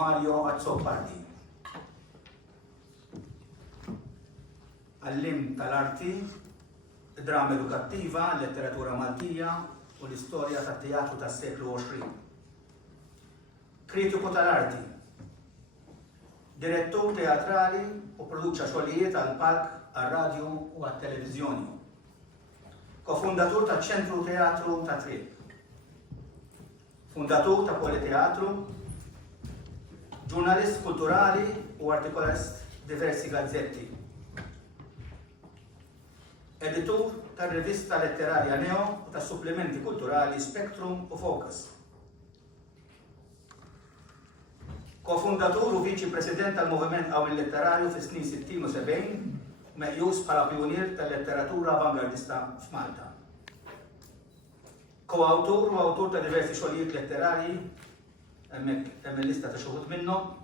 Mario Azzopardi. Għallim tal-arti, drama edukattiva, letteratura Maltija u l-istorja tat-teatru tas-seklu 20. Kritiku tal-arti, direttur teatrali u produċa xogħlijiet għall-palk, għal-radju u għat-televiżjoni. Kofundatur ta' ċentru teatru ta' Triq. Fundatur ta' Politeatru, ġurnalist kulturali u artikolist diversi gazzetti. Editur tar-rivista letterarja Neo u ta' supplementi kulturali Spectrum u Focus. Kofundatur u viċi president tal-Moviment Qawmi Letterarju fis-snin 60 u 70, meqjus bħala pionier tal-letteratura avangardista f'Malta. Koawtur u awtur ta' diversi xogħlijiet letterarji, hemm lista ta' xuħud minnhom.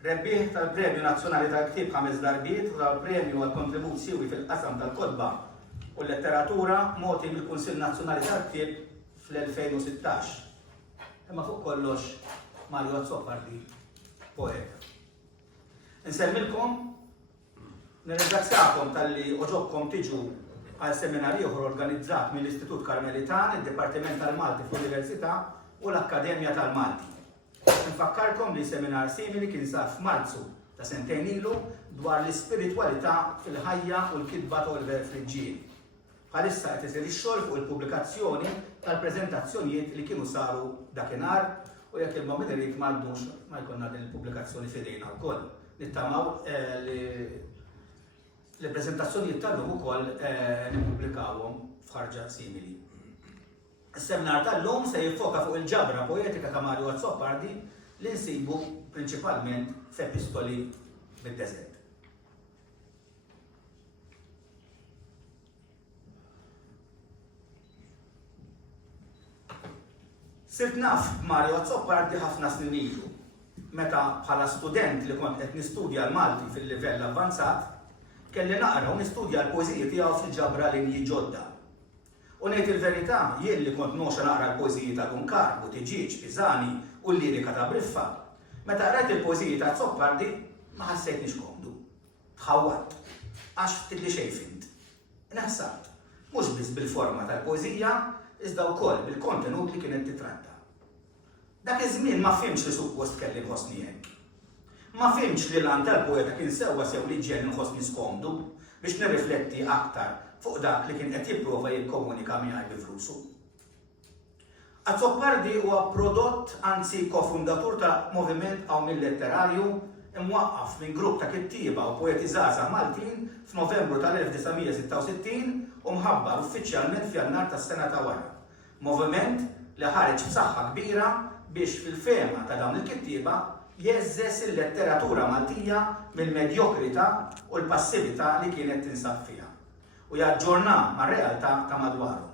Rebbieħ tal-Premju Nazzjonali tal-Ktieb 5 darbiet u tal-Premju għall-kontribut siewi fil-qasam tal-kodba u l-letteratura mogħti mill-Kunsill Nazzjonali tal-Ktieb fl-2016. Imma fuq kollox Mario Azzopardi, poeta. Insemmilkom, nirringrazzjakom tal-li oġobkom tiġu għal seminarju ieħor organizzat mill-Istitut Karmelitan, id-Dipartiment tal-Malti fl-Università u l-Akkademja tal-Malti. Nfakkarkom li seminar simili kien sar f'Marzu ta' sentejn ilu dwar l-ispiritwalità fil-ħajja u l-kitba ta' Oliver Friġġiel. Bħalissa qed isir ix-xogħol fuq il-pubblikazzjoni tal-preżentazzjonijiet li kienu saru dakinhar u jekk il-moment irid m'għaddux ma jkollna din il-pubblikazzjoni f'idejna wkoll. Nittamaw li preżentazzjonijiet tal-lum ukoll nippubblikawhom f'ħarġa simili. Is-seminar tal-lum se jiffoka fuq il-ġabra poetika ta' Mario Azzopardi li nsibu prinċipalment f'epistoli mid-deżert. Sirt naf Mario Azzopardi ħafna snin ilu, meta bħala student li kont qed nistudja l-Malti fil-livell avvanzat, kelli naqra u nistudja l-poeżiji tiegħu fil-ġabra linji ġodda. U ngħid il-verità, jien li kont noxa naqra l-poeżiji ta' Dunkar, Butiġiġ, Pisani u l-lirika ta' Briffa, meta qrajt il-poeżiji ta' Azzopardi ma ħassejtniex komdu. Tħawwat, għax ftit li xejn fimt. Naħsart, mhux biss bil-forma tal-poeżija, iżda wkoll bil-kontenut li kienet titratta. Dak iż-żmien ma fhimx li suppost kelli nħossni hekk. Ma fhimx li l-għan tal-poeta kien sewwa sew li ġenni nħossni skomdu biex nirrifletti aktar fuq dak li kien qed jipprova jikkomunika miegħi biflusu. Azzopardi huwa prodott, anzi kofundatur ta' Moviment Qawmi Letterarju imwaqqaf minn grupp ta' kittieba u poeti żgħażagħ Maltin f'Novembru tal-1966 u mħabbar uffiċjalment f'Jannar tas-sena ta' wara. Moviment li ħareġ b'saħħa kbira biex fil-fehma ta' dawn il-kittieba jeżżes il-letteratura Maltija mill-medjokrità u l-passività li kienet tinsab fiha u jaġġorna mar-realtà ta' madwarhom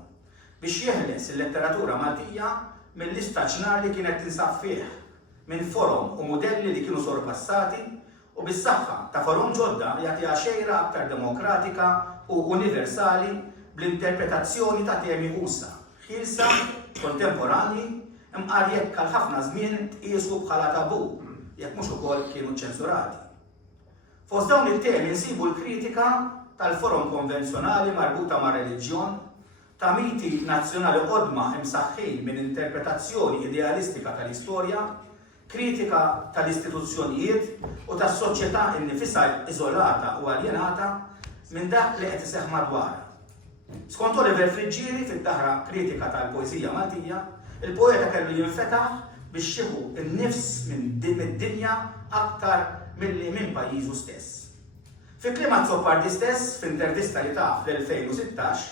biex jeħles il-letteratura Maltija mill-istaġnar li kienet tinsab fih minn forom u modelli li kienu sorpassati u bis-saħħa ta' forom ġodda jagħtiha xejra aktar demokratika u universali bl-interpretazzjoni ta' temi usa, ħilsa, kontemporanji, imqar jekk għal ħafna żmien tqiesu bħala tabu, jekk mhux ukoll kienu ċensurati. Fost dawn it-temi nsibu l-kritika tal-forum konvenzjonali marbuta ma' reliġjon, ta' miti nazzjonali qodma imsaħħin minn interpretazzjoni idealistika tal-istorja, kritika tal-istituzzjonijiet u tas-soċjetà innifisha iżolata u aljenata minn dak li qed iseħħ madwarha. Skont Oliver Friġġieli fid-daħra kritika tal-poeżija Maltija, il-poeta kellu jinfetaħ biex jieħu n-nifs mid-dinja aktar milli minn pajjiżu stess. Fi kliem Azzopardi stess, f'intervista li ta' fl-2016,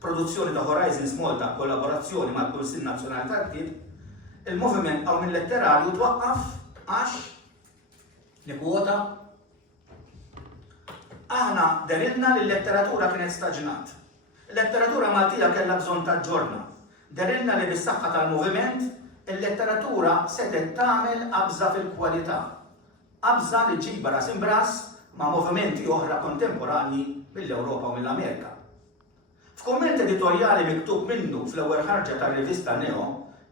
produzzjoni ta' Horizons Malta kollaborazzjoni mal-Kunsill Nazzjonali tal-Ktieb, il-Moviment Qawmi Letterarju twaqqaf għax nikwota aħna derilna li l-letteratura kienet staġnat. Il-letteratura Maltija kellha bżonn taġġorna. Derilna li bis-saħħa tal-moviment il-letteratura setet tagħmel qabża fil-kwalità. Qabża li ġib ras imbras ma' movimenti oħra kontemporanji mill-Ewropa u mill-Amerika. F'komment editorjali miktub minnu fl-ewwel ħarġa tar-rivista Neo,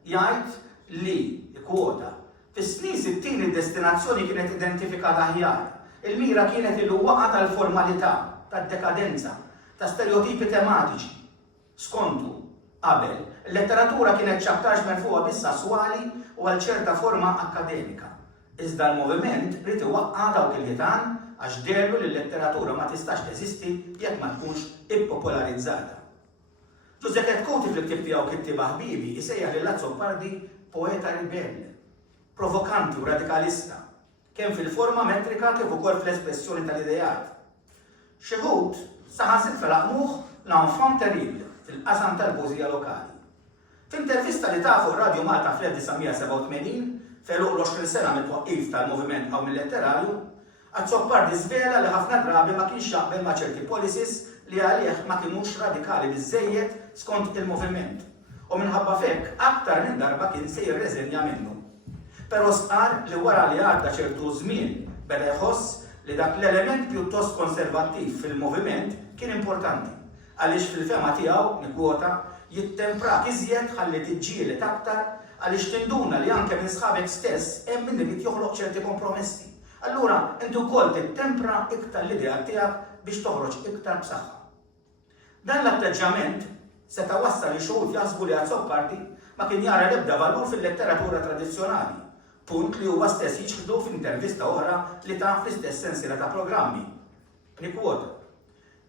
jgħid li kwota fis-snin 60 id-destinazzjoni kienet identifikata aħjar. Il-mira kienet il-waqa tal-formalità, tad-dekadenza, ta' stereotipi tematiċi. Skontu, qabel, il-letteratura kienet ċabtarx merfuqa bis-sesswali u għal ċerta forma akkademika. Iżda l-moviment rrid iwaqqa dawk il-ħitan għax derlu li l-letteratura ma tistax teżisti jekk ma tkunx ippopolarizzata. Giuseppe Koti fil-ktib tiegħu Kittiba ħbibi isejjaħ lil Azzopardi poeta ribelle, provokanti u radikalista, kemm fil-forma metrika kif ukoll fl-espressjoni tal-idejat. Xi ħud saħansib laqmuh l-enfant terrible fil-qasam tal-poeżija lokali. F'intervista li ta' fuq Radio Malta fl-1987 feluq l-20 sena mit-twaqqif tal-moviment hawn il-letterarju, Azzopardi żvela li ħafna drabi ma kienx jaqbel ma' ċerti policies li għalih ma kienux radikali biżżejjed skont il-moviment. U minħabba fekk aktar minn darba kien se jirreżenja minnu. Però sqar li wara li għadda ċertu żmien beda jħoss li dak l-element pjuttost konservattiv fil-moviment kien importanti. Għaliex fil-fema tiegħu nikwota jittemprak iżjed ħalli tiġġieled aktar għaliex tinduna li anke minn sħabek stess hemm min irid joħloq ċerti kompromessi. Allura intu wkoll tittempra iktar l-idea tiegħek biex toħroġ iktar b'saħħa. Dan l-atteġġament seta' wassal li xogħol jaħsbu li Azzopardi ma kien jara l-ebda valur fil-letteratura tradizzjonali, punt li huwa stess jiġħdu f'intervista oħra li ta' fl-istess sensiela ta' programmi. Nikwota.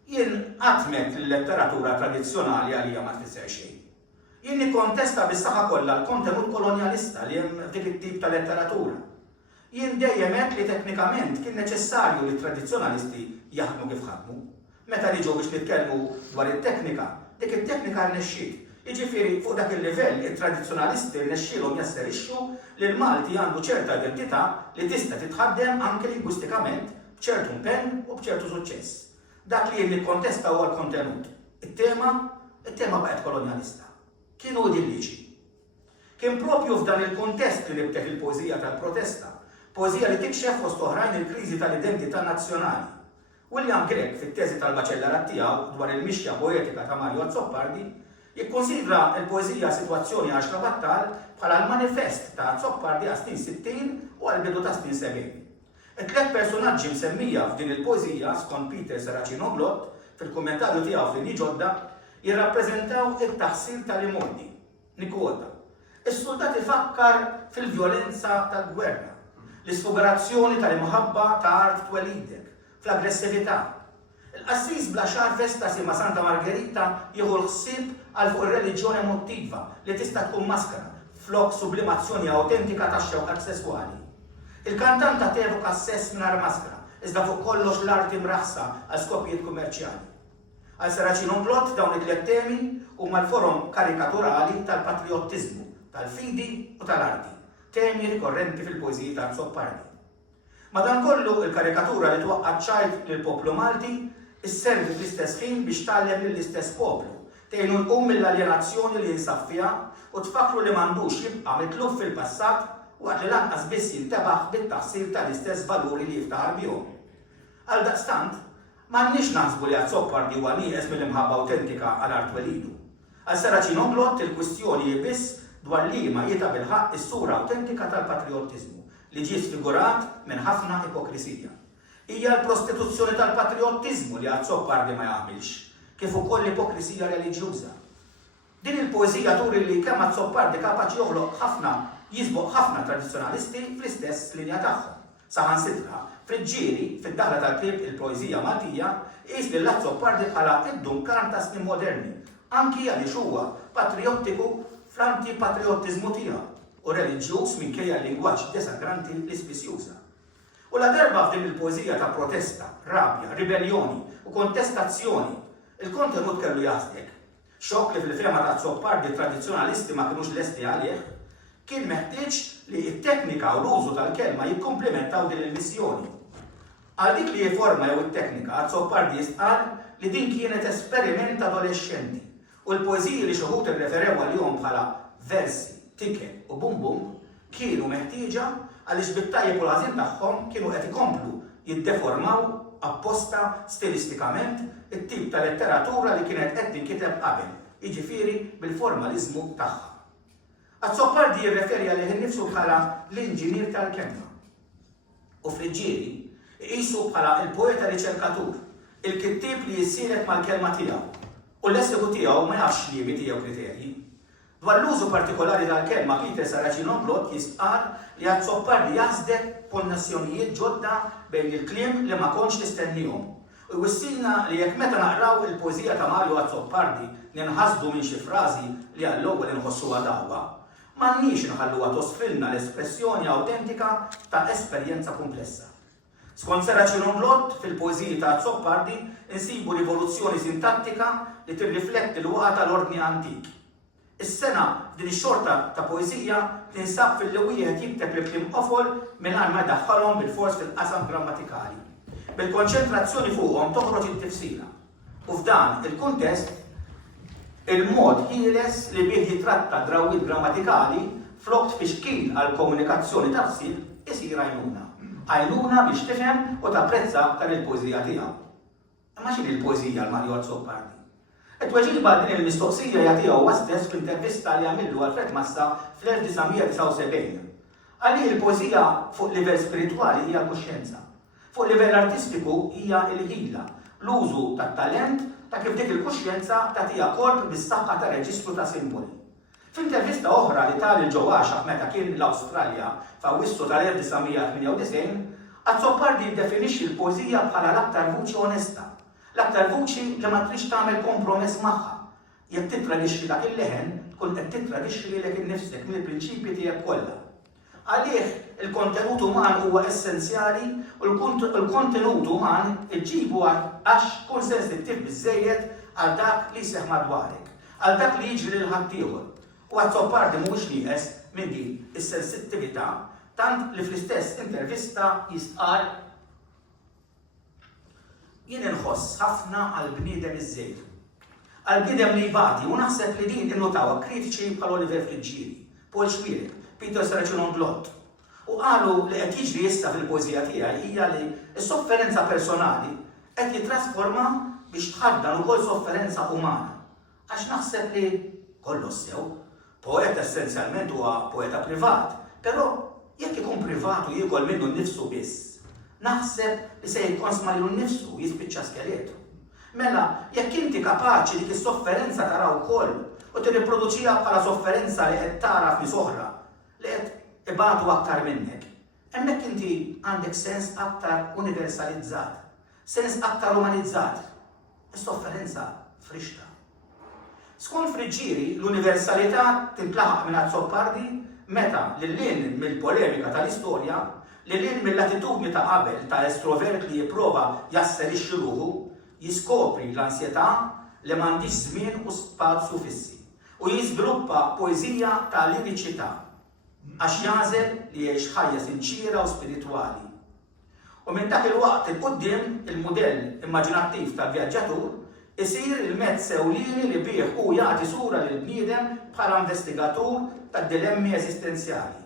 Jien għatmet l-letteratura tradizzjonali għalija ma tfisser xejn. Jien nikkontesta bis-saħħa kollha l-kontenut kolonjalista li hemm f'dik it-tip ta' letteratura. Jien dejjem għedt li teknikament kien neċessarju li tradizzjonalisti jaħdmu kif ħadmu. Meta niġu biex nitkellmu dwar it-teknika, dik it-teknika rnexxiet. Jiġifieri fuq dak il-livell it-tradizzjonalisti rnexxielhom jasserixxu li l-Malti għandu ċerta identità li tista' titħaddem anke lingwistikament b'ċertu impenn u b'ċertu suċċess. Dak li jien nikkontesta huwa l-kontenut. It-tema baqgħet kolonjalista. Kienu idilliċi. Kien propju f'dan il-kuntest li nibteħ il-poeżija tal-protesta, poeżija li tikxef fost oħrajn il-kriżi tal-identità nazzjonali. William Gregg fit-teżi tal-baċellarat tiegħu dwar il-mixja poetika ta' Mario Azzopardi jikkonsidra l-poeżija sitwazzjoni għaxra battal bħala l-manifest ta' Azzopardi għas snin 60 u għal-bidu ta' snin 70. It-tlet personaġġi msemmija f'din il-poeżija skont Peter Seracino-Glott fil-kummentarju tiegħu f'Linji Ġodda jirrappreżentaw it-taħsir tal-imoddi. Nikwota. Is-soldat ifakkar fil-vjolenza tal-gwerra, l-isfugarazzjoni tal-imħabba ta' art twelidek, fl-aggressività. Il-qassis bla xarfes ta' Sima Santa Margherita jieħu l-ħsieb għal fuq ir-reliġjoni emotiva li tista' tkun maskara flok sublimazzjoni autentika ta' xewqat sesswali. Il-kantanta tevoka sess mingħajr maskara, iżda fuq kollox l-art imraħsa għal skopijiet kummerċjali. Għal Seracino-Glott dawn it-tliet temi huma l-forum karikaturali tal-patriottizmu, tal-fidi u tal-arti, temi rikorrenti fil-poeżiji ta' Azzopardi. Madankollu il-karikatura li twaqqad ċajt lill-poplu Malti isservi fl-istess ħin biex tgħallem lill-istess poplu, tgħinu jqum mill-aljenazzjoni li jinsab fiha u tfakru li m'għandux jibqa' mitluf fil-passat waqt li lanqas biss jintebaħ bit-taħsir tal-istess valuri li jiftaħar bihom. Għaldaqstant, m'għandniex naħsbu li Azzopardi huwa nieqes mill-imħabba awtentika għal art welidu. Għal Seracino-Glott il-kwistjoni hi biss dwar liema jieta bil-ħaqq is-sura awtentika tal-patriottizmu li ġie sfigurat minn ħafna ipokrisija. Hija l-prostituzzjoni tal-patriottizmu li Azzopardi ma jagħmilx, kif ukoll l-ipokrisija reliġjuża. Din il-poeżija turi li kemm Azzopardi kapaċi joħloq jisboq ħafna tradizzjonalisti fl-istess linja tagħhom. Saħansitra, friġġieri fid-daħla tal-klib il-poeżija Maltija qis lil Azzopardi bħala id-Duncan ta' snin moderni, anki għaliex huwa patriottiku fl-antipatriottizmu tiegħu u reliġjuż minkejja l-lingwaġġ desagranti li spiss juża. U la darba f'din il-poeżija ta' protesta, rabja, ribellioni u kontestazzjoni, il-kontenut kellu jaħsdek. Xokk li fil-fema ta' Azzopardi tradizzjonalisti ma kinux lesti għalih, kien meħtieġ li t-teknika u l-użu tal-kelma jikkomplementaw din il-missjoni. Għal dik li jiforma jew it-teknika, Azzopardi jistqal li din kienet esperiment adolescenti u l-poeżiji li xi wħud irreferew għalihom bħala versi, tiket u bum bum kienu meħtieġa għaliex bit-tajjeb u l-ħażin tagħhom kienu qed ikomplu jiddeformaw apposta stilistikament it-tip ta' letteratura li kienet qed tinkiteb qabel, jiġifieri bil-formaliżmu tagħha. Azzoppardi jirreferi għalih innifsu bħala l-inġinier tal-kelma. U Friġġieri iqisu bħala il-poeta riċerkatur, il-kittib li jissielet mal-kelma tiegħu. U l-lessiku tiegħu ma jafx limiti jew kriterji. Dwar l-użu partikolari tal-kelma Peter Saracinon-Glott jistqar li Azzoppardi jaħsdet konnessjonijiet ġodda bejn il-kliem li ma kontx nistennihom. U jwissilna li jekk meta naqraw il-poeżija ta' Mario Azzoppardi ninħasdu minn xi frażi li għall-ewwel inħossuha dawwa, m'għandniex inħalluha tosfilna l-espressjoni awtentika ta' esperjenza komplessa. Skont Saracinon-Glott fil-poeżiji ta' Azzoppardi insibu rivoluzzjoni sintattika li tirrifletti l-waqa tal-ordni antik. Is-sena f'din ix-xorta ta' poeżija tinsab fil-li wieħed jikteb il-kliem qofol mingħajr ma jdaħħalhom bil-fors fil-qasam grammatikali. Bil-konċentrazzjoni fuqhom toħroġ it-tifsira. U f'dan il-kuntest il-mod ħieles li bih jitratta drawwiet grammatikali flok tfixkil għal komunikazzjoni tafsil isir għajnuna. Għajnuna biex tifhem u tapprezza aktar il-poeżija tiegħu. Imma x'in il-poeżija l-Mario Azzoppardi? Et-tweġiba din il-mistoqsija jagħtiha huwa stess fl-intervista li għamillu għal Fred Massa fl-1979. Għalih il-poeżija fuq livell spiritwali hija l-kuxjenza. Fuq livell artistiku hija l-ħila, l-użu tat-talent ta' kif dik il-kuxjenza tagħtiha korp bis-saħħa ta' reġistru ta' simboli. F'intervista oħra li tal il-ġewwaxa meta kien l-Awstralja f'Awwissu tal-1998, Azzoppardi jiddefinixxi l-poeżija bħala l-aktar vuċi onesta. L-aktar vuċi li ma trix tagħmel kompromess magħha. Jekk titradixxi dak il-leħen, tkun qed titradixxi lilek innifsek mill-prinċipji tiegħek kollha. Għalih il-kontenut uman huwa essenzjali u l-kontenut uman iġġibu għax tkun sensittiv biżżejjed għal dak li jseħħ madwarek, għal dak li jiġri lil ħaddieħor. U Azzoppardi mhuwiex nieqes minn din is-sensittività tant li fl-istess intervista jistqar jien inħoss ħafna għall-bniedem iż-żejr. Għall-bniedem li jbati u naħseb li din innotawha kritiċi bħal Oliver Friġġieri, Paul Schwierig, Peter Saracinon-Glott. U qalu li qed jiġri issa fil-poeżija tiegħi hija li s-sofferenza personali qed jitrasforma biex tħaddan ukoll sofferenza umana. Għax naħseb li kollox sew, poeta essenzjalment huwa poeta privat, però jekk ikun privat u jiekol minnu nnifsu biss, naħseb li se jikkonsma lilu nnifsu jispiċċa skeletu. Mela, jekk inti kapaċi dik is-sofferenza tara wkoll u tirriproduċiha bħala sofferenza li qed tara f'nies oħra li qed ibatu aktar minnek, hemmhekk inti għandek sens aktar universalizzat, sens aktar umanizzat. Is-sofferenza frixta. Skont Friġġieri, l-universalità tintlaħaq minn Azzoppardi meta lil-lin mill-polemika tal-istorja, lil-lin mill-attitudni ta' qabel ta' estrovert li jipprova jasserixxi ruħu, jiskopri l-ansjetà li m'għandix żmien u spazju fissi u jiżviluppa poeżija ta' liriċità għax jażel li jgħix ħajja sinċira u spiritwali. U minn dak il-waqt il-qudiem il-mudell immaġinattiv tal-vjaġġatur isir il-mezz ewlieni li bih u jagħti sura lill-bniedem bħala investigatur tad-dilemmi eżistenzjali.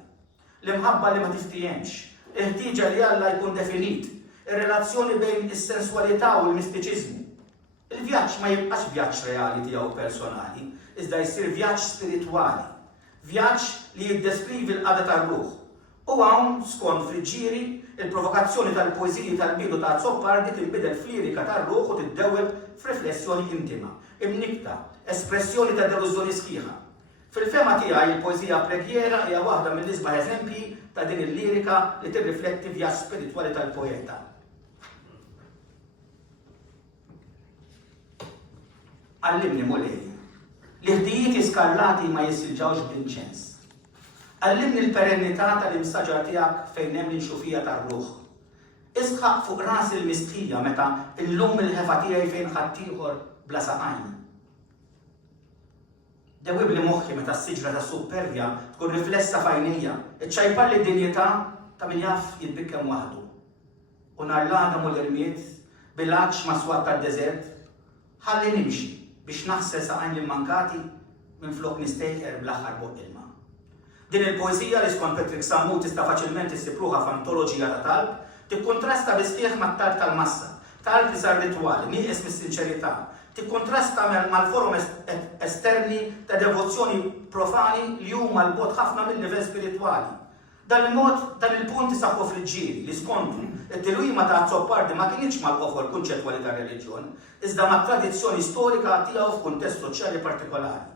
L-imħabba li ma tiftihemx, il-ħtieġa li Alla jkun definit, ir-relazzjoni bejn is-senswalità u l-mistiċiżmu. Il-vjaġġ ma jibqax vjaġġ reali tiegħu personali, iżda jsir vjaġġ spiritwali, vjaġġ li jiddeskrivi l-qada tar-ruħ. U hawn skont Friġġieri, il-provokazzjoni tal-poeżiji tal-bidu ta' Azzoppardi tinbidel f'lirika tar-ruħ u tiddewweb f'riflessjoni intima, imnikta, espressjoni ta' delużjoni sħiħa. Fil-fema tiegħi il-poeżija preghiera hija waħda mill-isbaħ eżempji ta' din il-lirika li tirrifletti vjaġġ spiritwali tal-poeta. Għallimni mulej, li ħdijiet iskallati ma jissilġawx b'inċens. Għallimni l-perennità tal-imsaġar tiegħek fejn hemm l-inxufija tar-ruħ. Isħaq fuq ras il-mistħija meta illum il-ħefa tiegħi fejn ħaddieħor bla saqajn. Dewwib li moħħi meta s-siġra ta' superja tkun riflessa f'għajnejja, iċċajpar li d-dinjità ta' min jaf jitbikkem waħdu. U nhar l-għada mill-irmiet bil-għaġġ maswad tad-deżert, ħalli nimxi biex naħsel saqajn l-immankati minn flok nistejqer bl-aħħar buq ilma. Din il-poeżija li skont Patrick Sammu tista' faċilment issibruha f'antoloġija ta' talb tikkuntrasta bisħieħ mat-talb tal-massa, talb li sar ritwali, nieqes mis-sinċerità, tikkontrasta mal-forum esterni ta' devozzjoni profani li huma l-bot ħafna mill-livell spiritwali. Dan il-punt isaħħu fil-ġieli li skontu it-tilwima ta' Azzopardi ma kienx mal-qofol kunċettwali ta' reliġjon, iżda mat-tradizzjoni storika tiegħu f'kuntest soċjali partikolari.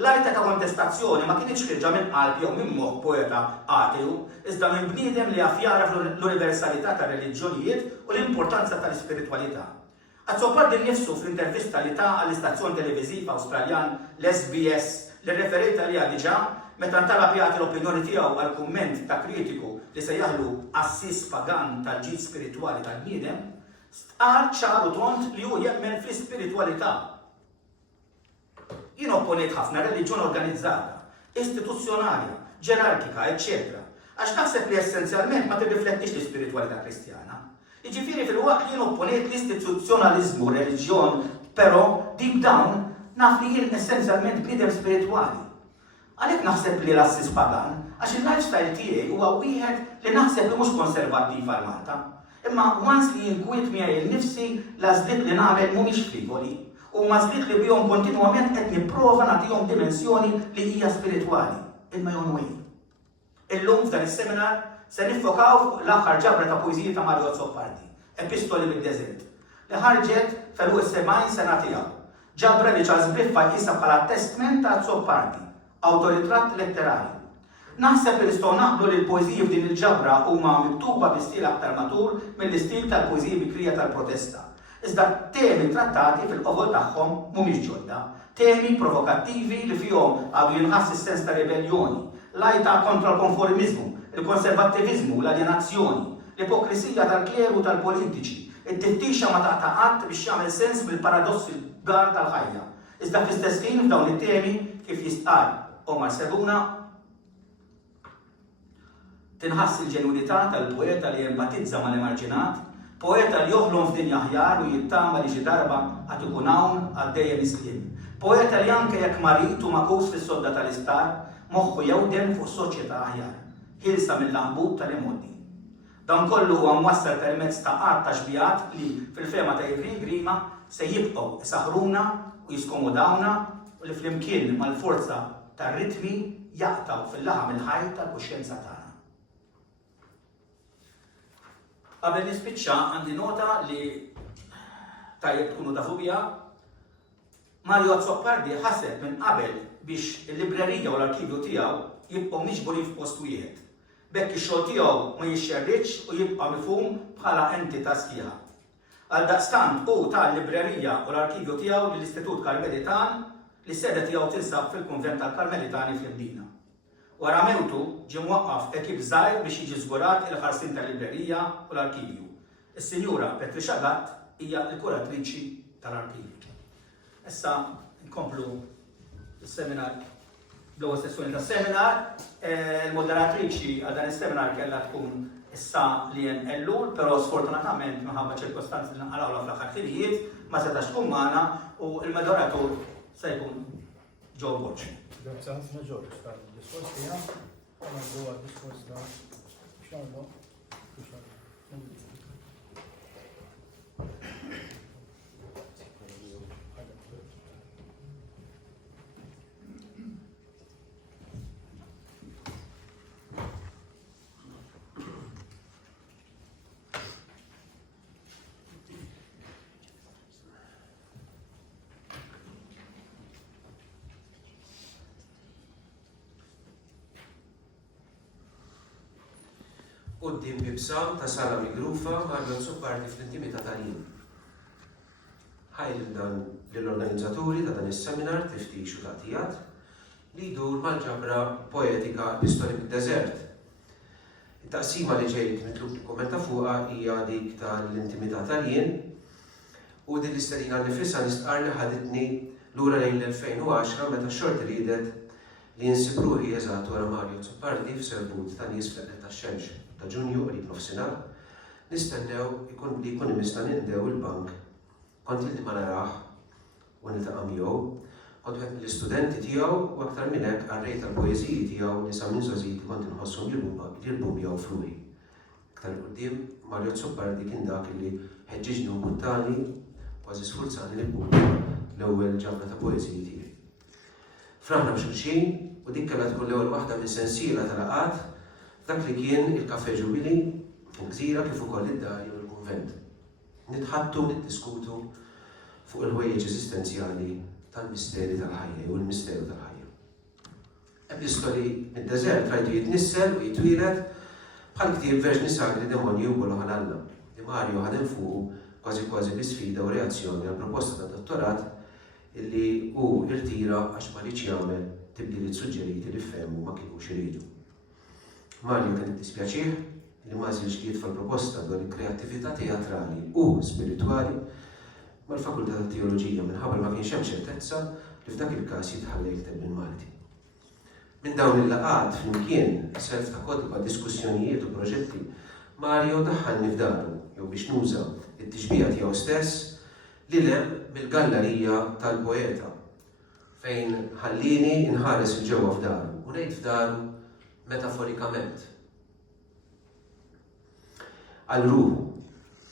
L-arta ta' kontestazzjoni ma kienx ħirġa minn qalb jew minn moħħ poeta ateu, iżda minn bniedem li jaf jara l-universalità ta' reliġjonijiet u l-importanza tal-ispiritwalità. Azzopardi nnifsu fl-intervista li ta' għall-istazzjon televiżiv Awstraljan l-SBS li referita li diġà meta ntalab jagħti l-opinjoni tiegħu għal kumment ta' kritiku li se jaħlu assis pagan tal-ġid spiritwali tal-bniedem, qal ċaru tont li hu jemmen fl-ispiritwalità. Jien opponejt ħafna reliġjon organizzata, istituzzjonali, ġerarkika, eccetera, għax naħseb li essenzjalment ma tirriflettix l-ispiritwalità kristjana. Jiġifieri fil-waqt jien opponejt l-istituzzjonaliżmu reliġjon, però deep down naf li jien essenzjalment bniedem spiritwali. Għalhekk naħseb li l-assis pagan, għax il-lifestyle tiegħi huwa wieħed li naħseb li mhux konservattiv għal Malta. Imma once li jinkwiet miegħi l-nifsi l-għażliet li nagħmel mhumiex frivoli, u mażliet li bihom kontinwament qed nipprova nagħtihom dimensjoni li hija spiritwali, in my own way. Illum f'dan is-seminar se niffokaw fuq l-aħħar ġabra ta' poeżiji ta' Mario Azzopardi, Epistoli mid-Deżert, li ħarġet feruq is-70 sena tiegħu. Ġabra li Charles Briffa jqisha bħala testament ta' Azzopardi, awtoritratt letterarju. Naħseb li nistgħu naqblu li l-poeżiji f'din il-ġabra huma miktuba bi stil aktar matur mill-istil tal-poeżiji bikrija tal-protesta. Iżda temi trattati fil-qofol tagħhom mhumiex ġodda, temi provokattivi li fihom għadu jinħass is-sens ta' ribelljoni, l-għajta kontra l-konformizmu, il-konservattivizmu, l-alienazzjoni, l-ipokrisija tal-kleru tal-politiċi, it-tiftixa ma taqta' qatt biex jagħmel sens bil-paradossi l-gar tal-ħajja. Iżda fl-istess ħin f'dawn it-temi kif jistqal Omar Sebuna tinħass il-ġenwinità tal-poeta li jempatizza mal-emarġinat, poeta li joħlom f'dinja aħjar u jittama li xi darba għad ikun hawn għaddejjem islim. Poeta li anke jekk marit u makus fis-sodda tal-istar, moħħu jewden fuq soċjetà aħjar, ħilsa mill-lambut tal-imoddi. Dan kollu huwa mwassal permezz ta' qatt ta' xbijat li fil-fema ta' Ivrin Grima se jibqgħu isaħruna u jiskomodawna u li flimkien mal-forza tar-ritmi jaqtaw fil-laħam il-ħaj tal-kuxjenza tagħna. Qabel nispiċċa għandi nota li tajjeb tkunu tafu biha, Mario Azzopardi ħaseb minn qabel biex il-librerija u l-arkivju tiegħu jibqgħu miġburin f'post wieħed. Bekk ix-xogħol tiegħu ma jixxerritx u jibqa' mifhum bħala entità sħiħa. Għaldaqstant hu tal-librerija u l-arkivju tiegħu lill-Istitut Karmelitan li s-sede tiegħu tinsab fil-Kunvent tal-Karmelitani fl-Imdina. Wara mewtu ġie mwaqqaf ekip żgħir biex jiġi żgurat il-ħarsien tal-librerija u l-arkivju. Is-Sinjura Patricia Gatt hija l-kuratriċi tal-arkivju. Issa nkomplu is-seminar bl-ewwel sessjoni tas-seminar. Il-moderatriċi għal dan is-seminar kellha tkun issa li Ellul, però sfortunatament minħabba ċirkostanzi li nqalgħu fl-aħħar ħinijiet ma setax tkun magħna u l-moderatur se jkun Joe Borch. Grazie ħafna George tal-diskors tiegħek, għandu għad-diskors ta' Xarlo. Quddiem bibsam ta' sala migrufa Mario Azzopardi fl-intimità tal-jiem. Ħajl dan lill-organizzaturi ta' dan is-seminar tiftix u tagħtijat li jdur mal-ġabra poetika Epistoli mid-Deżert. It-taqsima li ġejt mitlub nikkommenta fuqha hija dik tal-intimità tal-jien u din l-istedina nifisha nistqar li ħaditni lura lejn l-2010 meta x-xorti ridet li nsib ruħi eżatt wara Mario Azzopardi f'serbut ta' nies fl-qed tax-Xemx ta' Ġunju qrib nofsinhar, nistennew li jkun imista nindew il-bank, kont li ma narah u niltaqa' miegħu, kont wieħed mill-istudenti tiegħu u aktar minn hekk qarrejt tal-poeżiji tiegħu li sa minn żagħżieti kont inħosshom jilbu miegħu f'ruħi. Aktar quddiem Mario Azzopardi kien dak li ħeġġiġni u buttani kważi sfurzani li ppubblika l-ewwel ġabra ta' poeżiji tiegħi. Fraħna b'xulxin u dik kellha tkun l-ewwel waħda minn sensiela ta' laqgħat dak li kien il-Kafè Ġubili, il-Gżira kif ukoll id-dar jew il-Kunvent. Nitħattu niddiskutu fuq il-ħwejjeġ eżistenzjali tal-misteri tal-ħajja u l-misteru tal-ħajja. Epistoli mid-deżert rajtu jitnissel u jitwieled bħal ktieb verġni sagri demonju u bolo ħalalna. Di Mario ħadem fuq kważi bi-sfida u reazzjoni għal proposta ta' dottorat illi hu irtira għax ma rridx jagħmel tibdiliet suġġeriti li fehmu ma kinux iridu. Mario kien iddispjaċih li ma żilx jitfa' l-proposta dwar il-kreattività teatrali u spiritwali mal-Fakultà tat-Teoloġija minħabba ma kienx hemm ċertezza li f'dak il-każ jitħalla jikteb bil-Malti. Minn dawn il-laqgħat flimkien self ta' kotba, diskussjonijiet u proġetti, Mario daħħalni f'daru jew biex nuża it-tixbija tiegħu stess li lem mill-gallerija tal-poeta fejn ħallini inħares il-ġewwa f'daru u ngħid f'daru metaforikament. Għal ruħu,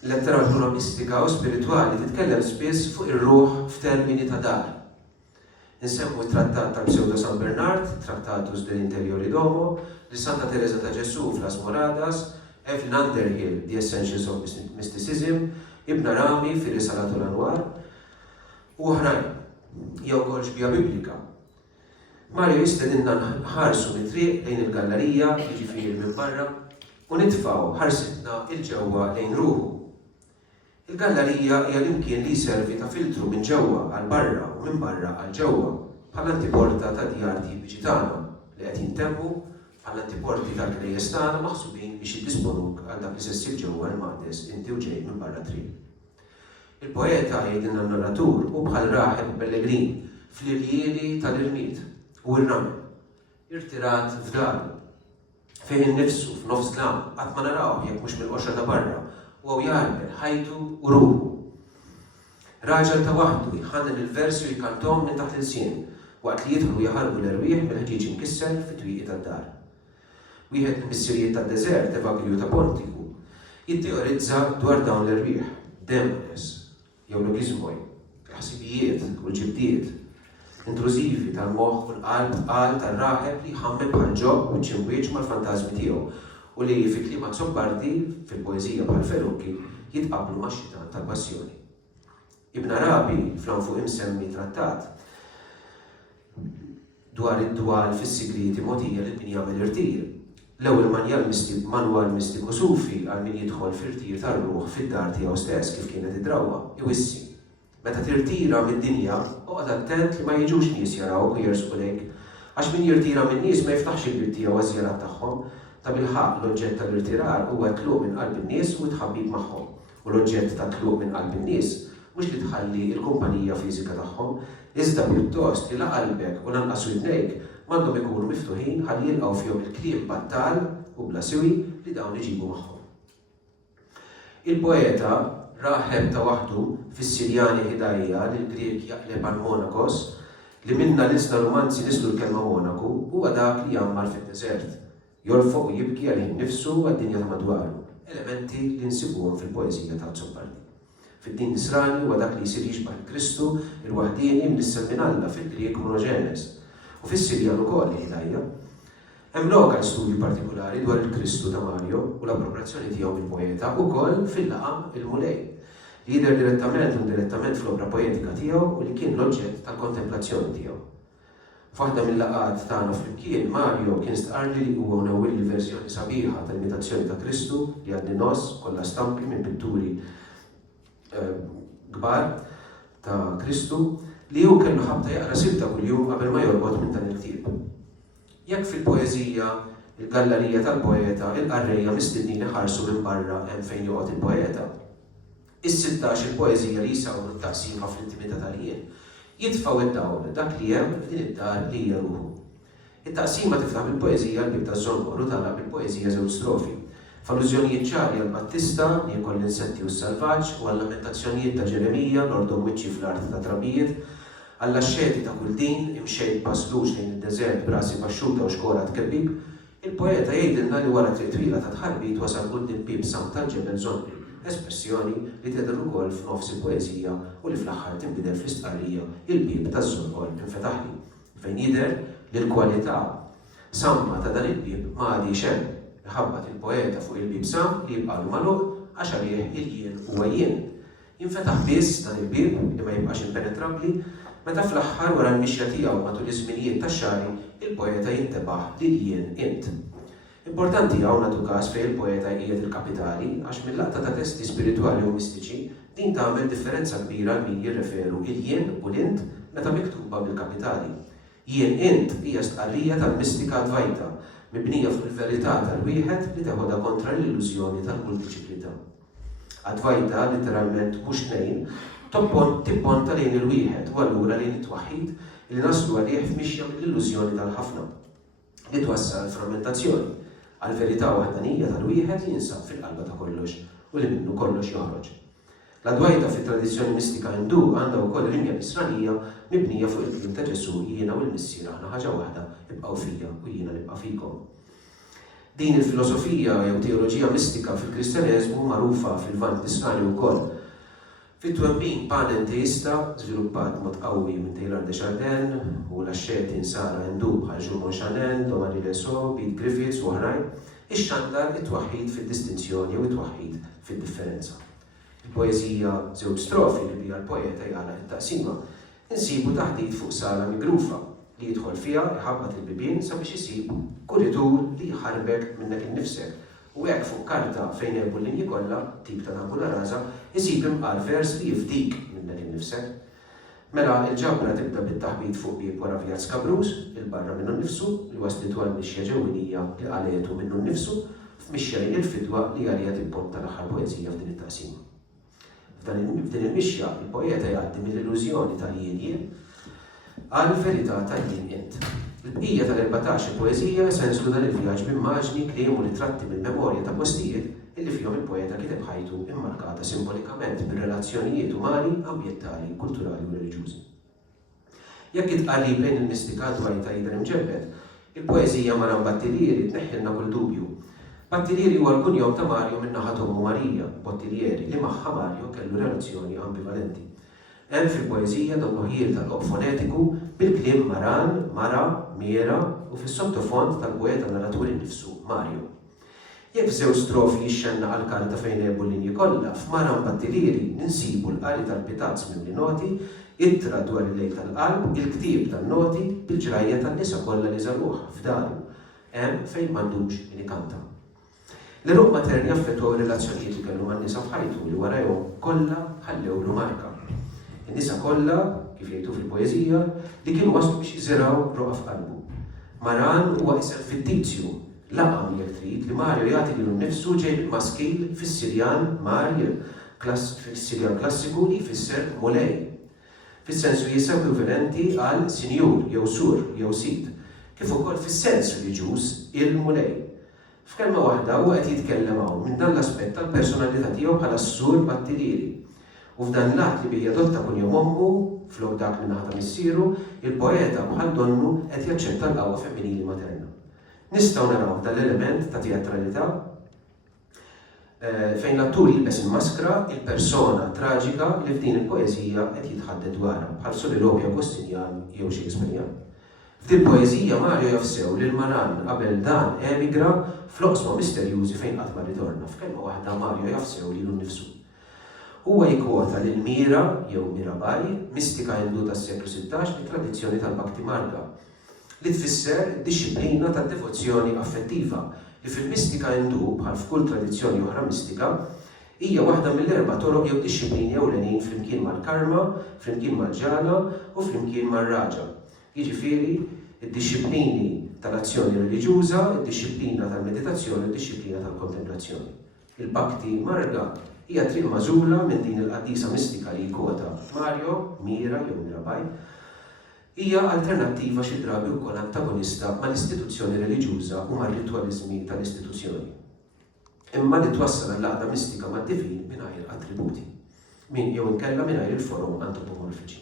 letteratura mistika u spiritwali titkellem spiss fuq ir-ruħ f'termini ta' dar. Insemmu t-trattat tal-Pseudo San Bernard, Trattatus dell'-Interiori Domo, li Santa Teresa ta' Ġesu f'Las Moradas, Evelyn Underhill, The Essentials of Mysticism, Ibn Arabi fi Risalatul Anwar, u oħrajn, jew kol xbija biblika. Mario jistedinna nħarsu mit-triq lejn il-gallerija, jiġifieri minn barra, u nitfgħu ħarsitna il-ġewwa lejn ruħu. Il-gallerija hija l-imkien li jservi ta' filtru minn ġewwa għal barra u minn barra għal ġewwa bħal antiporta ta' djar tipiċi tagħna li qed jintemmu bħal antiporti tal-knejjes tagħna maħsubin biex jiddisponu għal dak li se ssir ġewwa l-Maqdes inti u ġej minn barra triq. Il-poeta jgħidilna n-narratur u bħal Raħeb Pellegrin fl-irjieli tal-irmiet u r-ramel, irtirat f'daru fejn innifsu f'nofs klam qatt ma narawh jekk mhux mill-qoxra ta' barra u jarbel ħajtu u ruħu. Raġel ta' waħdu jħannen il-versi u jkantom minn taħt il-sien waqt li jidħlu jaħarbu l-erwieħ mill-ħġiġ inkisser fit-twieqi tad-dar. Wieħed mill-missirijiet tad-deżert Evangelju ta' Pontiku jitteorizza dwar dawn l-erwieħ, demones, jew logizmoj, il-ħsibijiet u l-ġibdiet, intrużivi tal-moħħ u l-qalb qal tar-raħeb li jħammem bħal ġobb u ċimwieġ mal-fantażmi tiegħu u li fi klima zobbardi fil-poezija bħal Ferrucchi jitqablu max-xitan tal-passjoni. Ibn Arabi fl-anfu imsemmi trattat dwar id-dwal fis-sigriti mogħtija li min jagħmel irtir. L-ewwel manwal mistiku sufi għal min jidħol fir-tir tar-ruħ fid-dar tiegħu stess kif kienet id-drawwa, iwissi. Meta tirtira mid-dinja, oqgħod attent li ma jiġux nies jarawk u jersqu lejk, għax min jirtira minn nies ma jiftaħx il-bib tiegħu għażjarat tagħhom. Ta' bil-ħaq l-oġġett tal-irtirar huwa tluq minn qalb in-nies u tħabbib magħhom. U l-oġġett ta' tluq minn qalb in-nies mhux li tħalli l-kumpanija fiżika tagħhom, iżda pjuttost li la qalbek u lanqas widnejk m'għandhom ikunu miftuħin ħalli jilqgħu fihom il-kliem battal u bla siwi li dawn iġibu magħhom. Il-poeta Raħeb ta' waħdu fis-Sirjani Hidajja li l-Grieg jaqleb għal Monakos li minna l-isna romanzi nislu l-kelma Monaku huwa dak li jammar fid-deżert. Jorfoq u jibki għalih nifsu għad-dinja ta' madwaru, elementi li nsibuhom fil-poezija ta' Zoppardi. Fid-din Nisrani huwa dak li jsir jixbaħ Kristu il-waħdini mnissemmin Alla fil-Grieg Monogenes u fis-Sirjan ukoll Hidajja. Hemm lokal studju partikolari dwar il-Kristu ta' Mario u l-appropriazzjoni tiegħu mill-poeta ukoll fil-laqam il-Mulej li jidher direttament u indirettament fl-opra poetika tiegħu u li kien l-oġġett tal-kontemplazzjoni tiegħu. F'waħda mill-laqgħat tagħna flimkien Mario kien stqarli li huwa unewwilli verżjoni sabiħa tal-imitazzjoni ta' Kristu li għaddi nos kollha stampi minn pitturi kbar ta' Kristu li hu kellu ħabta jaqra sibta kuljum qabel ma jorqod minn dan il-ktieb. Jekk fil-poeżija il-gallerija tal-poeta il-qarrejja mistednin iħarsu minn barra hemm fejn joqgħod il-poeta. Is-16 il-poeżija li jsawru t-taqsima fl-intimità tal-jien jitfgħu id-dawl dak li hemm f'din id-dar li hija ruħu. It-taqsima tiftaħ bil-poeżija l-bib taż-żonqor u tagħlaq bil-poeżija żewġ strofi. F'allużjonijiet ċari għall-Battista li jkoll l-insetti u s-salvaġġ u għall-lamentazzjonijiet ta' Ġeremija l-ordhom wiċċi fl-art ta' trabijiet, għall-axxeti ta' kull din imxejn paslux lejn id-deżert brasi baxxuta u xkora tkebbib, il-poeta jgħidilna li wara triq twila ta' tħarbit wasal quddiem bib sam tal-ġebel Żonqil espressjoni li tidher ukoll f'nofs il-poeżija u li fl-aħħar tinbidel fl-istqarrija il-bib taż-żolqol infetaħli, fejn jidher li l-kwalità samma ta' dan il-bib ma għadix hemm. Ħabbat il-poeta fuq il-bib sam li jibqa' magħluq għax għalih il-jien huwa jien. Jinfetaħ biss dan il-bib li ma jibqax impenetrabbli meta fl-aħħar wara l-mixja tiegħu matul iż-żminijiet tax-xahri il-poeta jintebaħ lil jien int. Importanti hawn nagħtu każ fejn il-poeta qiegħed il-kapitali għax mill-laqta ta' testi spiritwali u mistiċi din tagħmel differenza kbira għal min jirreferu il-jien u l-int meta miktuba bil-kapitali. Jien int hija stqarrija tal-mistika Advaita mibnija fuq il-verità tal-wieħed li teħodha kontra l-illużjoni tal-multiċiplità. Advaita literalment mhux tnejn tipponta lejn il-wieħed u allura lejn it-twaħħid li naslu għalih f'mixja mill-illużjoni tal-ħafna li twassal frammentazzjoni għal verità waħdanija tal-wieħed li jinsab fil-qalba ta' kollox u li minnu kollox joħroġ. L-Advaita fit-tradizzjoni mistika Hindu għandha wkoll rinja nisranija mibnija fuq il-kliem ta' Ġesu jiena u l-missier aħna ħaġa waħda ibqgħu fija u jiena nibqa' fikom. Din il-filosofija jew teoloġija mistika fil-Kristjaneżmu magħrufa fil-Vant Nisrani wkoll. Fit-twemmin panenteista żviluppat mod qawwi minn Taylor de Chardin u l-axxetti nsara Hindu bħal Jules Monchanen, Thomas Leso, Pete Griffiths u oħrajn, ixxandar it-twaħħid fid-distinzjoni u it-twaħħid fid-differenza. Il-poeżija żewġ strofi li bija l-poeta jgħala it-taqsima insibu taħdid fuq sala migrufa li jidħol fiha iħabbat il-bibien sabiex isib kuritur li jħarbek minnek innifsek. U hekk fuq karta fejn hemm l-linji kollha, tip ta' tabula rasa, isib imqal vers li jifdik minnek innifsek. Mela il-ġabra tibda bit-taħbit fuq bib wara vjazz Kabrus, il-barra minnu nnifsu, li waslitu għal mixja ġewwinija li għalietu minnu nnifsu, f'mixja il-fidwa li għalija tibponta l-aħħar poeżija f'din it-taqsima. F'din il-mixja il-poeta jgħaddi mill-illużjoni tal-jien għal verità tal-jien int. Il-bqija tal-14 poeżija senslu dan il-vjaġġ b'immaġni, kliem u ritratti mill-memorja ta' postijiet illi fihom il-poeta kiteb ħajtu immarkata simbolikament bir-relazzjonijiet umani, ambjentali, kulturali u reliġjużi. Jekk itqarrib lejn il-mistika Advaita jidher imġebbed, il-poeżija Maran Battilieri tneħħilna kull dubju. Battilieri huwa l-kunjom ta' Mario minn naħa Ommu Marija Bottiglieri li magħha Mario kellu relazzjoni ambivalenti. Hemm fil-poeżija doppluħiel tal-qob fonetiku bil-kliem Maran, Mara, Miera u fis-sottofont tal-poeta narratur innifsu Mario. Jekk f'żewġ strofi jixxenna għal-karta fejn hebu l-linji kollha, f'Maran Battilieri ninsibu l-qari tal-pitazz minn noti, ittra dwar il-lejl tal-qalb, il-ktieb tan-noti bil-ġrajja tan-nisa kollha li żaruh f'daru. Hemm fejn m'għandux min ikanta. L-eruq materni affettwaw relazzjonijiet li kellu man-nisa f'ħajtu li warajhom kollha ħallewlu marka. In-nisa kollha, kif jgħidu fil-poeżija, li kienu waslu biex jiżiraw roqa f'qalbu. Maran huwa isem fittizju, laqam jekk trid li Mario jagħti lilu nnifsu ġej maskil fis-Sirjan Marje, fis-Sirjan klassiku li jfisser mulej. Fis-sensu jisa ekwivalenti għal sinjur jew sur jew sid, kif ukoll fis-sens reliġjuż il-mulej. F'kelma waħda huwa qed jitkellem hawn minn dan l-aspett tal-personalità tiegħu bħala s-sur Battilieri. U f'dan l-att li bija adotta kunjom ommu, flok dak li naħta missieru, il-poeta bħal donnu qed jaċċetta l-qawwa femminili materna. Nistgħu naraw dal-element ta' teatralità fejn l-attur jilbes il-maskra, il-persona traġika li f'din il-poeżija qed jitħadded dwarha bħal Soliloquio Agostinjan jew Shakespearean. F'din poeżija Mario jafsew li l-Maran qabel dan emigra f'loqsma misterjużi fejn qatt ma ritorna. F'kelma waħda Mario jafsew lilu nnifsu. Huwa jikkwota lil Mira jew Mirabai, mistika Hindu tas-seklu 16 mit-tradizzjoni tal-Bhakti Marga, li tfisser disċiplina tad-devozzjoni affettiva li fil-mistika Hindu bħal f'kull tradizzjoni oħra mistika hija waħda mill-erba' toroq jew disċiplini ewlenin flimkien mal-karma, flimkien mal-ġala u flimkien mar-raġa. Jiġifieri id-disċiplini tal-azzjoni reliġjuża, id-disċiplina tal-meditazzjoni u d-disċiplina tal-kontemplazzjoni. Il-Bhakti Marga hija triq magħżula minn din il-qaddisa mistika li jkwota Mario, Mira jew Mirabai, hija alternattiva xi drabi wkoll antagonista mal-istituzzjoni reliġjuża u mar-ritwaliżmi tal-istituzzjoni. Imma li twassal għall-għaqda mistika mad-divin mingħajr attributi, jew inkella mingħajr il-forum antropomorfiċi.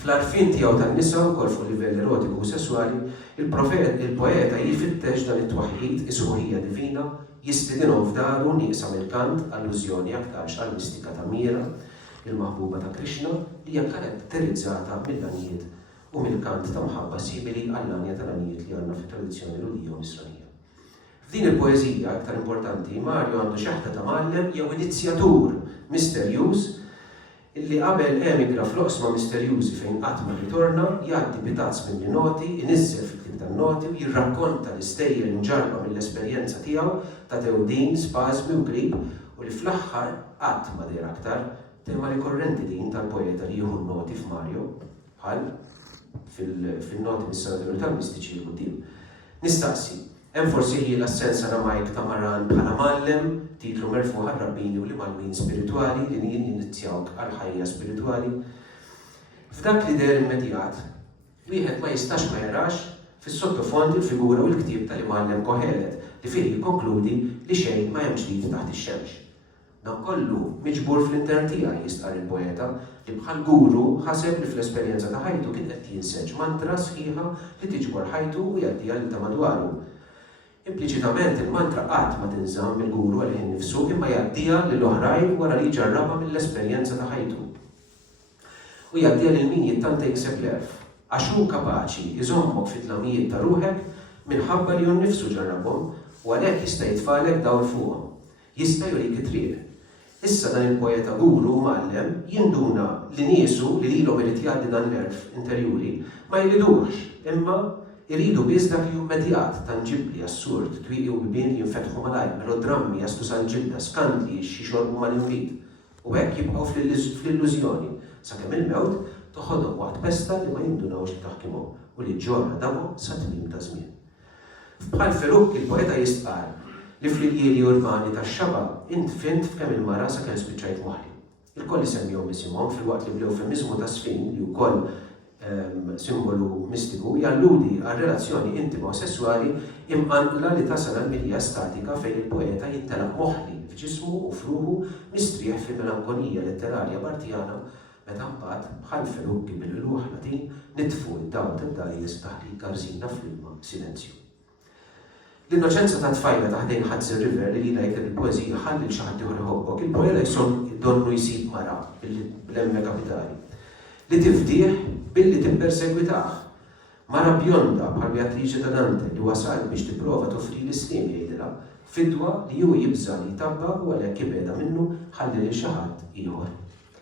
Fl-arfin tiegħu tan-nisa wkoll fuq livell erotiku u sesswali, il-poeta jifittex dan it-twaħħid is-sħuħija divina jistidinhom f'daru nieqsam il-kant allużjoni aktarx għall-mistika ta' Mira, il-maħbuba ta' Krishna, li hija karatterizzata mill-għanijiet u mill-kant ta' mħabba simili għall-għanja tal-għanijiet li għandna fit-tradizzjoni ludija u misranija. F'din il-poeżija aktar importanti, Mario għandu xaħta ta' mallem jew inizjatur misterjuż illi qabel emigra fl-oqsma misterjużi fejn qatt ma ritorna, jgħaddi bitazz mill-noti, inizzel fil-klib tan-noti u jirrakkonta l-istejjer inġarba mill-esperjenza tiegħu ta' tewdin, spasmi u grib u li fl-aħħar qatt ma dejr aktar tema rikorrenti din tal-poeta li jieħu n-noti f'Mario bħal fil-noti mis-sanaduri tal-mistiċi l-qudiem. Nistaqsi, hemm forsi hi l-assenza ramajk ta' Maran bħala mallem, titlu merfuħ għal-rabbini u li mal-min spirituali li nien jinnizzjawk għal-ħajja spirituali. F'dak li der immedjat, wieħed ma jistax ma jarax fis-sottofondi l-figura u l-ktieb tal-imallem Kohelet li fih jikkonkludi li xejn ma hemm ġdid taħt ix-xemx. Dan kollu miġbur fl-intern tiegħi jistqar il-poeta li bħal guru ħaseb li fl-esperjenza ta' ħajtu kien qed jinseġ mantra sħiħa li tiġbor ħajtu u jgħaddiha lil ta' madwaru. Impliċitament il-mantra qatt ma tinżamm il-guru għalih innifsu imma jgħaddiha lill-oħrajn wara li jġarrabha mill-esperjenza ta' ħajtu. U jgħaddiha lil min jittanta jikseb l-erf, għax hu kapaċi iżommok fit-tlamijiet ta' ruħek minħabba li hu nnifsu ġarrabhom u għalhekk jista' jitfalek dawl fuqhom. Jista' jurik it-triq. Issa dan il-poeta guru mallem jinduna li niesu li lilhom irid jgħaddi dan l-erf interjuri ma jridux, imma iridu biss dak li immedjat tanġibli assurd twieqi u bibien li jinfetħu malajr, melodrammi jaslu sal-ġilda, skandli xi xorbu mal-invid. U hekk jibqgħu fl-illużjoni sakemm il-mewt toħodhom waqt pesta li ma jindunawx li taħkimhom u li ġorra damhom sa tmiem ta' żmien. Bħal Feruk il-poeta jistqar li fl-iljieli urbani tax-xaba int fint f'kemm il-mara sakemm spiċċajt moħħli. Il-koll isemmihom isimhom filwaqt li bl-eufemizmu ta' Sfin li wkoll simbolu mistiku jalludi għal relazzjoni intima u sessuali imqanqla li tasal għal-milja statika fejn il-poeta jittelaq moħħli f'ġismu u f'ruħu mistrieħ fi melankolija letterarja partijana meta mbagħad bħal Feruk bil-luħ Latin nitfu id-dawl tad-dajjes taħt il-garzina fl-ilma silenzju. L-innoċenza ta' tfajla taħdejn Hudson River li lina jkun il-poezija ħalli xi ħadd ieħor iħobbok, il-poeta json donnu jsib mara bl-emme kapitali. Li tifdih billi tippersegwitah. Mara bjonda bħal Beatrice ta' Dante li wasal biex tipprova toffri l-islim jgħidilha, fidwa li hu jibża li jtabba u għalhekk jibeda minnu ħalli lil xi ħadd ieħor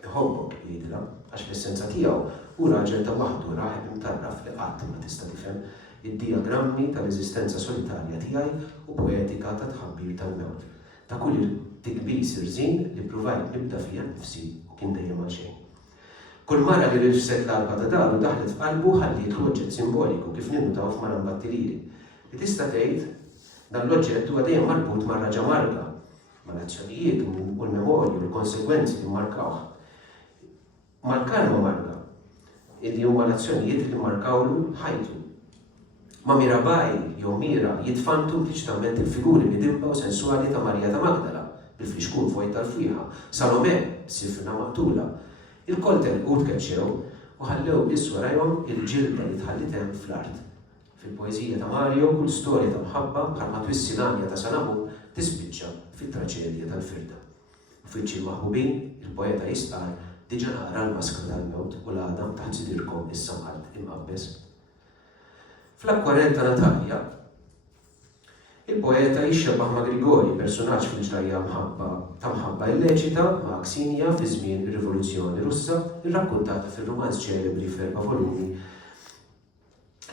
iħobbok jgħidilha għax l-essenza tiegħu hu raġel ta' waħdu raħeb imtarraf li qatt ma tista' tifhem id-diagrammi tal-eżistenza solitarja tiegħi u poetika ta' tħabbir tal-mewt. Ta' kull tikbis irżin li provajt nibda fija nnifsi u kien dejjem għal xejn. Kull mara li rġset l-alba ta' daru daħlet f'qalbu ħalli l-oġġett simboliku kif ninnutaw f'Maran Battilili. Li tista' tgħid dan l-oġġett huwa dejjem marbut ma' raġa marga, mal-azzjonijiet u l-memorju u l-konsegwenzi li markawh. Mal-karma marga, illi huma l-azzjonijiet li markawlu ħajtu. Ma' Mirabai jew Mira jitfantu impliċitament il-figuri midimba u sensuali ta' Marija ta' Magdala bil-fliexkun fuq tal-fwieħa, Salome sifna maqtula. Il-koll telqu tkeċċew u ħallew biss warajhom il-ġilda li tħallit hemm fl-art. Fil-poeżija ta' Mario kull storja ta' mħabba bħalma twissi l-anja ta' Sanamu tispiċċa fit-traċedja tal-firda. Uffiċċji maħbubin, il-poeta jistqar diġà nara l-maskra tal-mewt u l-għadam taħt sidirkom issa mħalt imqabbes. Fl-akwarell ta' Natalja, il-poeta jixxebbaħ ma' Grigori, personaġġ fil-ġrajja ta' mħabba illeċita ma' Ksenia fi żmien ir-Rivoluzzjoni Russa, irrakkuntata fir-romanz ċelebri f'erba' volumi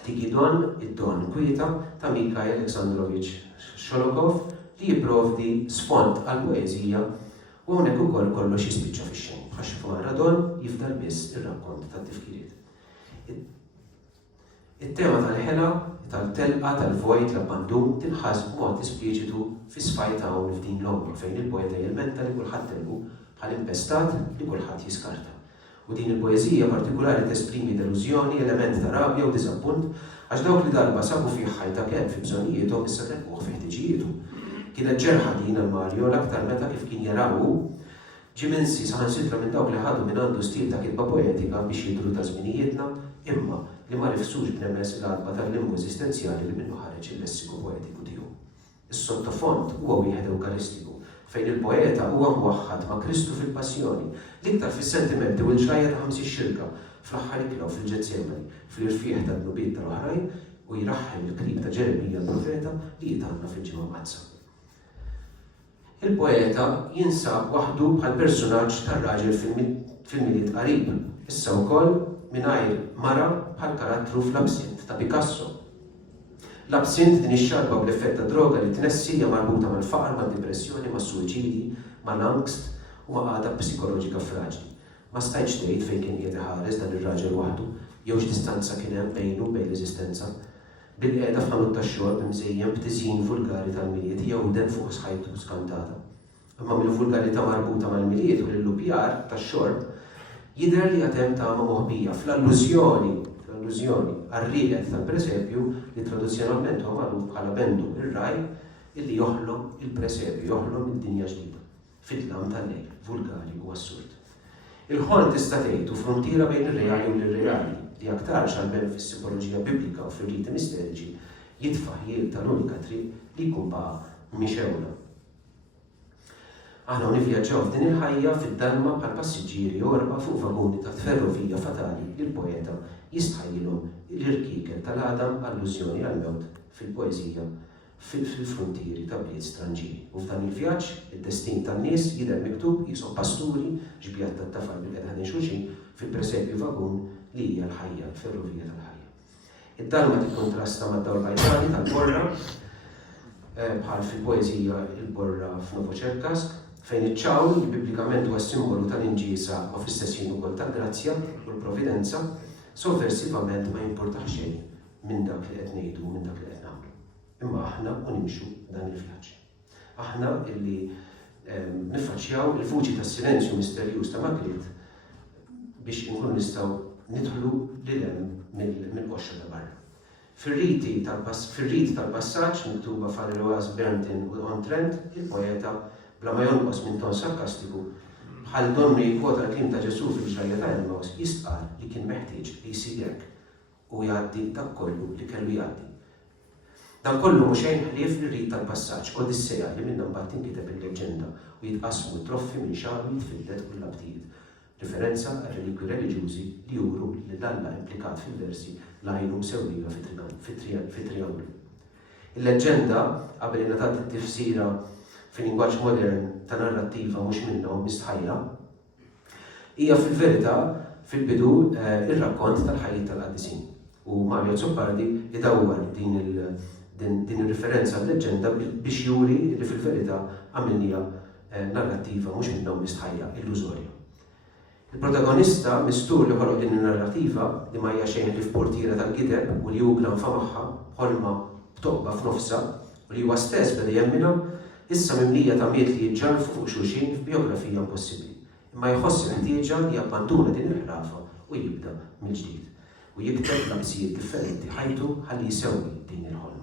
Tikidon, id-Don Kwieta ta' Mikhail Aleksandrovich Sholokov li jipprovdi sfond għall-poeżija u hawnhekk ukoll kollox jispiċċa fix-xejn. Bħax wara Don jifdal biss ir-rakkont tat-tifkiriet. Il-tema tal-ħela, tal-telqa, tal-vojt, l-abbandun tinħass b'mod espliċitu fi Spy Town f'din l-omma fejn il-poeta jilmenta li kulħadd telqu bħal impestat li kulħadd jiskarta. U din il-poeżija partikolari tesprimi delużjoni, element ta' rabja u diżappunt għax dawk li darba sabu fih ħajta kemm fi bżonijietom issa telquh fi ħtiġijietu. Kienet ġerħa din għal-Mario l-aktar meta kif kien jarawu ġiminsi saħansitra minn dawk li ħadu minn għandu stil ta' kitba poetika biex jidru ta' żminijietna imma li ma rifsux b'nemess l-għadba tal-limbu eżistenzjali li minnu ħareġ il-lessiku poetiku tiegħu. Is-sottofont huwa wieħed Ewkaristiku fejn il-poeta huwa mwaħħad ma' Kristu fil-passjoni l-iktar fis-sentimenti u l-ġrajja ta' 50 xirka fl-aħħar iklaw fil-Ġezzemani fl-irfieħ tal-nubiet tal-oħrajn u jraħħel il-krib ta' Ġeremija l-profeta li jitanna fil-ġimgħa Mazza. Il-poeta jinsab waħdu bħal personaġġ tar-raġel fil-miliet qarib, issa wkoll mingħajr mara bħal karattru fl-Absint ta' Picasso. L-Absint din ix-xarba bl-effett ta' droga li tnessija marbuta mal-faqar, mad-depressjoni, mas-suwiċidi, mal-angst u ma' għada psikoloġika fraġli. Ma stajtx tgħid fejn kien qiegħed iħares dan ir-raġel waħdu, jew x'distanza kien hemm bejnu bejn l-eżistenza. Bil-qiegħda f'ħanut tax-xorb imżejjem b'tiżjin vulgari tal-miliet jew den fuq sħajtu skantata. Imma mill-vulgarità marbuta mal-miliet u l-lupjar tax-xorb jidher li għad hemm tama moħbija fl-allużjoni għar-riqet tal-presepju li traduzzjonalment huwa magħruf bħala bendu ir-raj illi joħlom il-presepju, joħlom id-dinja ġdida fid-dlam tal-lejl, vulgari u assurd. Il-ħolm tista' tgħidu frontiera bejn ir-reali u l-irreali li aktar xalben fis-psikoloġija biblika u fir-riti misteriċi jitfa' ħjiel tal-unika triq li jkun baqa' mixewla. Aħna nivvjaġġaw f'din il-ħajja fid-dalma bħal passiġġieri orba fuq vaguni ta' ferrovija fatali li l-poeta jistħajjilhom l-irkikel tal-għadam allużjoni għall-mewt fil-poeżija fil-frontieri ta' bliet stranġiri. U f'dan il-vjaġġ, id-destin tan-nies jidher miktub jisom pasturi ġbjat tat-tafal bil-qed ħadin xulxin fil-presepju vagun li hija l-ħajja, l-ferrovija tal-ħajja. Id-dalma tikkontrasta mad-dawl bajdani tal-borra bħal fil-poeżija il-borra f'Novoċerkask fejn iċ-ċawl li biblikament huwa simbolu tal-inġiesa ma fl-istess ħin ukoll tal-grazzja u l-providenza sovversivament ma jimpurtax xejn minn dak li qed ngħidu u minn dak li qed nagħmlu. Imma aħna u nimxu dan il-vjaġġ. Aħna illi niffaċċjaw il-vuċi tas-silenzju misterjuż ta' Magritte biex inkunu nistgħu nidħlu lil hemm mill-qoxxa ta' barra. Fir-riti tal-passaġġ miktuba f'Areloise Berntin u On Trent, il-poeta bla ma jonqos minn ton sarkastiku bħal donnu jikkwota l-klim ta' Ġesu fil-ġrajja ta' Emmaus jistqal li kien meħtieġ li jsir hekk u jgħaddi dak kollu li kellu jgħaddi. Dan kollu mhux xejn ħlief lir-rit tal-passaġġ Odissea li minnha mbagħad tinkiteb il-leġenda u jitqasmu troffi minn xahar jitfiddet u l-abtijiet. Referenza għal relikwi reliġjużi li juru li l-Alla implikat fil-versi lajnu msewwija fit-triangolu. Il-leġenda qabel ingħatat it-tifsira fil-lingwaġġ modern ta' narrattiva mhux minnhom mistħajja, hija fil-verità fil-bidu ir-rakkont tal-ħajjiet tal-qaddisin. U Mario Zoppardi idawwar din ir-referenza għall-leġenda biex juri li fil-verità għamilnija narrattiva mhux minnhom mistħajja, illużorja. Il-protagonista mistur li ħoloq din in-narrattiva li ma hija xejn li f'portiera tal-gideb u li hu glan famaħħa ħolma b'tobba f'nofsa u li huwa stess beda jemmina issa mimlija ta' miet li jġarfu fuq xulxin f'biografija impossibbli. Imma jħoss il-ħtieġa li jabbanduna din il-ħrafa u jibda mill-ġdid. U jikteb labsijiet differenti ħajtu ħalli jsewwi din il-ħolma.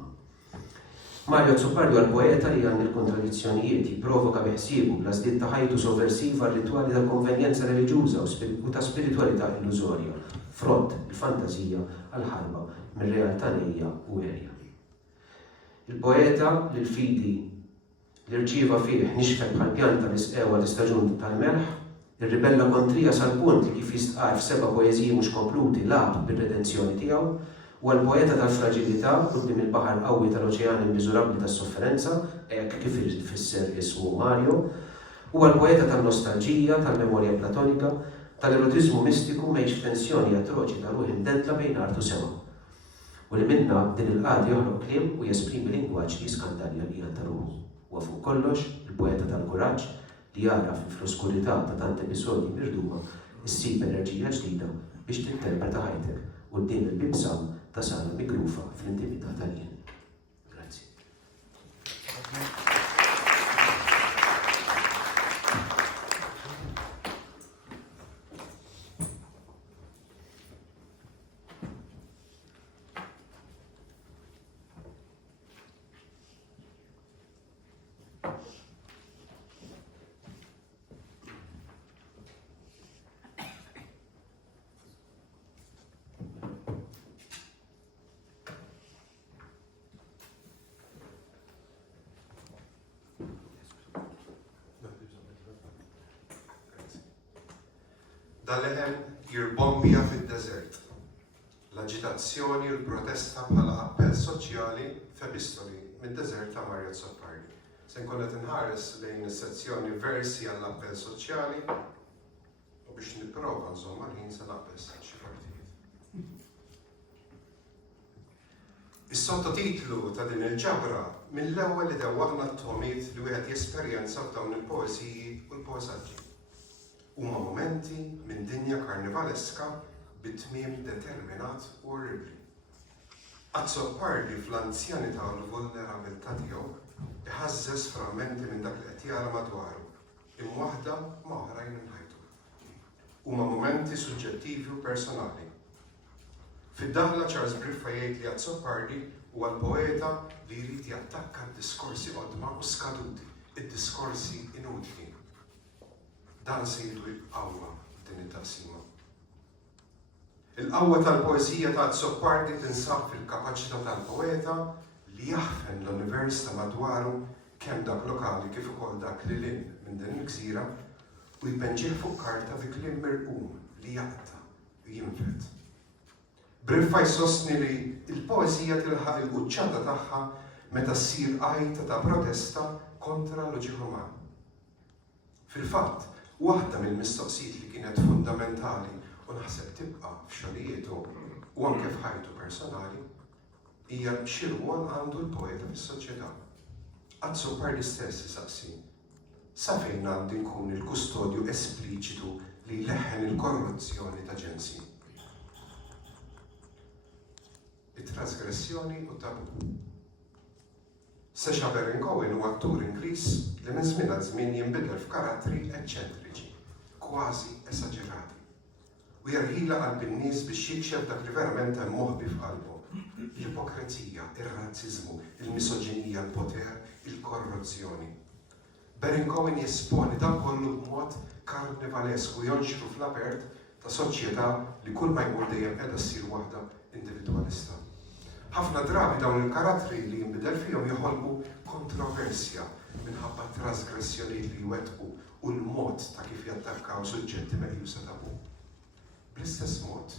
Mario Zoppardi għal-poeta li għand il-kontradizzjonijiet jipprovoka biħsiebu bl-għażliet ta' ħajtu sovversiva r-ritwali tal-konvenjenza reliġjuża u ta' spiritualità illużorja, frott il-fantazija għal-ħarba mir-realtà nejja u erja. Il-poeta li l-fidi li rċieva fih nixfet bħal pjanta l-isqewa l-istaġun tal-melħ, ir-ribella kontrija sal-punt li kif jistqar f'seba' poeżiji mhux kompluti lab bir-redenzjoni tiegħu, u għal-poeta tal-fragilità quddiem il-baħar qawwi tal-oċean immiżurabbli tas-sofferenza, hekk kif ifisser ismu Mario, u għal-poeta tal-nostalġija, tal-memorja platonika, tal-erotiżmu mistiku mejx tensjoni atroċi ta' ruħ imdedla bejn art u sema. U li minna din il-qagħdi joħloq kliem u jesprimi lingwaġġ li skandalja li ta' ruħu. U fuq kollox, il-poeta tal-kuraġġ li jara fl-oskurità ta' tant episodji mirduma issib enerġija ġdida biex tinterpreta ħajtek u din il-bibsam ta' sala migrufa fl-intimità tal-jien. Grazzi. dal-eħen jirbombija fid-deżert. L-aġitazzjoni u l-protesta bħala appell soċjali f'epistoli mid-deżert ta' Marja Zoppardi. Se nkun qed inħares lejn is-sezzjoni versi għall-appell soċjali u biex nipprova nżomm mal-ħin se naqbel xi partijiet. Is-sottotitlu ta' din il-ġabra mill-ewwel li dewwaqna t-tomiet li wieħed jesperjenza f'dawn il-poesiji u l-poesaġġi. Huma momenti minn dinja karnivaleska bit-tmiem determinat u orribli. Zoppardi fl-anzjanità u l-vulnerabilità tiegħu iħażżes frammenti minn dak li qed jara madwaru, imwaħda ma' oħrajn minn ħajtu. Huma momenti suġġettivi u personali. Fid-daħla Charles Briffa jgħid li Zoppardi huwa l-poeta li jrid jattakka d-diskorsi qodma u skaduti, id-diskorsi inutli. Dan se jgħidu l-qawwa din it-taqsima. Il-qawwa tal-poesija ta' Zoppardi tinsab fil-kapaċità tal-poeta li jaħfen l-univers ta' madwaru kemm dak lokali kif ukoll dak li lin minn din il-gżira u jbenġih fuq karta bi kliem mirqum li jaqta' u jinfed. Briffa jsostni li il-poesija tilħaq il-quċċata tagħha meta ssir qajta ta' protesta kontra l-loġi Ruman. Fil-fatt, waħda mill-mistoqsijiet li kienet fundamentali u naħseb tibqa' f'xogħlietu u anke f'ħajtu personali hija x'irwol għandu l-poeta fis-soċjetà. Zoppardi stess isaqsi, sa fejn għandi nkun il-kustodju espliċitu li jleħħen il-korruzzjoni ta' ġensi. It-trasgressjoni u tabu. Sacha Baron Cohen huwa attur Ingliż li minn żmien għal żmien jinbidel f'karattri eċċentriċi, kważi esaġerati. U jarħila qalb in-nies biex jikxef dak li verament hemm moħbi f'qalbu. L-ipokrizija, ir-razziżmu, il-misoġinija, l-poter, il-korruzzjoni. Baron Cohen jesponi dan kollu b'mod karnivalesku jonxru fl-apert ta' soċjetà li kull ma jmur dejjem qiegħda ssir waħda individwalista. Ħafna drabi dawn il-karattri li jinbidel fihom joħolqu kontroversja minħabba trasgressjonijiet li jwettqu u l-mod ta' kif jattakkaw suġġetti meqjusa tabu. Bl-istess mod,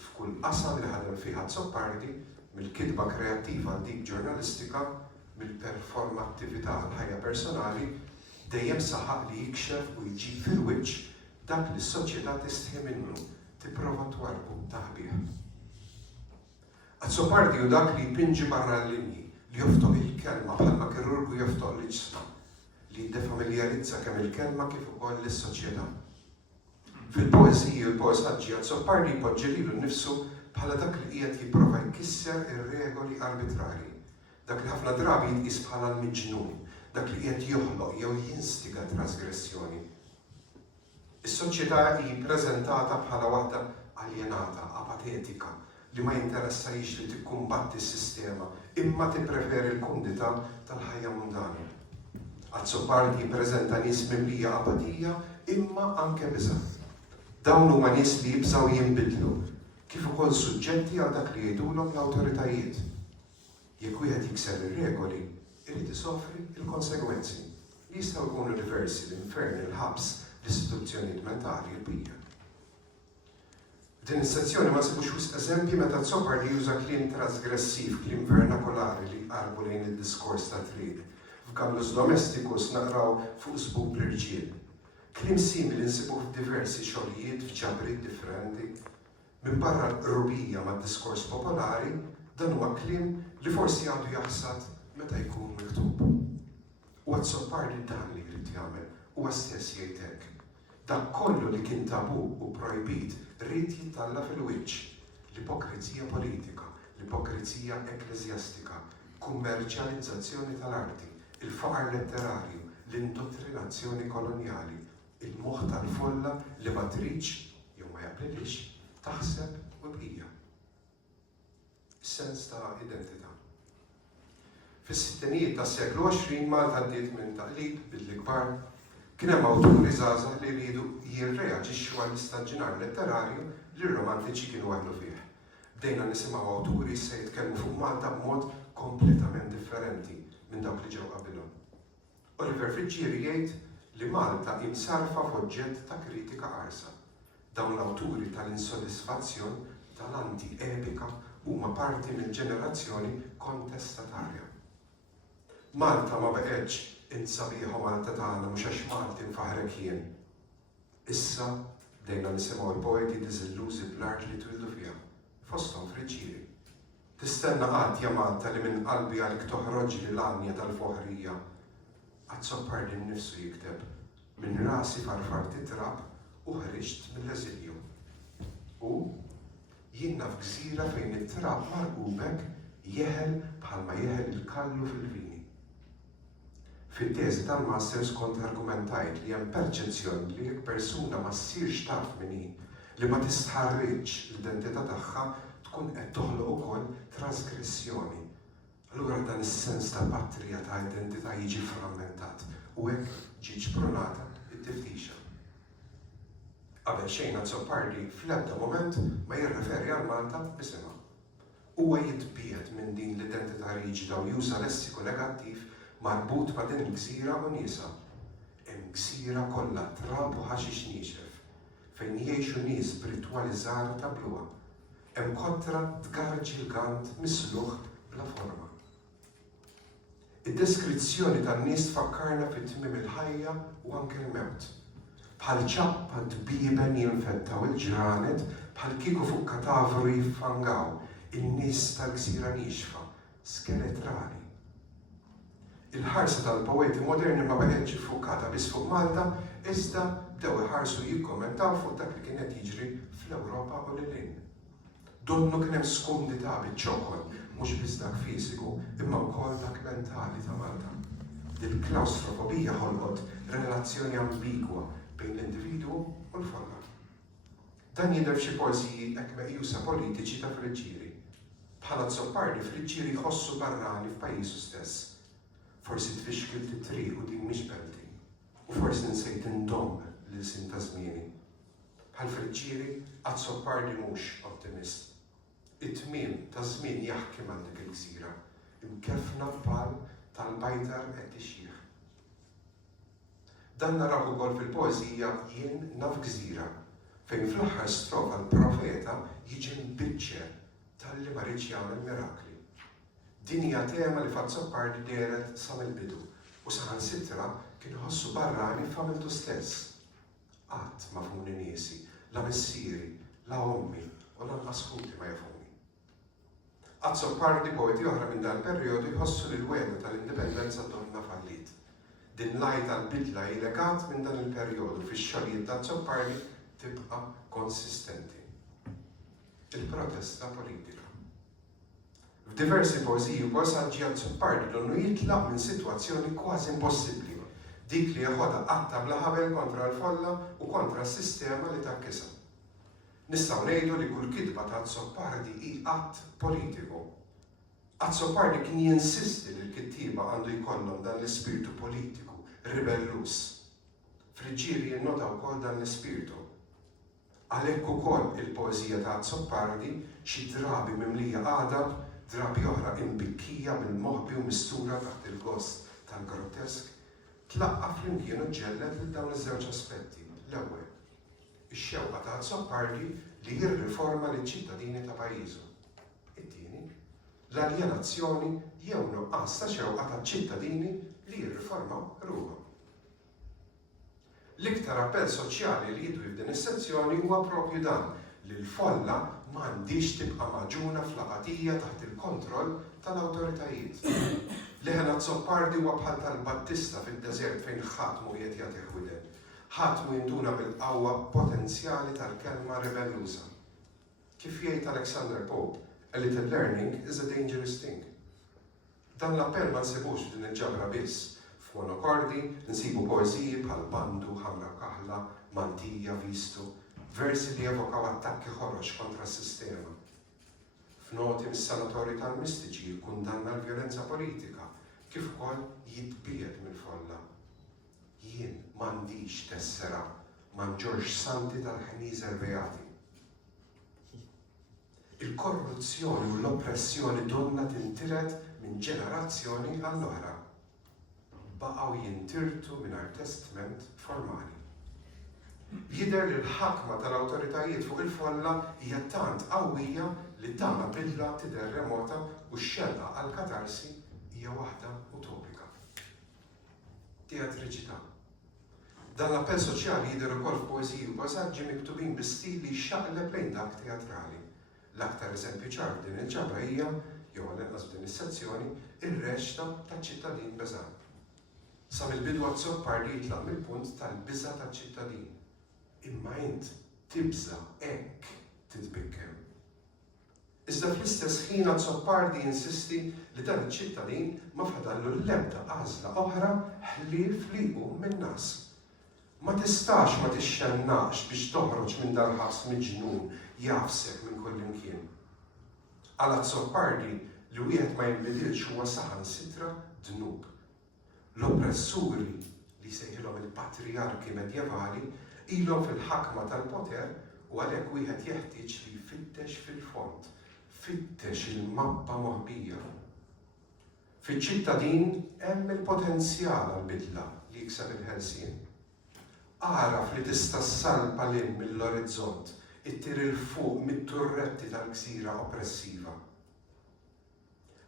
f'kull qasam li ħadem fiha Zoppardi, mill-kitba kreattiva dik ġurnalistika, mill-performattività l-ħajja personali, dejjem saħaq li jikxef u jġib fil-wiċċ dak li s-soċjetà tistħi minnu tipprova twarbu taħbih. Zoppardi hu dak li jpinġi barra l-linji, li joftoq il-kelma bħalma kirurgu joftoq l-ġisma, li jiddefamiljarizza kemm il-kelma kif ukoll lis-soċjetà. Fil-poeżiji u l-poesaġġi Zoppardi jpoġġi lilu nnifsu bħala dak li qiegħed jipprova jkisser ir-regoli arbitrarji, dak li ħafna drabi jitqis bħala l-miġnun, dak li qiegħed joħloq jew jinstiga trasgressjoni. Is-soċjetà hi ppreżentata bħala waħda aljenata, apatetika, li ma jinteressajx li tikkumbatti s-sistema, imma tippreferi l-kumdità tal-ħajja mundana. Zoppardi jippreżenta nies mimlija apatija, imma anke biża'. Dawn huma nies li jibżgħu jinbidlu, kif ukoll suġġetti għal dak li jgħidulhom l-awtoritajiet. Jekk wieħed jikser ir-regoli, irid isofri l-konsegwenzi li jistgħu jkunu diversi l-infern, il-ħabs, l-istituzzjonijiet mentali, il-bija. Din is-sezzjoni ma nsibux wisq eżempji meta Zoppardi juża kliem trasgressiv, kliem vernakolari li jqarbu lejn id-diskors ta' triq. F'Gallus Domesticus naqraw fuq sbub l-irġiel. Kliem simili nsibuh f'diversi xogħlijiet f'ġabriet differenti. Minn barra l-qrubija mad-diskors popolari, dan huwa kliem li forsi għandu jaħsad meta jkun miktub. U Zoppardi dan li jrid jagħmel huwa stess jgħid hekk. Dak kollu li kien tabu u projbit rrid jittalla fil-wiċċ. L-ipokrizija politika, l-ipokrizija ekklesjastika, kummerċjalizzazzjoni tal-arti, il-faqar letterarju, l-indottrinazzjoni kolonjali, il-moħħ tal-folla li ma tridx jew ma jaqbilix taħseb u bqija. Sens ta' identità. Fis-sittinijiet tas-seklu 20 Malta għaddiet minn taqlib bil-kbar. Kien hemm awturi żgħażagħ li jridu jirreaġixxu għall-istaġġinar letterarju li r-romantiċi kienu għamlu fih. Bdejna nisimgħu awturi se jitkellmu fuq Malta b'mod kompletament differenti minn dawk li ġew qabilhom. Oliver Frigieri jgħid li Malta imsarfa f'oġġett ta' kritika qarsa. Dawn l-awturi tal-insodisfazzjon tal-anti-epika huma parti mill-ġenerazzjoni kontestatarja. Malta ma beqgħetx insabiħu Malta tagħna mhux għax Malti nfaħrek jien. Issa bdejna nisimgħu l-poeti diżillużi bl-art li twildu fiha, fosthom Friġġieri. Tistenna qatt ja Malta li minn qalbi għalik toħroġ li l-għanja tal-foħrija. Qatt Soppardi nnifsu jikteb minn rasi farfar titrab u ħriġt mill-eżilju. U jien naf gżira fejn it-trab marqubek jeħel bħalma jeħel il-kallu fil-vini. Fit-teżi tal-masters kont argumentajt li hemm perċezzjoni li l-persuna ma ssirx taf min hi, li ma tistħarriġ l-identità tagħha tkun qed toħloq ukoll trasgressjoni. Allura dan is-sens ta' patrija ta' identità jiġi frammentat u hekk ġiġ pronata it-tiftixa. Qabel xejn Soppardi fl-ebda moment ma jirreferi għal Malta b'isimha. Huwa jitbiet minn din l-identità riġida u juża lessiku negattiv marbut ma' din il-gżira u niesa. Hemm gżira kollha trab u ħaxix niexef fejn jgħixu nies britwalizzar ta' bluha. Hemm kontra dgar ġilgant misluħ bla forma. Id-deskrizzjoni tan-nies tfakkarna fit-tmiem il-ħajja u anke l-mewt. Bħal ċappa dbieben jinfettaw il-ġranet, bħal kieku fuq katavru jiffangaw in-nies tal-gżira nixfa, skeletrali. Il-ħarsa tal-poeti moderni ma beqgħetx iffukata biss fuq Malta, iżda bdew iħarsu jikkommentaw fuq dak li kien qed jiġri fl-Ewropa u lil-hinn. Donnu kien hemm skundità biċ-ċokol, mhux biss dak fiżiku, imma wkoll dak mentali ta' Malta. Il-klaustrofobija ħolqot relazzjoni ambigwa bejn l-individwu u l-folla. Dan jidher f'xi poeżiji hekk meqjusa politiċi ta' Friġġieri. Bħala Soppardi Friġġieri jħossu barrani f'pajjiżu stess. Forsi tfixkil titriq u din mhix belti. U forsi nsejt indomm lil-sin ta' żmieni. Bħal Friġġieri għad Soppardi mhux ottimist. It-tmiem ta' żmien jaħki mal dik il-gżira, imkeffna bħal tal-bajtar qed ixjieħ. Dan naraw ukoll fil-poeżija Jien naf gżira, fejn fl-aħħar strofa l-profeta jiġi mbiċċer talli ma rridx jagħmel mirakli. Din hija tema li fatt Soppardi deret sa mill-bidu u saħansittra kien iħossu barrani f'għamiltu stess. Qatt ma fhmuni niesi, la missieri, la ommi u lanqas ħuti ma jafhmuni. Qatt Soppardi poeti oħra minn dan perjodu jħossu li l-weda tal-indipendenza donna fallit. Din lajt tal-bidla legat minn dan il-perjodu fix-xogħlijiet ta' Soppardi tibqa' konsistenti. Il-protesta politika. F'diversi poeżiji wkoll saġġi għal Soppardi donnu jitlaq minn sitwazzjoni kważi impossibbli, dik li jaħodha qatta bla ħabel kontra l-folla u kontra s-sistema li takkisha. Nistgħu ngħidu li kull kitba ta' Soppardi hi att politiku. Qatt Soppardi kien jinsisti li l-kittiba għandu jkollhom dan l-ispirtu politiku, ribellus. Friġġieri jinnota wkoll dan l-ispirtu. Għalhekk ukoll il-poeżija ta' Soppardi xi drabi mimlija għadab, drabi oħra imbikkija bil-moħbi u mistura taħt il-gost tal-grotesk, tlaqqa flimkien u ġellet lil dawn iż-żewġ aspetti. L-ewwel, ix-xewqa ta' Soppardi li jirriforma liċ-ċittadini ta' pajjiżu. It-tieni, l-aljenazzjoni jew nuqqas ta' xewqa ta' ċittadini li jirriformaw ruhom. L-iktar appell soċjali li jidwi f'din is-sezzjoni huwa proprju dan li l-folla m'għandix tibqa' maġuna fl-apatija taħt il-kontroll tal-awtoritajiet. Leħen Soppardi huwa bħal tal-Battista fid-deżert fejn ħadd mhu qiegħed jagħtih widen. Ħadd mu jinduna bil-qawwa potenzjali tal-kelma rebelluża. Kif jgħid Alexander Pope, a little learning is a dangerous thing. Dan l-appell ma nsibux din il-ġabra biss. F'monokordi nsibu poeżiji bħal Bandu, Ħamra Kaħla, Mantija, Vistu, versi li evokaw attakki ħorox kontra s-sistema. F'noti mis-sanatorji tal-mistiċi jikkundanna l-vjolenza politika, kif ukoll jitbiet mill-folla. Jien m'għandix tessera ma' Ġorġ Santi tal-ħnieżer beati. Il-korruzzjoni u l-oppressjoni donna tintiret minn ġenerazzjoni għall-oħra. Baqgħu jintirtu mingħajr testament formali. Jidher li l-ħakma tal-awtoritajiet fuq il-folla hija tant qawwija li tagħmel bidla tidher remota u x-xelqa għal katarsi hija waħda utopika. Teatriċità. Dan l-appell soċjali jidher ukoll f'poeżiji u pasaġġi miktubin bi stil li jxaqleb lejn dak teatrali. L-aktar eżempju ċar din il-ġabra hija, jew għal-inqas f'din is-sezzjoni, ir-reċta taċ-ċittadin beżan. Sa mill-bidu Azzopardi jitlaq mill-punt tal-biża taċ-ċittadin. Imma int tibża hekk titbikkem. Iżda fl-istess ħin Azzopardi insisti li dan iċ-ċittadin ma fadallu l-ebda għażla oħra ħlief li jqum min-nas. Ma tistax ma tixxennaqx biex toħroġ minn dal-ħabs miġnun jafsek minn kull imkien. Għal Azzopardi li wieħed ma jinbidilx huwa saħansitra dnub. L-oppressuri li sejħilhom il-patriarki medjevali ilhom fil-ħakma tal-poter u għalhekk wieħed jeħtieġ li jfittex fil-fond, fittex il-mappa moħbija. Fiċ-ċittadin hemm il-potenzjal għall-bidla li jikseb il-ħelsien. Għaraf li tista' ssalpa lil mill-orizzont, ittir il-fuq mit-turretti tal-gżira oppressiva.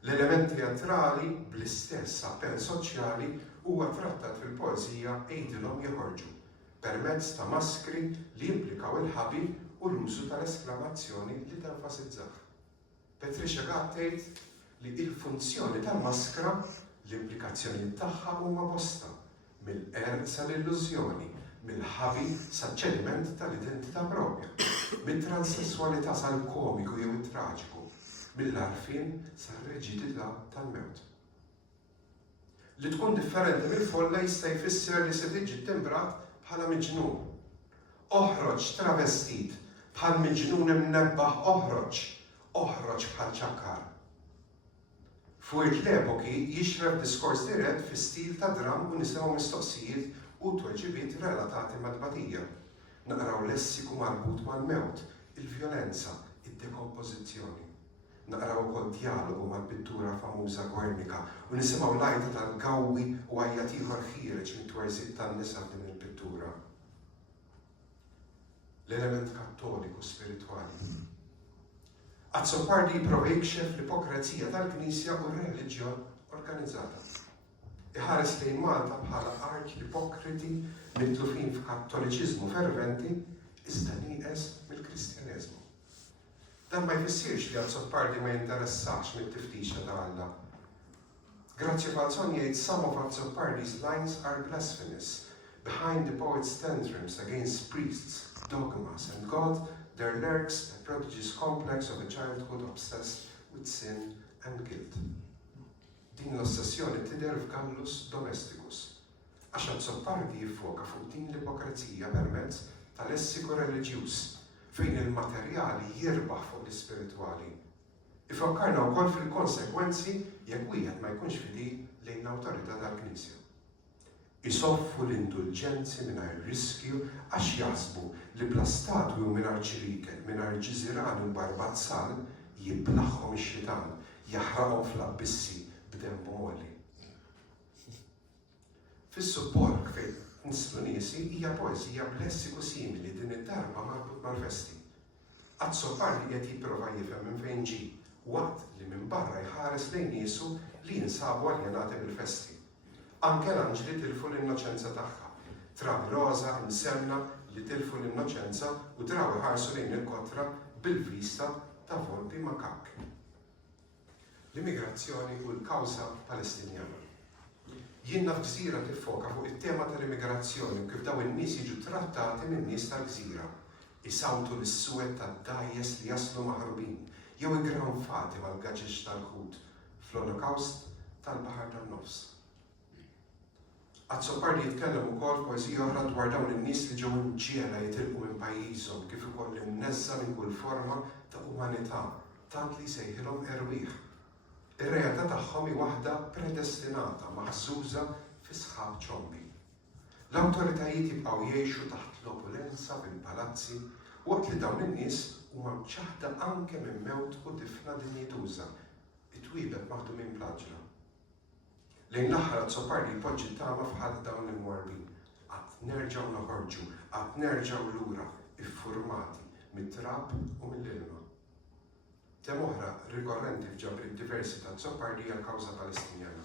L-element teatrali bl-istess appell soċjali huwa trattat fil-poeżija Ejdilhom joħorġu permezz ta' maskri li jimplikaw il-ħabi u l-użu tal-esklamazzjoni li tenfasizzah. Patricia Gatt tgħid li l-funzjoni tal-maskra l-implikazzjoni tagħha huma bosta mill-qerq sal-illużjoni, mill-ħabi saċ-ċediment tal-identità propja, mit-transessualità sal-komiku jew it-traġiku, mill-arfin sal-reġidità tal-mewt. Li tkun differenti mill-folla jista' jfisser li se tiġi timbrat bħala miġnun. Oħroġ travestit bħal miġnun imnebbaħ oħroġ bħal ċakkar. Fuq l-epoki jixreb diskors dirett fi stil ta' dram u nisimgħu mistoqsijiet u tweġibiet relatati mad-tbatija. Naqraw lessiku marbut mal-mewt, il-vjolenza, id-dekompożizzjoni. Naqraw ukoll dialogu mal-pittura famuża Guernica u nisimgħu lajta tal-gawwi u għajjat ieħor ħiereġ mit-twerżiet tan-nisa din il-pittura. L-element kattoliku spiritwali. Azzopardi jipprova jikxef l-ipokrazija tal-Knisja u r-reliġjon organizzata. Iħares lejn Malta bħala arċ ipokriti mitlufin f'kattoliċiżmu ferventi iżda nieqes mill-Kristjaneżmu. Dan ma jfissirx li Azzopardi ma jinteressax mit-tiftixa ta' Alla. Grazzi Falzon jgħid some of Azzopardi's lines are blasphemous. Behind the poet's tantrums against priests, dogmas and God, there lurks a prodigious complex of a childhood obsessed with sin and guilt. Din l-ossessjoni tidher f'Gallus Domesticus, għax Azzopardi jiffoka fuq din l-ipokrazija permezz tal-lessiku reliġjuż fejn il-materjali jirbaħ fuq l-ispiritwali. Ifakkarna wkoll fil-konsekwenzi jekk wieħed ma jkunx fidil lejn l-awtorità tal-Knisja. Isoffu l-indulġenzi mingħajr riskju għax jaħsbu li bla statwi u mingħajr ċirikel, mingħajr ġiżiran u barbazzal jiblaħħhom ix-xitan, jaħraqhom fl-abbissi b'dembu molli. Fis-suppork fejn nislu niesi hija poeżija b'lessiku simili din id-darba marbut mal-festi. Azzopardi qed jipprova jifhem minn fejn ġie, waqt li minn barra jħares lejn niesu li jinsabu aljenati bil-festi. Anke l-anġli tilfu l-innoċenza tagħha. Trabi roża insemna li tilfu l-innoċenza u draw iħarsu lejn il-kotra bil-vista ta' volpi makak. L-immigrazzjoni u l-kawża Palestinjana. Jien naf Gżira tiffoka fuq it-tema tal-immigrazzjoni u kif daw in-nies jiġu trattati minn nies tal-Gżira. Isawtu l-suwed tad-dajjes li jaslu maħrubin, jew igranfati mal-gaġeġ tal-ħut fl-Olokawst tal-Baħar tan-Nofs. Azzopardi jitkellem ukoll f'poeżija oħra dwar dawn in-nies li ġew imġiela jitilqu minn pajjiżhom kif ukoll imneżża minn kull forma ta' umanità, tant li jsejħilhom erwieħ. Ir-realtà tagħhom hi waħda predestinata maħżuża fi sħab ċombi. L-awtoritajiet jibqgħu jgħixu taħt l-opulenza fil-palazzi waqt li dawn in-nies huma mċaħda anke minn mewt u tifna dinjituża, it-twiebet maħdumin bl-aġla. Lejn l-aħħar Azzopardi jpoġġi tama f'ħadd dawn il-mwarbin. Qatt nerġgħu noħorġu, qatt nerġgħu lura iffurmati mit-trab u mill-ilma. Tem oħra rikorrenti f'ġabri diversi ta' Zoppardi hija l-kawża Palestinjana.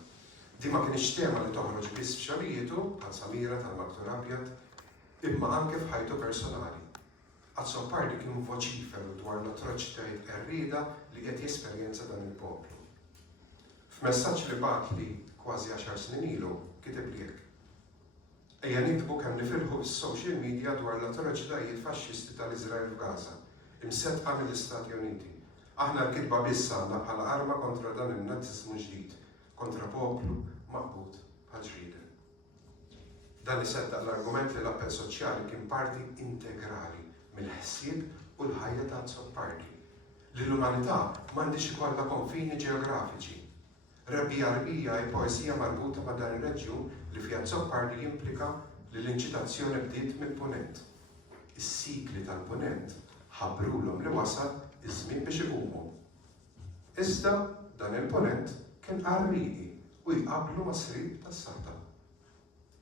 Di ma kienx tema li toħroġ biss f'xogħlietu bħal Samira tal-Maktur Abjad, imma anke f'ħajtu personali. Zoppardi kien voċiferu dwar l-atroċitajiet qerrieda li qed jesperjenza dan il-poplu. F'messaġġ li bagħat li kważi 10 snin ilu kiteb li hekk. Ejja niktbu kemm nifirħu fis-social media dwar l-atroċitajiet faxxisti tal-Iżrael f'Gaza, imsettqa mill-Istati Uniti. Aħna l-kitba biss għandna bħala arma kontra dan in-nazzismu ġdid, kontra poplu maqbud bħal ġrieden. Dan iseddaq l-argument li l-appell soċjali kien parti integrali mill-ħsieb u l-ħajja ta' Zoppardi. Li l-umanità m'għandix ikollha konfini ġeografiċi. Rebbija Rbija hi poesija marbuta ma' dan ir-reġjun li fiha Zoppardi jimplika li l-inċitazzjoni bdiet mill-punent. Is-sikli tal-punent ħabbrulhom li wasal iż-żmien biex iqumu. Iżda dan il-punent kien qarrieqi u jqabblu ma' srib tas-Sata.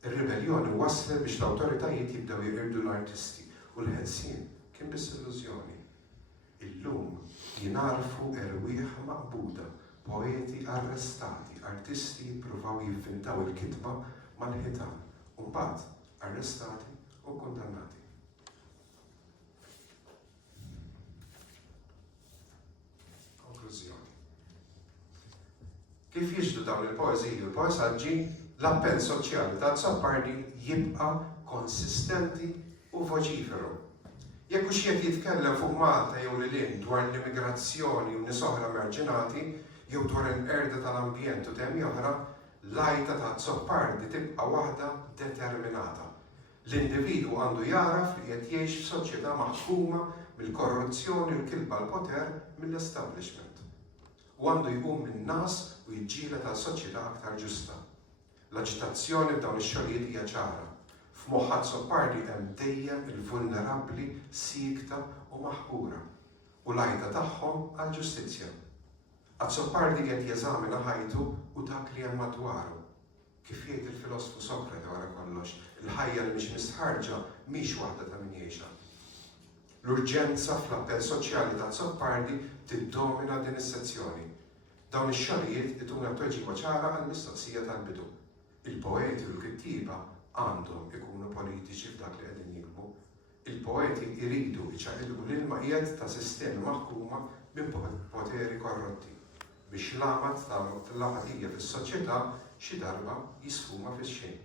Ir-ribelljoni waslet biex l-awtoritajiet jibdew jirqirdu l-artisti u l-ħelsien kien biss illużjoni. Illum jinarfu erwieħ maqbuda, poeti arrestati, artisti jippruvaw jivvintaw il-kitba mal-ħitan, u mbagħad arrestati u kundannati. Konklużjoni. Kif jiġdu dawn il-poeżiji u l-poesaġġi, l-appell soċjali ta' Zoppardi jibqa' konsistenti u voċiferu. Jekk hux jekk jitkellem fuq Malta jew lilin dwar l-immigrazzjoni u nies oħra marġinati, jew dwar il-qerda tal-ambjent u temi oħra, l-għajta ta' Zoppardi tibqa' waħda determinata. L-individu għandu jaraf li qed jgħix f'soċjetà maħkuma mill-korruzzjoni u l-kilba l-poter mill-establishment. U għandu jqum min-nas u jiġġieled għal soċjetà aktar ġusta. L-aġitazzjoni f'dawn ix-xogħlijiet hija ċara. F'moħħ Zoppardi hemm dejjem il-vulnerabbli, sikta u maħqura u l-għajta tagħhom għall-ġustizzja. Zoppardi qed jeżamina ħajtu u dak li hemm madwaru. Kif jgħid il-filosofu Sokrate wara kollox, il-ħajja li mhix mistħarġa mhix waħda ta' min jgħixha. L-urġenza fl-appell soċjali ta' Zoppardi tiddomina din is-sezzjoni. Dawn ix-xogħlijiet ituna tweġiba ċara għall-mistoqsija tal-bidu. Il-poeti u l-kittiba għandhom ikunu politiċi f'dak li qegħdin jikbu. Il-poeti jridu jċaqilqu l-ilma qiegħed ta' sistemi maħkuma minn poteri korrotti biex l-amat tal-laqatija fis-soċjetà xi darba jisfuma fix-xejn.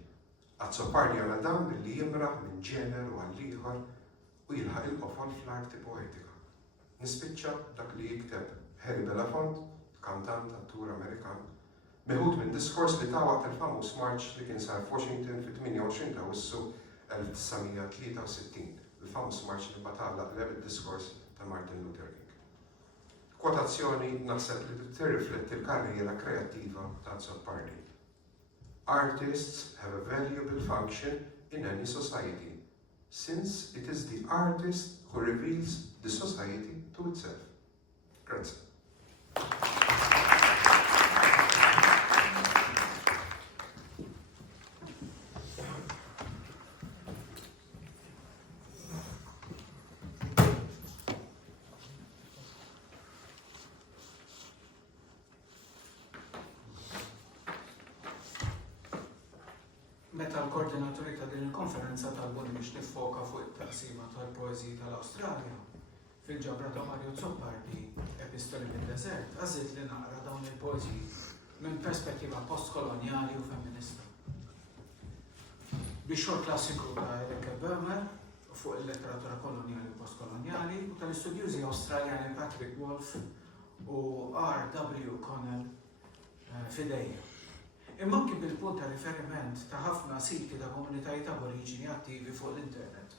Zoppardi jagħmel dan billi jimraħ minn ġeneru għal ieħor u jilħaq il-qofol fl-arti poetika. Nispiċċa dak li jikteb Harry Belafonte, kantant attur Amerikan, meħud minn diskors li ta' waqt il-famuż marċ li kien sar f'Washington fit-28 ta' Awwissu 1963, il-famuż marċ li batalla qleb id-diskors ta' Martin Luther King. Kwotazzjoni naħseb li tirrifletti l-karriera kreattiva ta' Zoppardi. Artists have a valuable function in any society, since it is the artist who reveals the society to itself. Grazie. Meta l-koordinaturi ta' din il-konferenza talbu biex nifoka fuq it-taqsima tal-poeżiji tal-Awstralja, fil-ġabra ta' Mario Zoppardi, Epistoli mid-Desert, għażilt li naqra dawn il-poeżiji minn perspettiva postkolonjali u femminista. Bix-xogħol klassiku ta' Erika Böhmer fuq il-letteratura kolonjali u postkolonjali u tal-istudjużi Awstraljani Patrick Wolf u R.W. Connell fidejja. Imma anki bil-punt ta' riferiment ta' ħafna siti ta' komunitajiet aboriġini attivi fuq l-internet.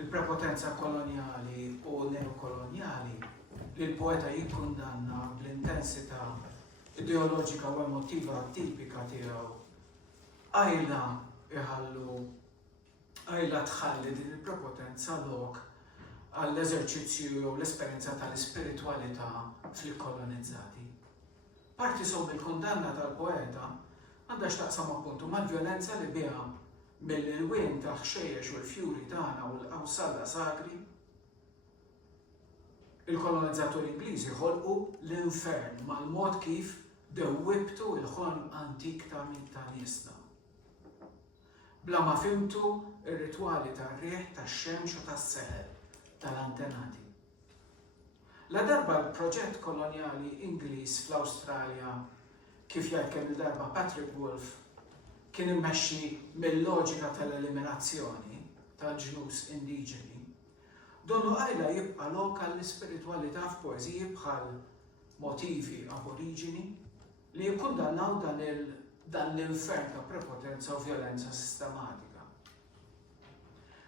Il-prepotenza koloniali u neokoloniali li l-poeta jikkundanna bl-intensità ideoloġika u emotiva tipika tiegħu għajla tħalli din il-prepotenza lok għall-eżerċizzju jew l-esperjenza tal-ispiritwalità fil-kolonizzati. Parti sow il-kundanna tal-poeta għandha x'taqsam appuntu mal-vjolenza li biha mill-ilwien ta' ħxejjex u l-fjuri tagħna u l-qawsalla sagri, il-kolonizzaturi Ingliżi ħolqu l-infern mal-mod kif dewwibtu il-ħolm antik ta' niesna. Bla ma fimtu ir-ritwali tar-rieħ tax-xemx u tas-seħel tal-antenati. La darba l-proġett kolonjali Ingliż fl-Awstralja kif jgħid kemm il-darba Patrick Wolf kien immexxi mill-loġika tal-eliminazzjoni tal-ġnus indiġeni, donnu għajla jibqa' lokal l-ispiritualità f'poeżiji bħal motivi aboriġini li jikkundannaw dan l-infern ta' prepotenza u violenza sistematika.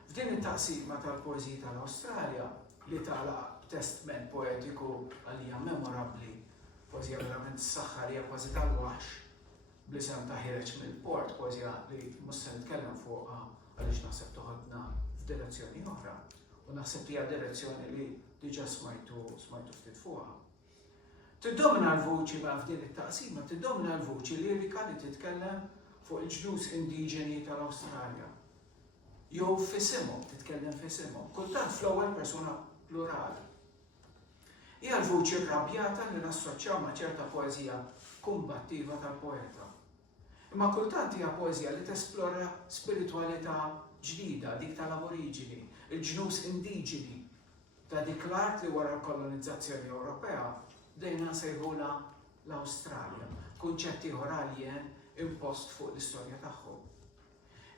F'din it-taqsima tal-poeżiji tal-Awstralja li tagħlaq b'testament poetiku għalija memorabbli, poeżija verament saħħarija kważi tal-waħx, bl-isem ta' ħireġ mill-port, poeżija li mhux se nitkellem fuqha għaliex naħseb toħodna f'direzzjoni oħra u naħseb hija direzzjoni li diġà smajtu ftit fuqha. Tiddomina l-vuċi ma' f'din it-taqsima, tiddomina l-vuċi lirika li titkellem fuq il-ġnus indiġeni tal-Awstralja. Jew f'isimhom, titkellem f'isimhom, kultant fl-ewwel persuna plurali. Hija l-vuċi rrabjata li nassoċjaw ma' ċerta poeżija kumbattiva tal-poeta. Imma kultant hija poeżija li tesplora spiritualità ġdida, dik tal-aboriġini, il-ġnus indiġeni ta' dik l-art li wara l-kolonizzazzjoni Ewropea dejna nsejħula l-Awstralja, kunċetti oralien impost fuq l-istorja tagħhom.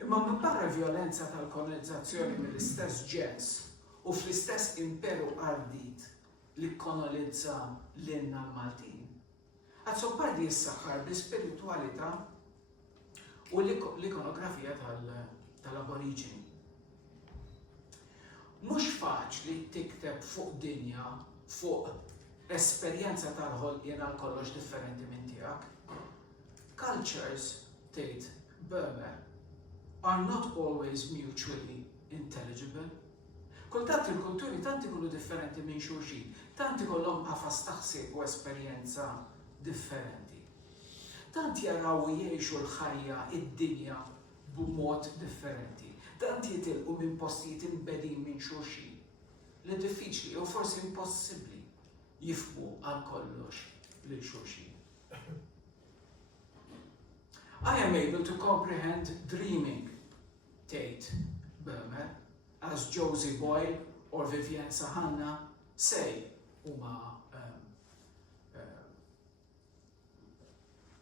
Imma minn barra l-vjolenza tal-kolonizzazzjoni mill-istess ġens u fl-istess imperu ardit li kolonizza l-inna l-Maltin, għad-soppardi jissaħħar bl-spiritualità u l-ikonografija tal-aboriġini. Mhux faċli tikteb fuq dinja, fuq esperjenza tal-ħolqien għal kollox differenti minn tiegħek. Cultures, tgħid Böhmer, are not always mutually intelligible. Kultant il-kulturi tant ikunu differenti minn xulxin, tant ikollhom qafas taħsib u esperjenza differenti. Tant jaraw jgħixu l-ħajja, id-dinja b'mod differenti. Tant jitilqu minn postijiet imbedin minn xulxin. Li diffiċli u forsi impossibbli jifhmu għal kollox lil xulxin. I am able to comprehend dreaming, tgħid Böhmer, as Josie Boyle or Vivienne Sahanna say huma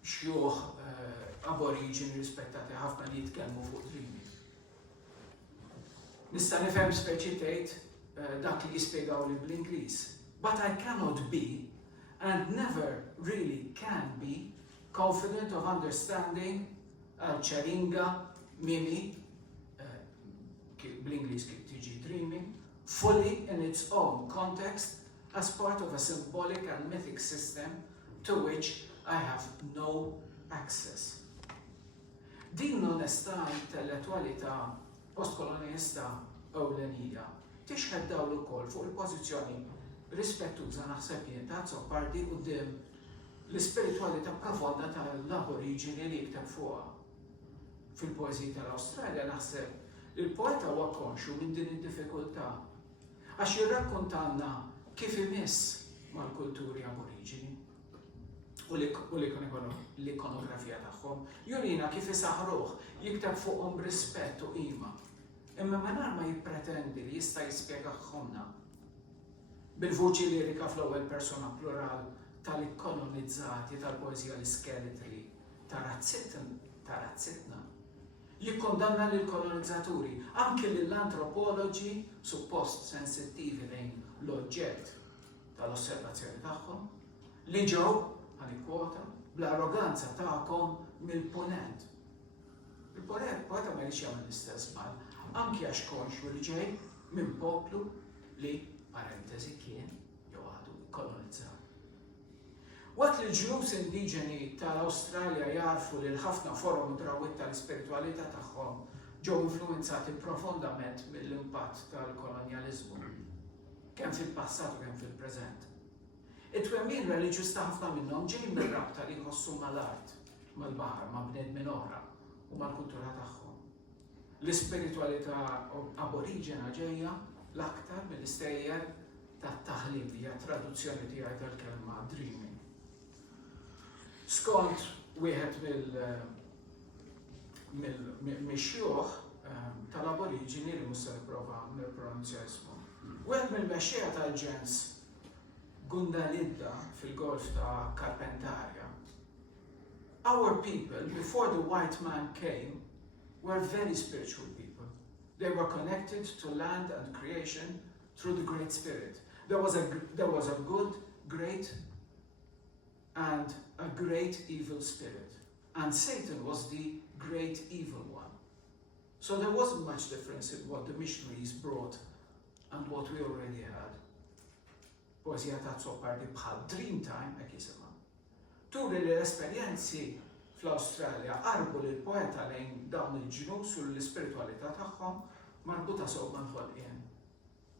xjuħ aboriġini rispettati ħafna li jitkellmu fuq dreaming. Nista' nifhem speċi tgħid dak li jispjegaw li bl-Ingliż. But I cannot be, and never really can be, confident of understanding al-ċaringa, mimi, bl-Ingliż kif tiġi dreaming, fully in its own context as part of a symbolic and mythic system to which I have no access. Din l-onestà intellettualità postkolonista ewlenija tixħed dawl ukoll fuq il-pożizzjoni rispettuża naħseb jien ta' Zoppardi quddiem l-ispiritualità profonda tal-aboriġini li jikteb fuqha. Fil-poeżija tal-Awstralja naħseb il-poeta huwa konxu minn din id-diffikultà għax jirrakkontanna kif imiss mal-kulturi aboriġini u l-ikonografija tagħhom. Jurina kif isaħruh jikteb fuqhom b'rispett u qima. Imma mingħajr ma jippretendi li jista' jispjegahomna bil-vuċi lirika fl-ewwel persuna plural tal-ikkolonizzati tal-poeżija l-iskeletri ta' razzitna. Jikkondanna lill-kolonizzaturi, anke lill-antropoloġi suppost sensittivi lejn l-oġġett tal-osservazzjoni tagħhom, li ġew ħanikwota bl-arroganza tagħkom mill-punent. Il-poeta ma jridx jagħmel l-istess mal, anke għax konxu li ġej minn poplu li parentesi kien jew għadu kolonizzat. Waqt li l-ġnus indiġeni tal-Awstralja jarfu li l-ħafna forum drawit tal-ispiritualità tagħhom ġew influenzati profondament mill-impatt tal-kolonjaliżmu, kemm fil-passat u kemm fil-preżent. It-twemmin reliġjuż ta' ħafna minnhom ġej mir-rabta li jħossu mal-art, mal-baħar, ma' bnedmin oħra u mal-kultura tagħhom. L-ispiritualità aboriġena ġejja l-aktar mill-istejjer tat-taħlim li hija traduzzjoni tiegħi tal-kelma dreaming. Skont wieħed mill-mexjux tal-aboriġini li mhux se nipprova nippronunzja ismu. Wieħed mill-mexxejja tal-ġens Gundalidda fil-golf ta' Carpentaria. Our people, before the white man came, were very spiritual people. They were connected to land and creation through the Great Spirit. There was a good, great, and a great evil spirit. And Satan was the great evil one. So there wasn't much difference in what the missionaries brought and what we already had. Poezija ta' Zoppardi bħal Dreamtime, hekk jisimha. Turi li l-esperjenzi fl-Awstralja qarbu lil poeta lejn dawn il-ġnus u l-ispiritualità tagħhom marbuta sew mal-ħolqien.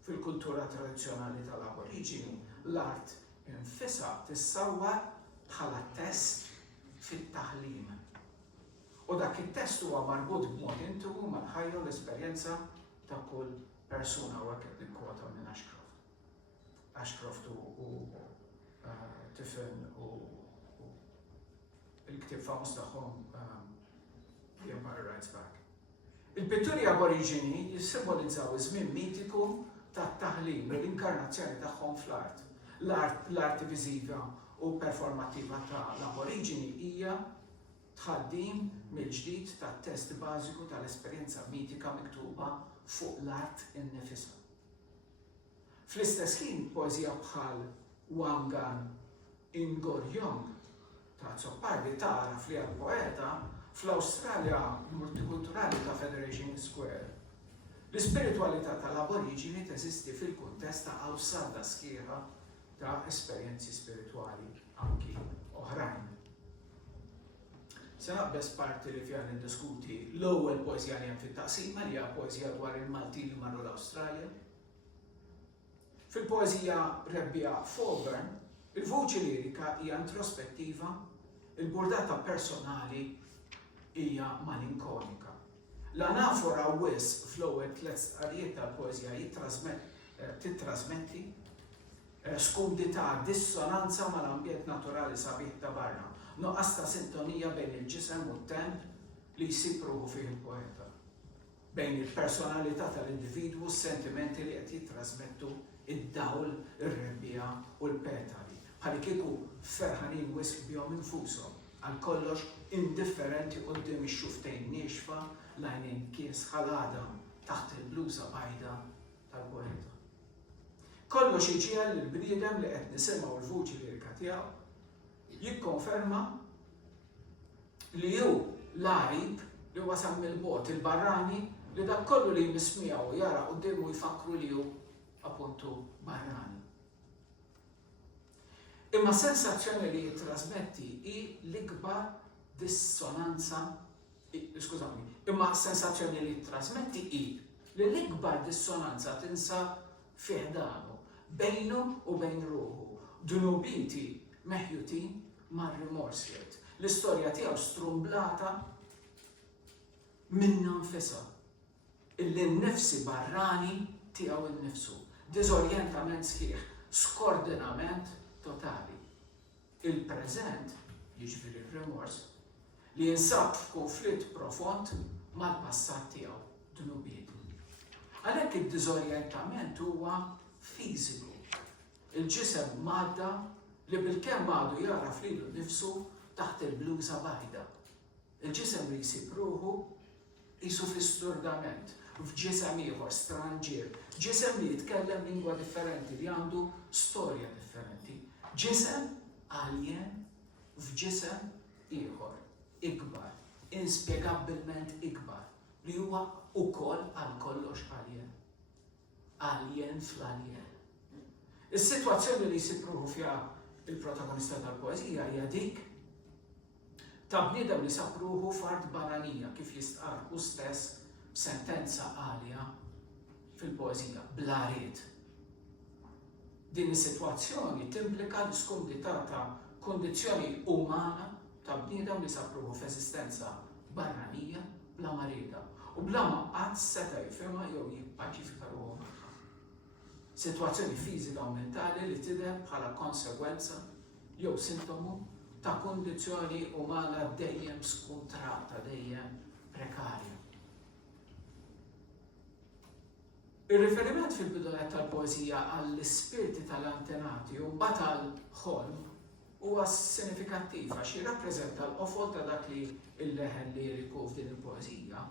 Fil-kultura tradizzjonali tal-aboriġini, l-art infisha tissawwar bħala test fit-taħlim. U dak it-test huwa marbut b'mod intimu mal-ħajja u l-esperjenza ta' kull persuna u hekk nikkwota minn Ashcroft u Tiffin u il-ktib famus tagħhom The Empire Writes Back. Il-pitturi aboriġini jissimbolizzaw iż-żmien mitiku tat-taħlim u l-inkarnazzjoni tagħhom fl-art. L-arti viżiva u performattiva tal-aboriġini hija tħaddim mill-ġdid tat-test bażiku tal-esperjenza mitika miktuba fuq l-art innifisha. Fl-istess ħin poeżija bħal Wangan Ingorjong ta' Zoppardi tara fli għal-poeta fl-Awstralja multikulturali ta' Federation Square. L-ispiritualità tal-aboriġini teżisti fil-kuntest ta' awsada sħiħa ta' esperjenzi spirituali anki oħrajn. Se naqbes parti li fija niddiskuti l-ewwel poeżija li hemm fit-taqsima li hija poeżija dwar il-Maltin li marru l-Awstralja. Fil-poeżija rebbija Faubourn, il-vuċi lirika hija introspettiva, il-burdata personali hija malinkonika. L-anafora wis fl-ewwel tliet stqarrijiet tal-poeżija titrasmetti skundità, dissonanza mal-ambjent naturali sabiħ ta' barra, nuqqas ta' sintonija bejn il-ġisem u t-temp li jsib ruħu fih il-poeta. Bejn il-personalità tal-individwu, s-sentimenti li qed jitrasmettu id-dawl, ir-rebbija u l-petali. Bħal kieku ferħanin wisq bihom infushom, għal kollox indifferenti quddiem ix-xuftejn nieexfa lajnejn kies ħalada taħt il-bluża bajda tal-poeta. Kollox iġiel l-bniedem li qed nisimgħu l-vuċi lirika tiegħu jikkonferma li hu l-għarib li wasal mill-bogħod il-barrani li dak kollu li jmismiegħu jara qudiemu jfakru li hu appuntu barrani. Imma sensazzjoni li jittrasmetti hi l-ikbar dissonanza, imma sensazzjoni li jittrasmetti hi li l-ikbar dissonanza tinsab fih danu, bejnu u bejn ruħu, dunubiti meħjutin mar-rimorsiet. L-istorja tiegħu strumblata minna nfisha. Il-nifsi barrani tiegħu innifsu. Diżorjentament sħiħ, skordinament totali. Il-preżent, jiġifieri ir-rimors, li jinsab f'konflitt profond mal-passat tiegħu dunubiet. Għalhekk id-diżorjentament huwa fiżiku. Il-ġisem madda li bil-kemm għadu jara flilu nnifsu taħt il-bluża baħda. Il-ġisem li jsib ruħu jisu fl-isturdament, f'ġisem ieħor stranġier, ġisem li jitkellem lingwa differenti li għandu storja differenti. Ġisem alien f'ġisem ieħor, ikbar, inspjegabbilment ikbar, li huwa ukoll għal kollox alien. Alien fl-alien. Is-sitwazzjoni li jsib ruħu fiha il-protagonista tal-poeżija hija dik ta' bniedem li sab ruħu f'art barranija kif jistqar hu stess b'sentenza għalja fil-poeżija bl-ariet. Din is-sitwazzjoni timplika l-skundità ta' kondizzjoni umana ta' bniedem li sab ruħu f'eżistenza barranija bla marida. u bla ma qatt seta' jifhimha jew jippaċifika ruħu magħha. Sitwazzjoni fiżika u mentali li tidher bħala konsegwenza jew sintomu ta' kundizzjoni umana dejjem skuntrata, dejjem prekarja. Ir-riferiment fil-bidunet tal-poeżija għall-ispirti tal-antenati u mbagħad għall-ħolm huwa sinifikattiv għax jirrappreżenta l-qofol ta' dak li l-leħen liriku f'din il-poeżija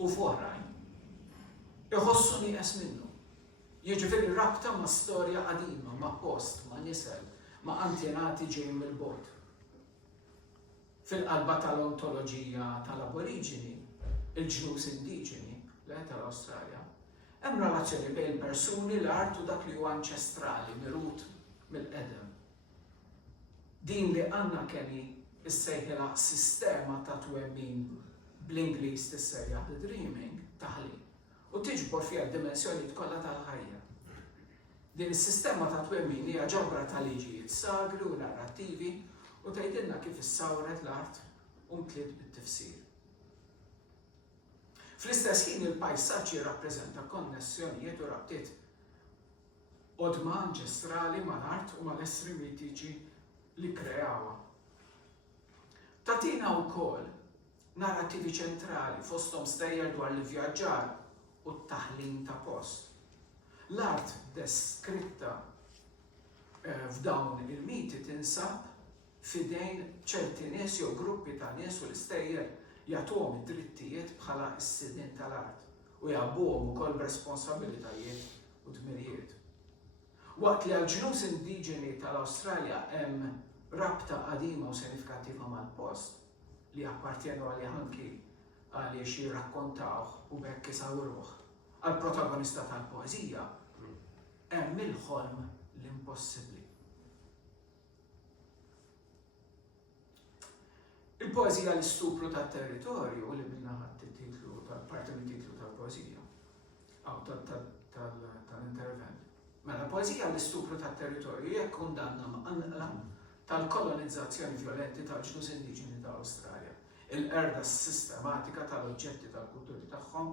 u f'oħrajn iħossu nieqes minnu. Jiġifieri rabta ma' storja qadima, ma' post, ma' nisel, ma' antenati ġejjin mill-bogħod. Fil-qalba tal-ontoloġija tal-aboriġini, il-ġnus indiġeni, tal-Awstralja, hemm relazzjoni bejn persuni l-art u dak li huwa anċestrali, mirut mill-qedem. Din li għandna keni issejħilha sistema ta' twemmin bl-Ingliż tissejjaħ the dreaming taħli u tiġbor fiha d-dimensjonijiet kollha tal-ħajja. Din is-sistema ta' twemmin hija ġabra ta' liġijiet sagri u narrattivi u tgħidilna kif issawret l-art u mtliet bit-tifsir. Fl-istess ħin il-pajsaġġ jirrappreżenta konnessjonijiet u rabtiet qodma anċestrali mal-art u mal-essri mitiċi li kreawha. Tatina wkoll narrattivi ċentrali fosthom stejjer dwar l-vjaġġar u t-taħlim ta' post. L-art deskritta f'dawn il-miti tinsab fidejn ċerti nies jew gruppi ta' nies u l-istejjer jagħtuhom id-drittijiet bħala s-sidien tal-art u jabbuhom ukoll b'responsabbilitajiet u dmirijiet. Waqt li għall-ġnus indiġeni tal-Awstralja hemm rabta qadima u sinifikattiva mal-post li appartjenu għalih anki għaliex jirrakkontawh u bekk isawruh għall-protagonista tal-poeżija, hemm il-ħolm l-impossibbli. Il-poeżija l-istupru tat-territorju li minna ħadd-titlu tal-parti mit-titlu tal-poeżija aw tal-intervent. Mela poeżija l-istupru tat-territorju hija kundanna maqanqla tal-kolonizzazzjoni vjolenti tal-ġnus indiġeni tal-Awstralja, il-qerda sistematika tal-oġġetti tal-kulturi tagħhom,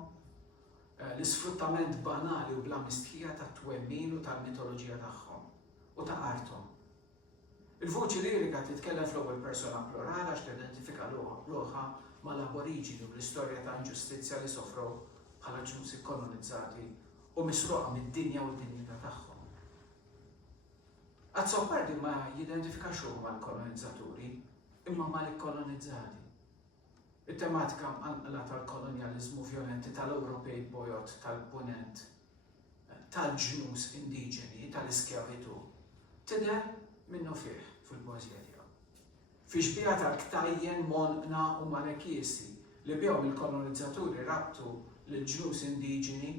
l-isfruttament banali u bla mistħija tat-twemmin u tal-mitoloġija tagħhom u ta' arthom. Il-vuċi lirika titkellem fl-ewwel persona plurali għax tidentifika l-oħra mal-aboriġini u l-istorja ta' inġustizzja li sofru bħala ġnus kolonizzati u misruqa mid-dinja u d-dinjità tagħhom. Azzopardi ma jidentifikax huma mal-kolonizzaturi imma mal-kolonizzati. Il-tematika mqanqla tal-kolonializmu vjolenti tal-Ewropej bojot tal-punent tal-ġnus indiġeni tal-iskjavitu tidher minnu fih fil-poeżija tiegħu. Fi xbija tal-ktajjen monqna u manekiesi li bihom il-kolonizzaturi rabtu l-ġnus indiġeni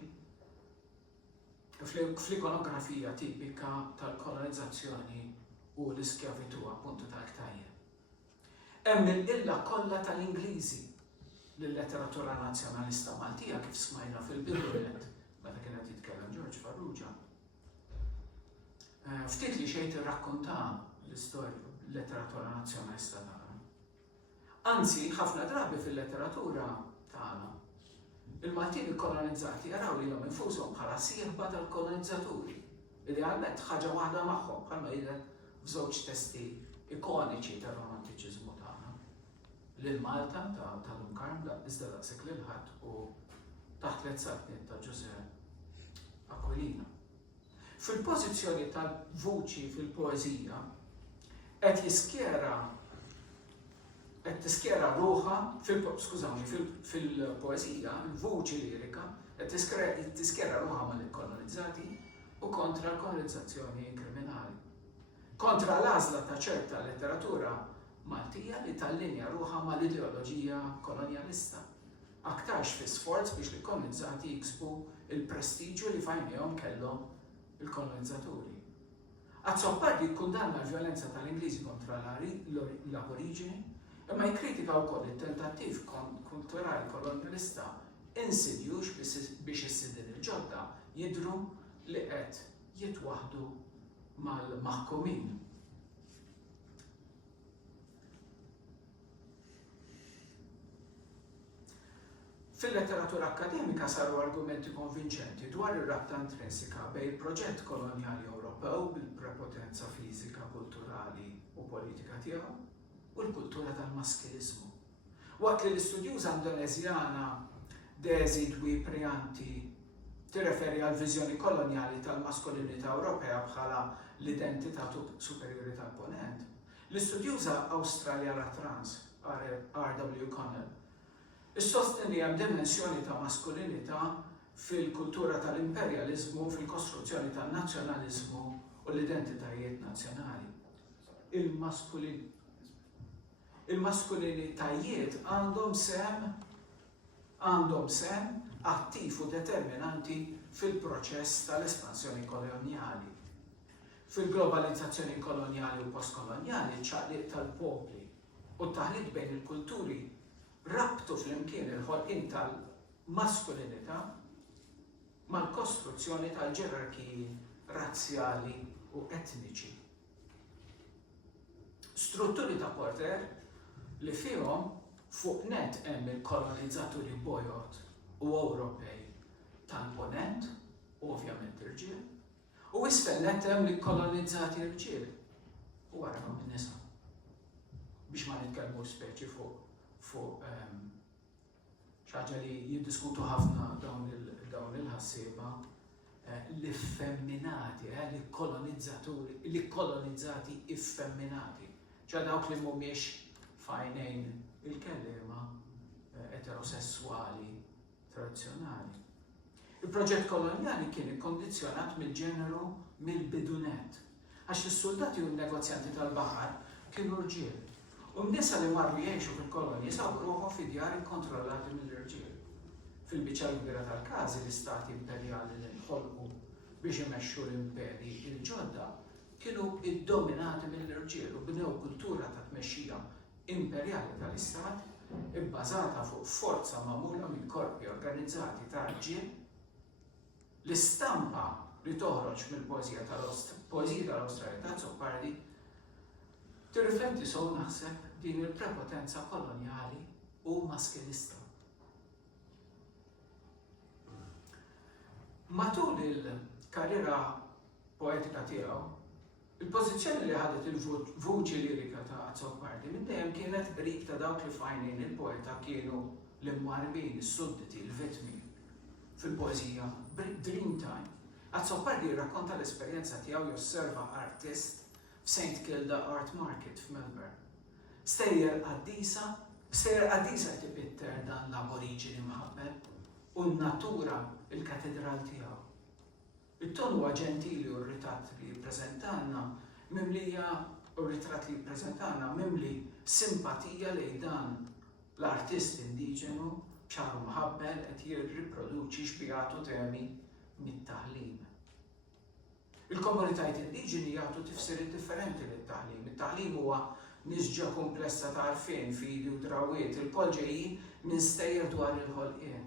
fl-ikonografija tipika tal-kolonizzazzjoni u l-iskjavitu appuntu tal-ktajjen. Hemm il-qilla kollha tal-Ingliżi lill-letteratura nazzjonalista Maltija kif smajna fil-bidunet meta kienet jitkellem George Farrugia. Ftit li xejn tirrakkonta l-istorja l-letteratura nazzjonalista tagħna. Anzi, ħafna drabi fil-letteratura tagħna il-Maltin il-kolonizzati jaraw lilhom infushom bħala sieħba tal-kolonizzaturi. Idealment ħaġa waħda magħhom bħalma jidher f'żewġ testi ikoniċi tar-romantiċiżmu tagħna. Lil Malta ta' Dunkarn iżda daqshekk lil ħadd u taħt l-ezzaqniet ta' Giuseppe Aquilina. Fil-pożizzjoni tal-vuċi fil-poeżija qed tiskjera ruħha fil-poeżija, il-vuċi lirika qed tiskjera ruħha mal-kolonizzati u kontra l-kolonizzazzjoni kriminali. Kontra l-għażla ta' ċerta letteratura Maltija li tallinja ruħha mal-ideoloġija kolonjalista. Aktarx fi sforz biex l-kolonizzati jiksbu il-prestiġju li fajnihom kellhom il-kolonizzaturi. Azzopardi jikkundanna l-vjolenza tal-Ingliżi kontra l-aboriġini, imma jikkritika wkoll it-tentattiv kulturali kolonialista insidjux biex is-sidien il-ġodda jidhru li qed jitwaħdu mal-maħkumin. Fil-letteratura akademika saru argumenti konvinċenti dwar ir-rabta intrinsika bejn il-proġett kolonjali Ewropew bil-prepotenza fiżika, kulturali u politika tiegħu u l-kultura tal-maskilizmu. Waqt li l-istudjuża Indoneżjana Desi Dwi Prianti tirreferi għal viżjoni kolonjali tal-maskulinità Ewropea bħala l-identità superjuri tal-ponent, l-istudjuża Awstraljana Trans R.W. Connell is-sosteni hemm dimensjoni ta' maskulinità fil-kultura tal-imperjaliżmu, fil-kostruzzjoni tan-nazzjonaliżmu u l-identitajiet nazzjonali. Il-maskulinitajiet għandhom sem attiv u determinanti fil-proċess tal-espansjoni kolonjali. Fil-globalizzazzjoni kolonjali u postkolonjali ċaqliq tal-popli u taħlit bejn il-kulturi rabtu fl-imkien il-ħolqien tal-maskulinità mal-kostruzzjoni tal-ġerarkiji razzjali u etniċi. Strutturi ta' poter li fihom fuq net hemm il-kolonizzaturi Bojot u Ewropej tal-ponent, u ovvjament irġiel, u isfel net hemm il-kolonizzati irġiel u warahom in-nisa. Biex ma nitkellmu speċi fuq xaġa li jiddiskutu ħafna dawn il-ħassieba l-effemminati, li kolonizzati effemminati, ċa dawk li mhumiex fajnejn il-kellima eterosessuali tradizzjonali. Il-proġett kolonjali kien ikkondizjonat mill-ġeneru mill-bidunet, għax is-soldati u n-negozjanti tal-baħar kienu rġiel. U n-nisa li marru jgħixu fil-kolonji sabu ruħhom fi djar kontrollati mill-irġiel. Fil-biċċa kbira tal-każi l-istati imperjali li nħolqu biex imexxu l-imperji il-ġodda kienu iddominati mill-irġiel u bnew kultura ta' tmexxija imperjali tal-istat ibbażata fuq forza magħmula minn korpi organizzati ta' irġiel. L-istampa li toħroġ mill-poeżija tal-Awstralja ta' Zoppardi tirrifletti sew naħseb din il-prepotenza kolonjali u maskilista. Matul il-karriera poetika tiegħu, il-pożizzjoni li ħadet il-vuċi lirika ta' Zoppardi minn dejjem kienet qrib ta' dawk li fajnejn il-poeta kienu l-imwarbin, is-sudditi, il-vittmi fil-poeżija Dreamtime. Zoppardi jirrakkonta l-esperjenza tiegħu josserva artist f'St. Kilda Art Market f'Melbourne. Stejjer qaddisa tibitter dan l-aboriġini mħabbel u n-natura il-katedral tiegħu. Il-ton huwa ġentili u r-ritratt li jippreżentanna mimli simpatija lejn dan l-artist indiġenu b'xaru mħabbel qed jirriproduċi xbigħatu temi mit-taħlim. Il-komunitajiet indiġeni jagħtu tifsiriet differenti lit-taħlim. Il-taħlim huwa nisġa komplessa ta' għarfien, fidi u drawiet, il-koll ġejjin minn stejjer dwar il-ħolqien.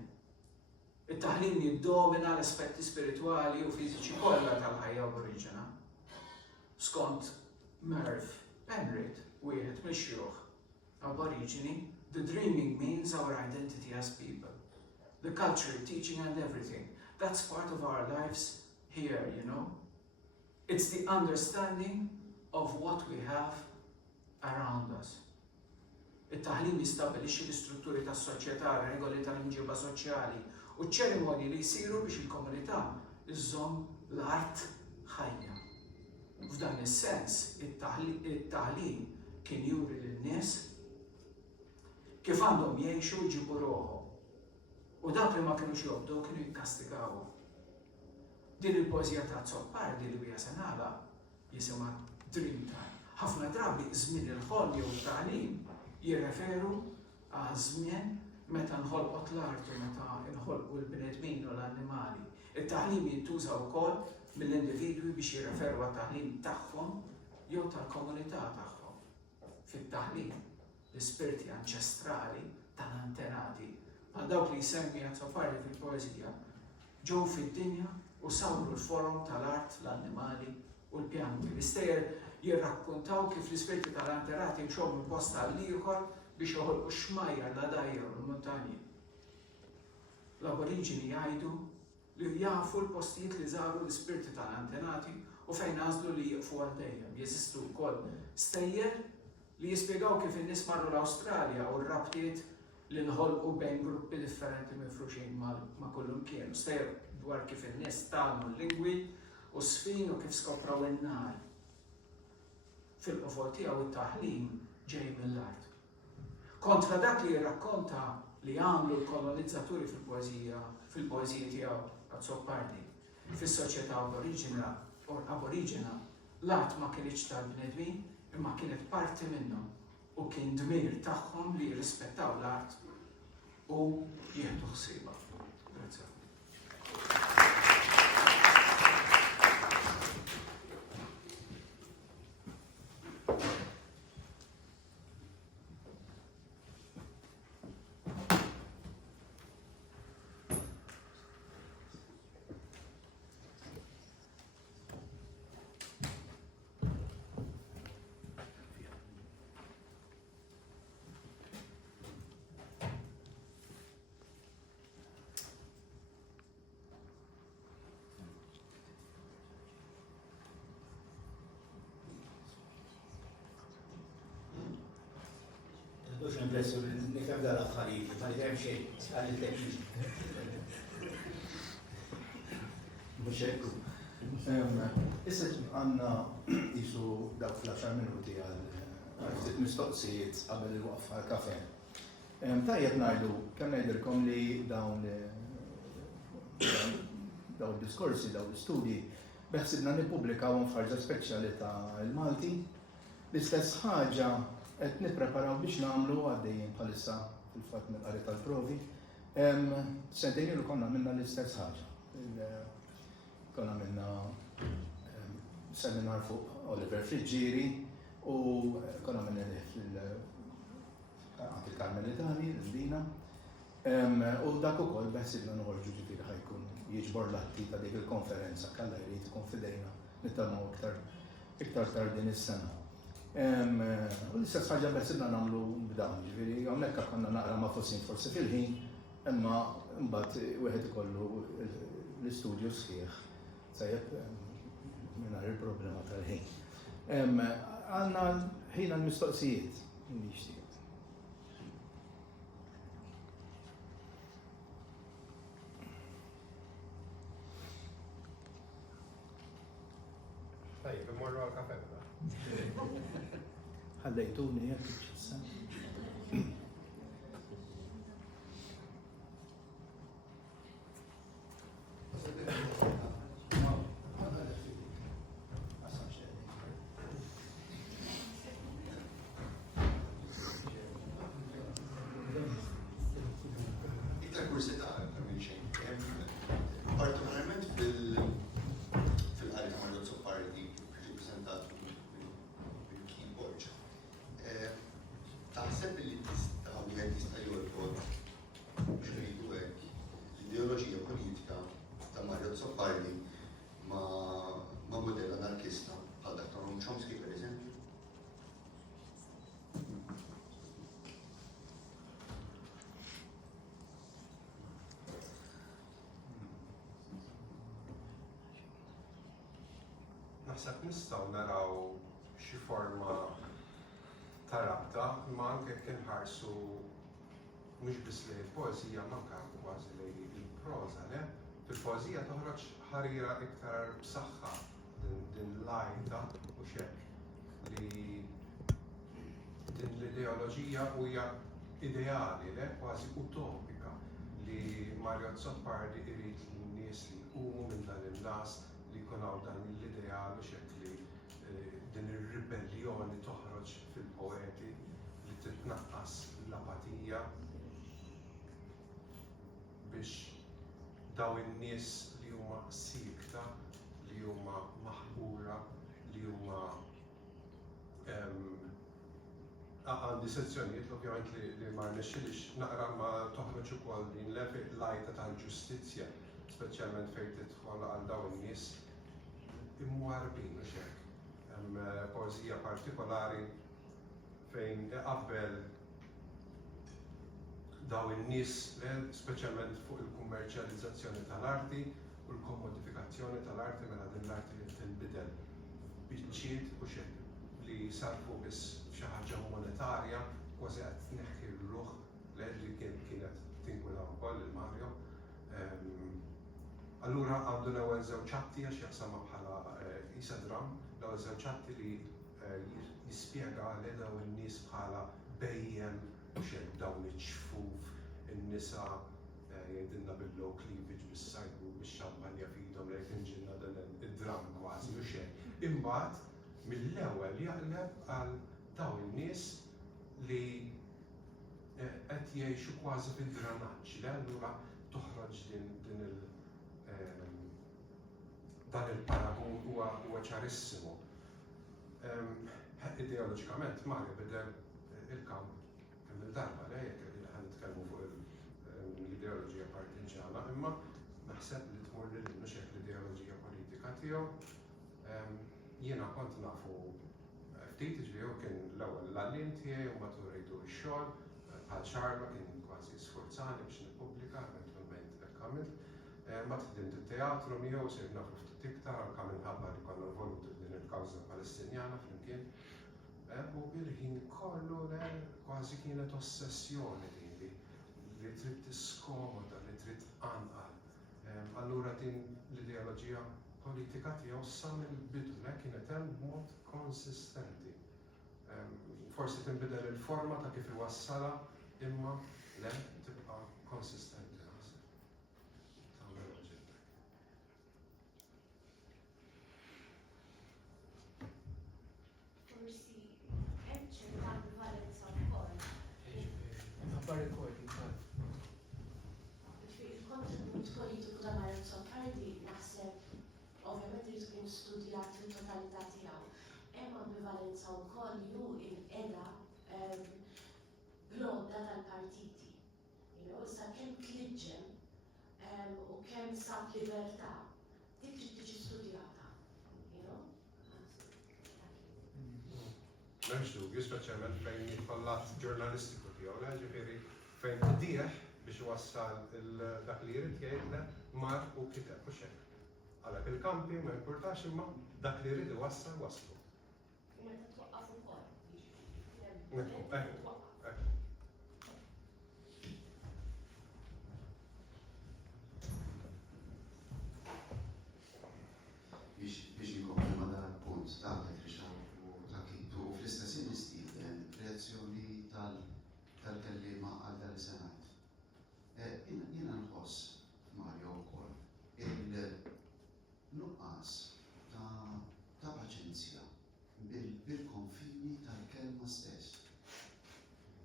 Il-taħlim jiddomina l-aspetti spiritwali u fiżiċi kollha tal-ħajja aboriġina. Skont Merv Penrith, wieħed mill-xjuħ aboriġini, the dreaming means our identity as people. The culture, teaching and everything. That's part of our lives here, you know. It's the understanding of what we have around us. Il-taħlim jistabbilixxi l-istrutturi tas-soċjetà, regoli tal-imġiba soċjali u ċ-ċerimonji li jsiru biex il-komunità iżżomm l-art ħajja. F'dan is-sens, it-taħlim kien juri lin-nies kif għandhom jgħixu jġibu ruħhom. U dak li ma kinux jobdu kienu jikkastigawhom. Din il-poeżija ta' Zoppardi li hija senala jisimha Dreamtime. Ħafna drabi żmien il-ħolm jew it-tagħlim jirreferu għal żmien meta nħolqot l-art u meta nħolqu l-bnedmin u l-annimali. Il-taħlim jintuża wkoll mill-individwi biex jirreferu għat-taħlim tagħhom jew tal-komunità tagħhom. Fit-taħlim l-ispirti anċestrali tal-antenati ma' dawk li jsemmi Zoppardi fil-poeżija ġew fid-dinja u sawru l-forum tal-art, l-annimali u l-pjanti. L-istejjer jirrakkuntaw kif l-ispirti tal-antenati mxew minn posta għall-ieħor biex joħolqu xmajjar la dajjar u l-montanji. L-aboriġini jgħidu li jafu l-postijiet li żaru l-ispirti tal-antenati u fejn għażlu li jiqfu għal dejjem. Jeżistu wkoll stejjer li jispjegaw kif in-nies marru l-Awstralja u r-rabtiet li nħolqu bejn gruppi differenti mifruxin ma' kullum kienu. Stejjer dwar kif in-nies talmu l-lingwi u sfin u kif skopraw in-nar. Fil-qofol tiegħu it-taħlim ġej mill-art. Kontra dak li jirrakkonta li għamlu l-kolonizzaturi fil-poeżija tiegħu Azzopardi fis-soċjetà aboriġina l-art ma kienx tal-bnedmin imma kienet parti minnhom u kien dmir tagħhom li jirrispettaw l-art u jieħdu ħsiebha. Grazie. Dux impressu nikam dal-affarijiet, ma jidem xejn għall-tekniċi. Mux ekku. Issa għanna jisu dak fl-10 minuti għal mistoqsijiet qabel il-waqfa kafe. Tajjeb najdu, kemm ngħidilkom li dawn diskorsi, dawn l-istudji, beħsibna nippubblikaw f'ħarġa speċjali ta' il-Malti. L-istess ħaġa qed nippreparaw biex nagħmlu għaddejjin bħalissa fil-fatt mill-qari tal-provi. Sentejn ilu konna minna l-istess ħaġa. Konna minna seminar fuq Oliver Friġġieri u konna minna fil-Karmelitani, l-Dina. U dak ukoll beħsibna noħorġu ġifieri ħajkun jiġbor l-atti ta' dik il-konferenza kalla jrid ikun fidejna nittamaw iktar tard din is-sena. U l-istess ħaġa beħsibna nagħmlu b'dawn, ġifieri hawnhekk konna naqra ma' fossin forsi fil-ħin, imma mbagħad wieħed ikollu l-istudju sħiħ tajjeb mingħajr il-problema tal-ħin. Għandna ħin għall-mistoqsijiet. Tajjeb, immorru għal-kafe. Ħallejtuni jekk issa. Iktar kursità minn xejn. Partikolarment fil-qari ta' Margot Zoppardi preżentat bil-keyboard. Taħseb li wieħed jista' jorbot x'ngħidu hekk l-ideoloġija politika ta' Margot Zoppardi ma' modell anarkista bħal dak ta' Noam Chomsky pereżempju? Naħseb nistgħu naraw xi forma ta' rabta, imma anke kien ħarsu mhux biss lejn il-poeżija ma anke kważi lejn il-proża, le? Fil-poeżija toħroġ ħarira iktar b'saħħa din l-għajta u xekk li din l-ideoloġija hija ideali, le? Kważi utopika li Margot Zoppardi irid n-nies li jqumu minn dan il-nas li jkunaw dan l-ideal u xekk li din ir-ribellioni toħroġ fil-poeti li titnaqqas l-apatija biex daw in-nies li huma sikta, li huma maħbura, li huma għandi sezzjonijiet ovvjament li ma rnexxilix naqra ma toħroġ ukoll din l-għajta tal-ġustizzja, speċjalment fejn tidħol għal dawn in-nies imwarbin u xekk. Hemm poeżija partikolari fejn qabel daw in-nies, speċjalment fuq il-kummerċjalizzazzjoni tal-arti u l-kommodifikazzjoni tal-arti mela din l-arti li tinbidel biċċiet u xejn li sarfu biss xi ħaġa monetarja kważi qed tneħħi r-ruħ li kienet tinkwila wkoll il-Mario. Allura għandu l-ewwel żewġ atti għax jaqsamha bħala isa dram, l-ewwel żewġ atti li jispjega li daw in-nies bħala bejjem u xejn dawn iċ-ċfuf, in-nisa jgħidilna bil-low cleavage bis-sajbu bix-xampanja f'idhom li tinġilna dan id-dram kważi u xejn. Imbagħad mill-ewwel jaqleb għal dawn in-nies li qed jgħixu kważi fid-dranaġġ li allura toħroġ din dan il-paragun huwa ċarissimu. Ideoloġikament Mario bidel il-kamp kemm il-darba jekk ħan nitkellmu fuq l-ideoloġija partiġana, imma naħseb li tmur lil mhux hekk l-ideoloġija politika tiegħu. Jiena kont nafu ftit ġrieħu kien l-ewwel l-għalliem tiegħi u matul rejtu x-xogħol bħal xarba kien kważi sforzani biex nippubblika eventualment hekk għamilt. Ma tħdimt it-teatru miegħu sir nafu ftit iktar anke minħabba li konna involuti f'din il-kawża Palestinjana flimkien. U il-ħin kollu kważi kienet ossessjoni li trid tiskomoda, li trid tqanqal. Allura din l-ideoloġija politika tiegħu sa mill-bidu kienet hemm b'mod konsistenti. Forsi tinbidel il-forma ta' kif iwassalha, imma le tibqa' konsistenti naħseb. Forsi hemm ċerta ambivalenza wkoll. Għabbar recording tal. Il-kontribut politiku ta' Mario Zoppardi naħseb ovvjament li tkun studjat fil-totalità tiegħu. Hemm ambivalenza wkoll li hu inqeda blodda tal-partiti. Issa kemm tliġġem u kemm sab libertà dik trid tiġi studjata. M'hemmx dubju, speċjalment fejn jitkollat ġurnalistiku tiegħu, ġifieri fejn dieħ biex iwassal dak li jrid jgħidle mar u kiteb u xejn. Għalhekk il-kampi ma jimpurtax imma dak li jrid iwassal waslu. Meta twaqqaf ukoll. Biex nkompli ma dan il-punt ta' Richard u ta' Kintu fl-istess nistil reazzjoni tal-kellima għal dan is-senat. Jiena nħoss Mario wkoll il-nuqqas ta' paċenzja bil-konfini tal-kelma stess.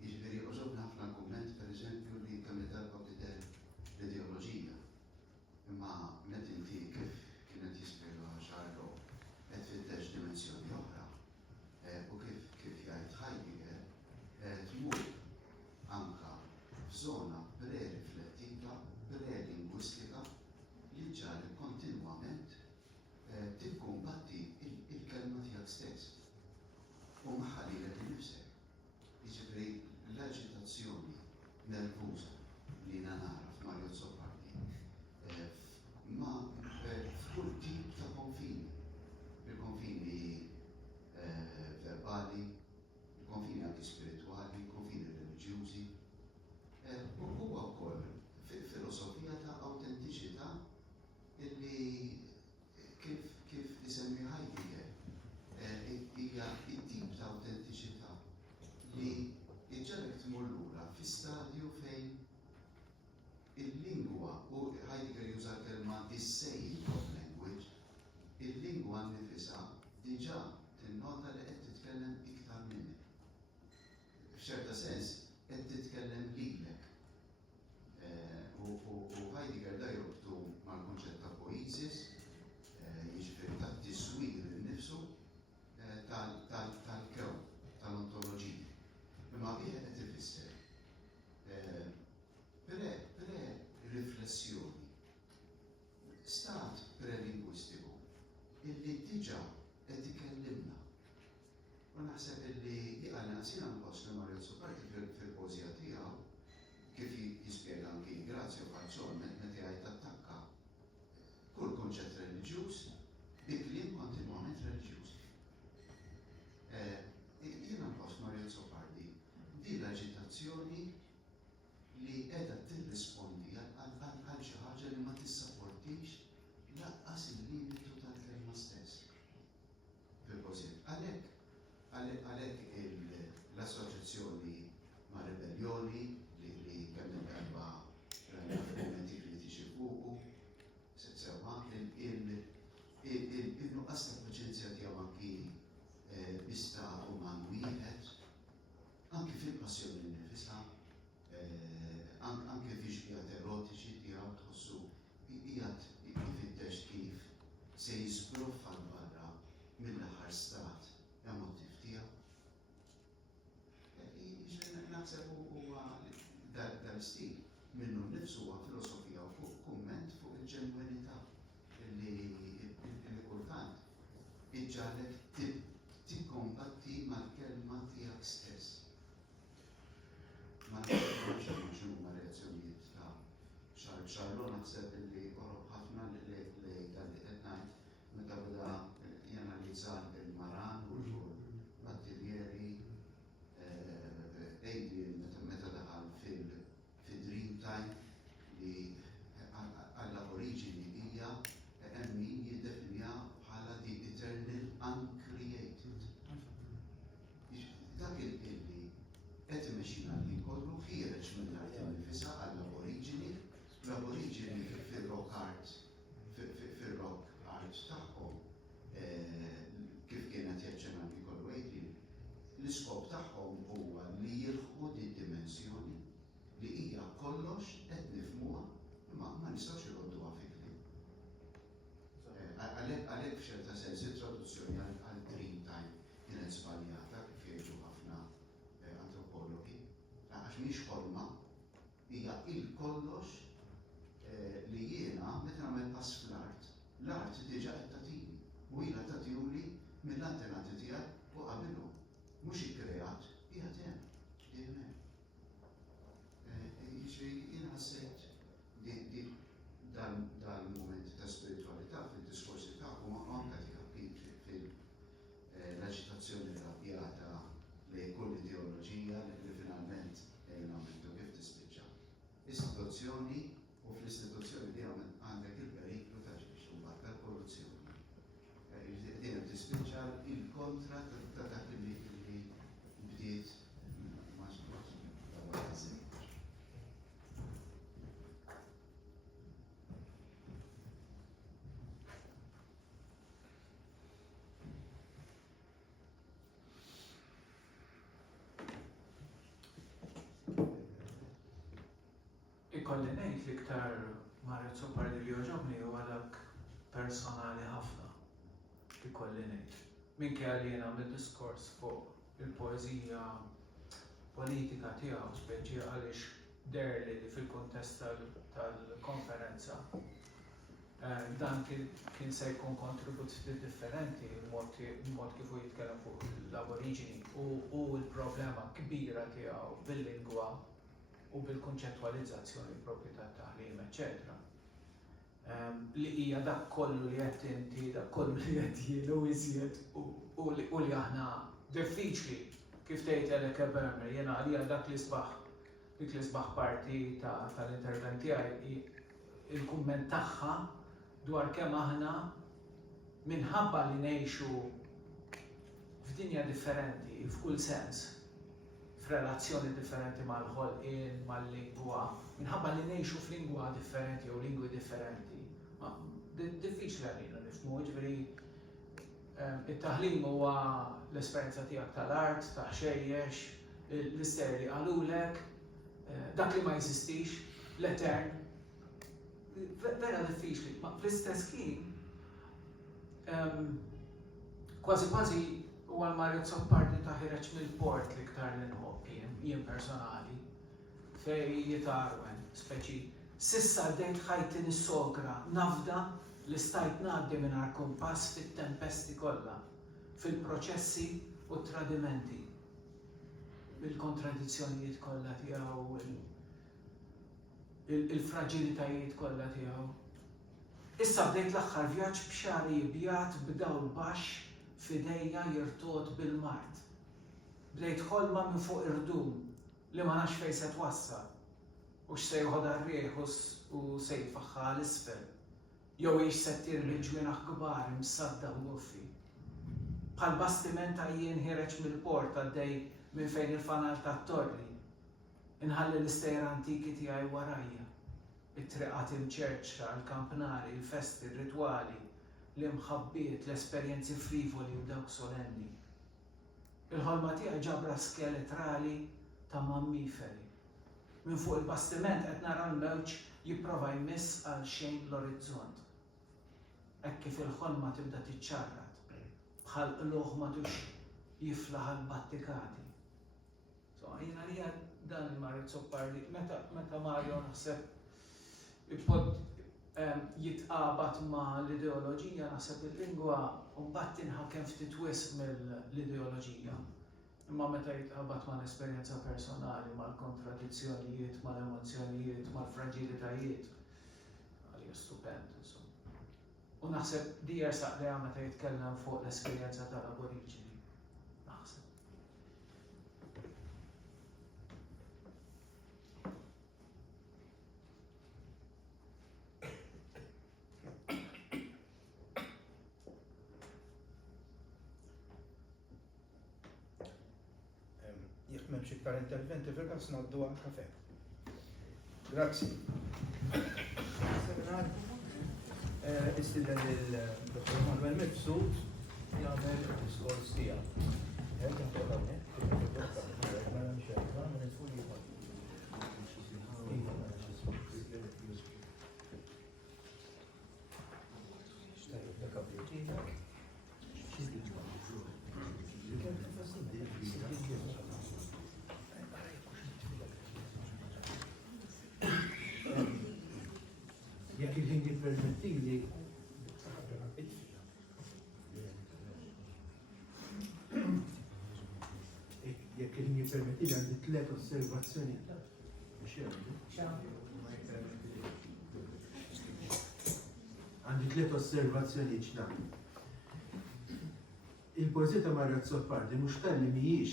Jiġifieri oġobna ħafna kumment pereżempju li kemm darba bidel l-ideoloġija. Imma met inti kif kienet jispjega Xarlo qed fittex dimensjoni oħra u kif jgħid Heidegger tmur anke f'żona pre-riflettiva, pre-lingwistika li ġari kontinwament tikkumbatti il-kelma tiegħek stess. U maħħalilek innifsek. Jiġifieri l-aġitazzjoni nervuża li nara f'Mario Zoppardi ma f'kull tip ta' konfini. Il-konfini verbali, il-konfini anki spirituali, il-konfini reliġjużi. U huwa wkoll filosofija ta' awtentiċità illi kif isemmi Heidegger hija t-tip ta' awtentiċità li iġġalek tmur lura fi stadju fejn il-lingwa u Heidegger juża l-kelma dis-saying of language, il-lingwa nnifisha diġà tinnota li qed titkellem iktar minnek. F'ċerta sens qed titkellem lilek. U Heidegger da jorbtu mal-konċett ta' poiesis, jiġifieri ta' tiswir innifsu tal-kewn, tal-ontoloġija. Imma bieħ qed ifisser pre-riflessjoni, stat pre-lingwistiku illi diġà qed ikellimna. U naħseb illi għalna sina nħoss li Mario Zoppardi fil-pożija tiegħu kif jispjega anki Grazio Falzon meta jgħid attakka kull konċett reliġjuż bi kliem kontinwament reliġjuż. Jiena nħoss Mario Zopardi di l-aġitazzjoni li qiegħda tirrispondi għal xi ħaġa li ma tissapportix laqqas il-limitu tal-kelma stess. Fil-pożiet. Għalhekk l-assoċjazzjoni ma' rebellioni li kemm il-darba elementi kritiċi fuqu sewwa il-nuqqas ta' paċenzja tiegħu anki bista uman wieħed anki fil-passjoni nifisha anke fi xbijat erotiċi tiegħu tħossu qiegħed jifittex kif se jisbruffa barra mill-aħħar stat emotiv tiegħu. Naħseb huwa dal-stil minnu nnifsu huwa filosofija u kumment fuq il-ġenwinità li kultant iġġalek tikkombatti mal-kelma tiegħek stess. Ma nafx x'huma reazzjonijiet ta' Xarlo naħseb li qorob ħafna li dan li qed ngħid meta beda janalizza il-Maran u l-Battiglieri meta daħal fil-Dream Time li għall-oriġini hija hemm min jiddefinija bħala the eternal uncreated. Dak illi qed imexxina li jkollu ħiereġ mill-art innifisha għall-oriġini, l-oriġini fir-rock art tagħhom kif kienet jaċċenna Nicole Wakeley, l-iskop tagħhom huwa li jilħqu din dimensjoni li hija kollox qed nifhmuha imma ma nistgħux irodduha fi kliem. Għalhekk f'ċerta sens it-traduzzjoni għal Dream Time kienet żbaljata kif jgħidu ħafna antropologi, għax mhix ħolma hija il-kollox li jiena meta nagħmel pass fl-art. L-art diġà qed tagħtini u ilha tagħtihuli mill-antenati tiegħek u qabilhom. Mhux ikkreat, qiegħed hemm, dejjem hemm. Jiġifieri jiena ħassejt dal-mument ta' spiritwalità fid-diskorsi tagħhom anke tikappit fil-aġitazzjoni rrabbjata lejn kull ideoloġija li finalment nagħmlu kif tispiċċa. Istituzzjoni u fl-istituzzjoni di għandek il-periklu ta' ġbiex mbagħad tal-korruzzjoni. Din tispiċċa il-kontra ta' dak li bdiet maġbut ta' Ikolli ngħid l-iktar Mario Zopardi li jogħġobni huwa dak personali ħafna. Ikolli ngħid. Minkejja li jiena mid-diskors fuq il-poeżija politika tiegħu speċi għaliex derli li fil-kuntest tal-konferenza dan kien se jkun kontribut differenti il-mod kif hu jitkellem fuq l-aboriġini u l-problema kbira tiegħu bil-lingwa u bil-konċettwalizzazzjoni propri tat-taħlim, eċetera. Li hija dak kollu li qed inti, dak kollu li qed jienu iżjed u li aħna diffiċli kif tgħid Elek Bermer, jiena għalija dik li sbaħ parti tal-intervent tiegħi il-kumment tagħha dwar kemm aħna minħabba li ngħixu f'dinja differenti f'kull sens, f'relazzjoni differenti mal-ħolqien, mal-lingwa, minħabba li ngħixu f'lingwa differenti jew lingwi differenti. Diffiċli għalina nifhmu, ġifieri it-taħlim huwa l-esperjenza tiegħek tal-art, ta' xejjex, l-ister li qalulek, dak li ma jeżistix, l-etern. Vera diffiċli, ma fl-istess ħin kważi huwa l-Mario Zopardi ta' ħireġ mill-port l-iktar li nħobb jien personali fej jitarwen, speċi sissa dejt ħajti nis-sogra nafda li stajt ngħaddi mingħajr kumpass fit-tempesti kollha, fil-proċessi u t-tradimenti, bil-kontradizzjonijiet kollha tiegħu il-fragilitajiet kollha tiegħu. Issa bdejt l-aħħar vjaġġ b'xari jibjat b'dawl baxx f'idejja jirtot bil-mart. Bdejt ħolma minn fuq irdum li ma nafx fejn se twassal u x'se jħodha r-rieħ u se jfaħħa l-isfel. Jew hix se ttir bil-ġwienaħ kbar imsadda u muffi. Bħal bastiment għajjien ħireġ mill-port għaddej minn fejn il-fanal tat-torri. Inħalli l-istejjer antiki tiegħi warajja. It-triqat imċerċa, l-kampnari, il-festi, ir-ritwali, l-imħabbiet, l-esperjenzi frivoli u dawk solenni. Il-ħolma tiegħi ġabra skeletrali ta' mammiferi. Minn fuq il-bastiment qed nara l-mewġ jipprova jmiss għal xejn l-orizzont. Hekk kif il-ħolma tibda tiċċarrat, bħal qluħ madux jiflaħ għal-battikati. So jiena li dan il-Mario Zoppardi, meta Mario naħseb jitqabad ma l-ideoloġija, naħseb il-lingwa mbagħad tinħakem ftit wisq mill-ideoloġija. Imma meta jitqabad ma l-esperjenza personali, mal-kontradizzjonijiet, mal-emozjonijiet, mal-fragilitajiet, għalija stupend. U naħseb dijer saqleha meta jitkellem fuq l-esperjenza tal-aboriġini. Naħseb. Jekk m'hemmx iktar interventi fil-każ ngħaddu għal kafè. Grazzi. Istiden il-Dr. Manuel Mifsud jagħmel diskors tiegħu. Jekk il-ħin jippermettili għandi 3 osservazzjoni. Għandi 3 osservazzjoni ġdan. Il-poeżija ta' Mario Zoppardi mhux tal-li mhijiex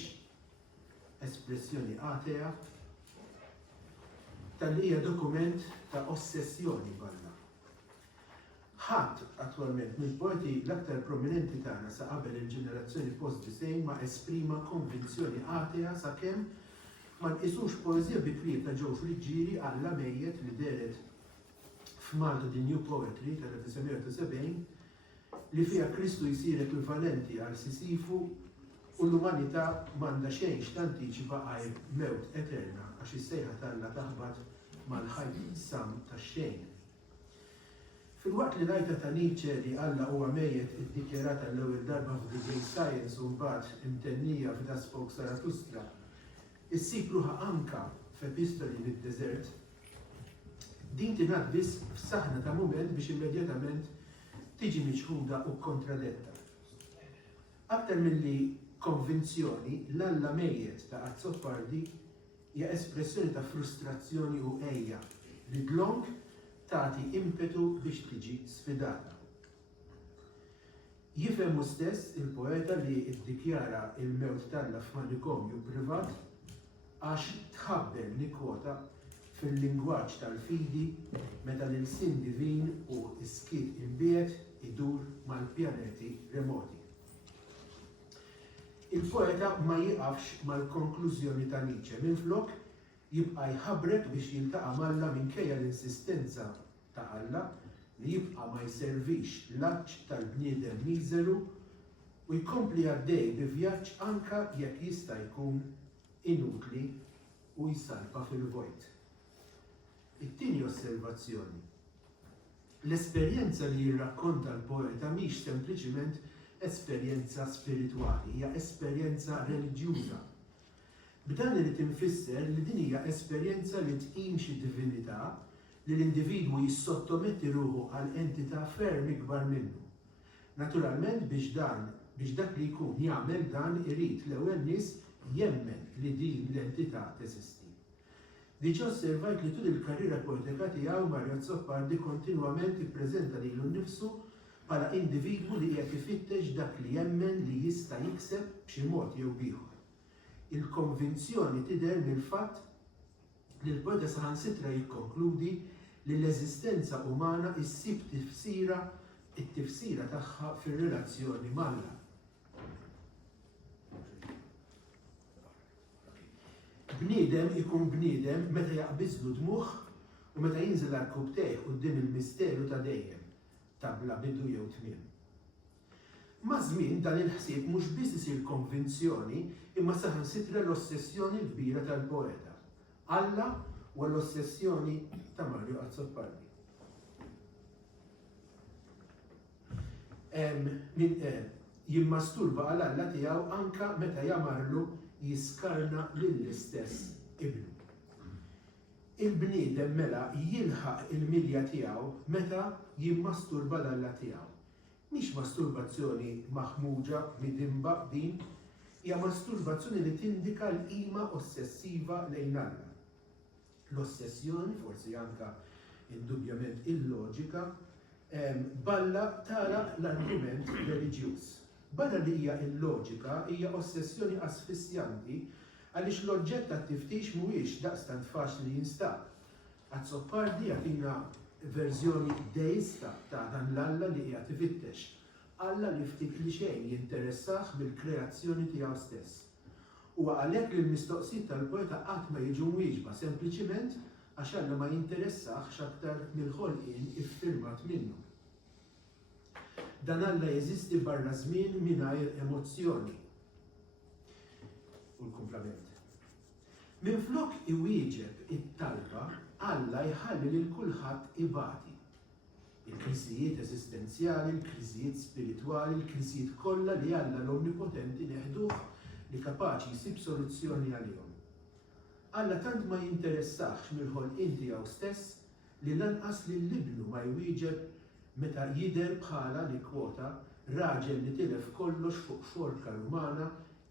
espressjoni atea, tal-li hija dokument ta' ossessjoni barra. Ħadd attwalment mill-poeti l-aktar prominenti tagħna sa qabel il-ġenerazzjoni post-disejn ma esprima konvinzjoni atea sakemm ma nqisux poeżija bikrieta ġew fl-ġiri Alla mejjed li deret f'Malta di New Poetry tal-1970 li fiha Kristu jsir ekwivalenti għal Sisifu u l-umanità m'għandha xejn x'tantiċipa għal mewt eterna għax is-sejħa tagħna taħbad mal-ħajt sam tax-xejn. Fil-waqt li ngħidha ta' Nietzsche li Alla huwa mejjed iddikjarata l-ewwel darba f'The Great Science u mbagħad imtennija f'Thus Spoke Zarathustra, issib ruħha anka f'Epistoli mid-Deżert, din tingħad biss f'saħħna ta' mument biex immedjatament tiġi miċħuda u kontradetta. Aktar milli konvinzjoni, l-Alla mejjed ta' Zoppardi hija espressjoni ta' frustrazzjoni u ejja li dlong tagħti impetu biex tiġi sfidata. Jifhem stess il-poeta li ddikjara il-mewt tagħha f'manikomju privat għax tħabbel nikkwota fil-lingwaġġ tal-fidi meta l-sin divin u s-skit imbiet idur mal-pjaneti remoti. Il-poeta ma jiqafx mal-konklużjoni ta' Nietzsche minflok jibqa' jħabbrek biex jiltaqa' m'Alla minkejja l-insistenza ta' Alla li jibqa' ma jservix l-aġġ tal-bniedem miżeru u jkompli għaddej bi vjaġġ anke jekk jista' jkun inutli u jsalpa fil-vojt. It-tieni osservazzjoni. L-esperjenza li jirrakkonta l-poeta mhix sempliċiment esperjenza spiritwali, hija esperjenza reliġjuża. B'dan li tinfisser li din hija esperjenza li tqim xi divinità li l-individwu jissottometti ruħu għal entità ferm ikbar minnu. Naturalment biex dak li jkun jagħmel dan irid l-ewwel nies jemmen li din l-entità teżisti. Diġà osservajt li tul il-karriera poetika tiegħu Mario Zoppardi kontinwament ippreżenta lilu nnifsu bħala individwu li qiegħed ifittex dak li jemmen li jista' jikseb b'xi mod jew b'ieħor. Il-konvinzjoni tidher mill-fatt li l-poeta saħansitra jikkonkludi li l-eżistenza umana issib it-tifsira tagħha fir-relazzjoni mal-Alla. Bniedem ikun bniedem meta jaqbiżlu dmuħ u meta jinżel għal tejh quddiem il-misteru ta' dejjem, ta' bla bidu jew tmiem. Ma' żmien dan il-ħsieb mhux biss isir konvinzjoni imma saħansitra l-ossessjoni l-kbira tal-poeta. Alla u l-ossessjoni ta' Mario Zoppardi. Jimmasturba għal Alla tiegħu anka meta jamarlu jiskarna lill-istess ibnu. Il-bniedem mela jilħaq il-milja tiegħu meta jimmasturba l-Alla tiegħu. Mhix masturbazzjoni maħmuġa midimba din, hija masturbazzjoni li tindika l-qima ossessiva lejn Alla. L-ossessjoni, forsi anka indubjament il-loġika, balla tara l-argument reliġjuż. Barra li hija il-loġika hija ossessjoni asfissjanti għaliex l-oġġett tat-tiftix mhuwiex daqstant faċli jinstab. Zoppardi jagħtina verżjoni deista ta' dan l-Alla li qiegħed ifittex. Alla li ftit li xejn jinteressaħ bil-kreazzjoni tiegħu stess. U għalhekk li l-mistoqsijiet tal-poeta qatt ma jiġu mwieġba sempliċiment għax Alla ma jinteressaħx aktar mill-ħolqien iffirmat minnu. Dan Alla jeżisti barra żmien mingħajr emozzjoni. U l-kumplament. Minflok iwieġeb it-talba, Alla jħalli lil kulħadd ibati. Il-kriżijiet eżistenzjali, il-kriżijiet spiritwali, il-kriżijiet kollha li Alla l-Onnipotenti neħduh li kapaċi jsib soluzzjoni għalihom. Alla tant ma jinteressax mill-ħolqien tiegħu stess li lanqas li l-ibnu ma jwieġeb meta jidher bħala li kwota raġel li tilef kollox fuq xorka rumana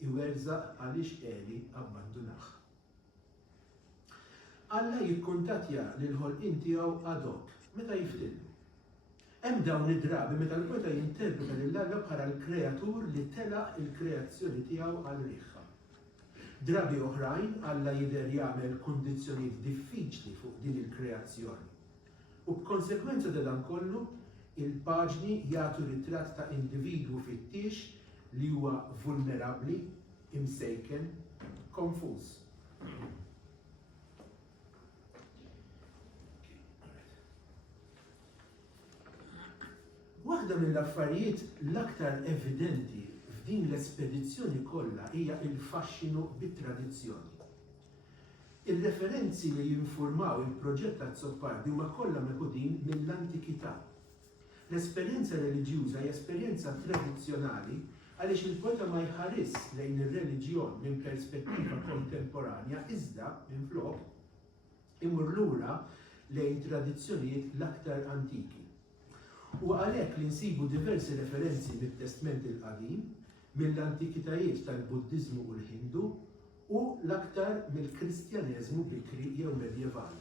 iwerzaq għaliex Eli abbandunah. Alla jikkuntattja lill-ħolqien tiegħu ad hoc meta jiftillu. Hemm dawn id-drabi meta l-poeta jinterpreta lill-Alla bħala l-kreatur li telaq il-kreazzjoni tiegħu għal riħħa. Drabi oħrajn Alla jidher jagħmel kundizzjonijiet diffiċli fuq din il-kreazzjoni. U b'konsekwenza ta' dan kollu, il-paġni jagħtu ritratt ta' individwu fittiex li huwa vulnerabbli, imsejken, konfuż. Waħda mill-affarijiet l-aktar evidenti f'din l-espedizzjoni kollha hija il-faxxinu bit-tradizzjoni. Il-referenzi li jinformaw il-proġett ta' Zoppardi huma kollha meħudin mill-antikità. L-esperjenza reliġjuża hija esperjenza tradizzjonali għaliex il-poeta ma jħares lejn ir-reliġjon minn perspettiva kontemporanja iżda minflok imur lura lejn tradizzjonijiet l-aktar antiki. U għalhekk li nsibu diversi referenzi mit-Testament il-Qadim, mill-antikitajiet tal-Buddiżmu u l-Hindu u l-aktar mill-Kristjaneżmu bikri jew medjevali.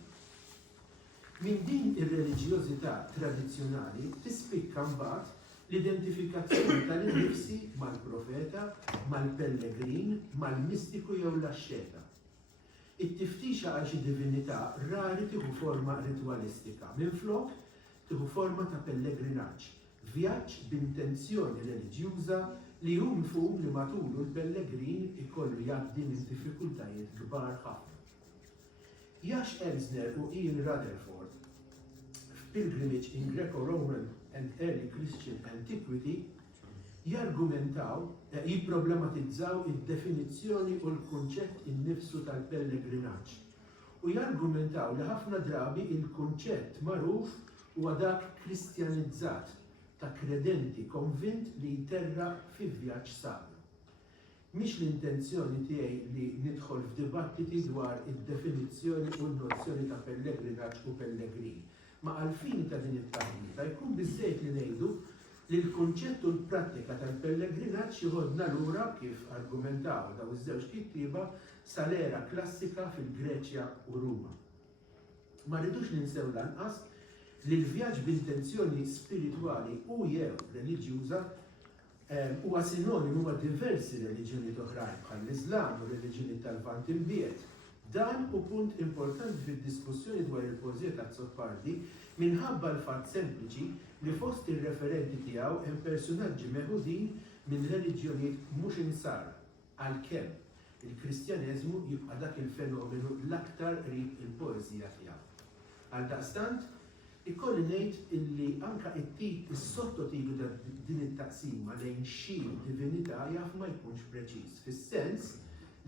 Min din ir-reliġjożità tradizzjonali tispikka mbagħad l-identifikazzjoni tal-innifsi mal-profeta, mal-pellegrin, mal-mistiku jew l-axxeta. It-tiftixa għal xi divinità rari tieħu forma ritwalistika, minflok tieħu forma ta' pellegrinaġġ, vjaġġ b'intenzjoni reliġjuża li hu mifhum li matulu l-pellegrin ikollu jgħaddi minn diffikultajiet kbar ħafna. Jax Elsner u Ian Rutherford f'Pilgrimage in Greco-Roman and Early Christian Antiquity jargumentaw, jipproblematizzaw id-definizzjoni u l-kunċett innifsu tal-pellegrinaġġ. U jargumentaw li ħafna drabi il-kunċett magħruf huwa dak kristjanizzat ta' kredenti konvint li jterra fi vjaġġ sabru. Mhix l-intenzjoni tiegħi li nidħol f'dibattiti dwar id-definizzjoni u l-nozzjoni ta' pellegrinaġġ u pellegrin. Ma għalfini ta' din it-taħlita jkun biżżejjed li ngħidu li l-kunċett u l-prattika tal-pellegrinaġġ jieħodna lura kif argumentaw daw iż-żewġ kittieba sal-era klassika fil-Greċja u Ruma. Ma rridux ninsew lanqas li l-vjaġġ b'intenzjoni spiritwali u jew reliġjuża huwa sinonimu ma' diversi reliġjoni oħrajn bħall-Iżlam u reliġjoni tal-Vant imbiet. Dan hu punt importanti fid-diskussjoni dwar il-poeżija ta' Zoppardi minħabba l-fatt sempliċi li fost ir-referenti tiegħu hemm personaġġi meħudin minn reliġjonijiet mhux insara għalkemm il-Kristjaneżmu jibqa' dak il-fenomenu l-aktar qrib il-poeżija tiegħu. Għaldaqstant, ikolli ngħid illi anke is-sottotitlu ta' din it-taqsima lejn xi divinità jaf ma jkunx preċiż, fis-sens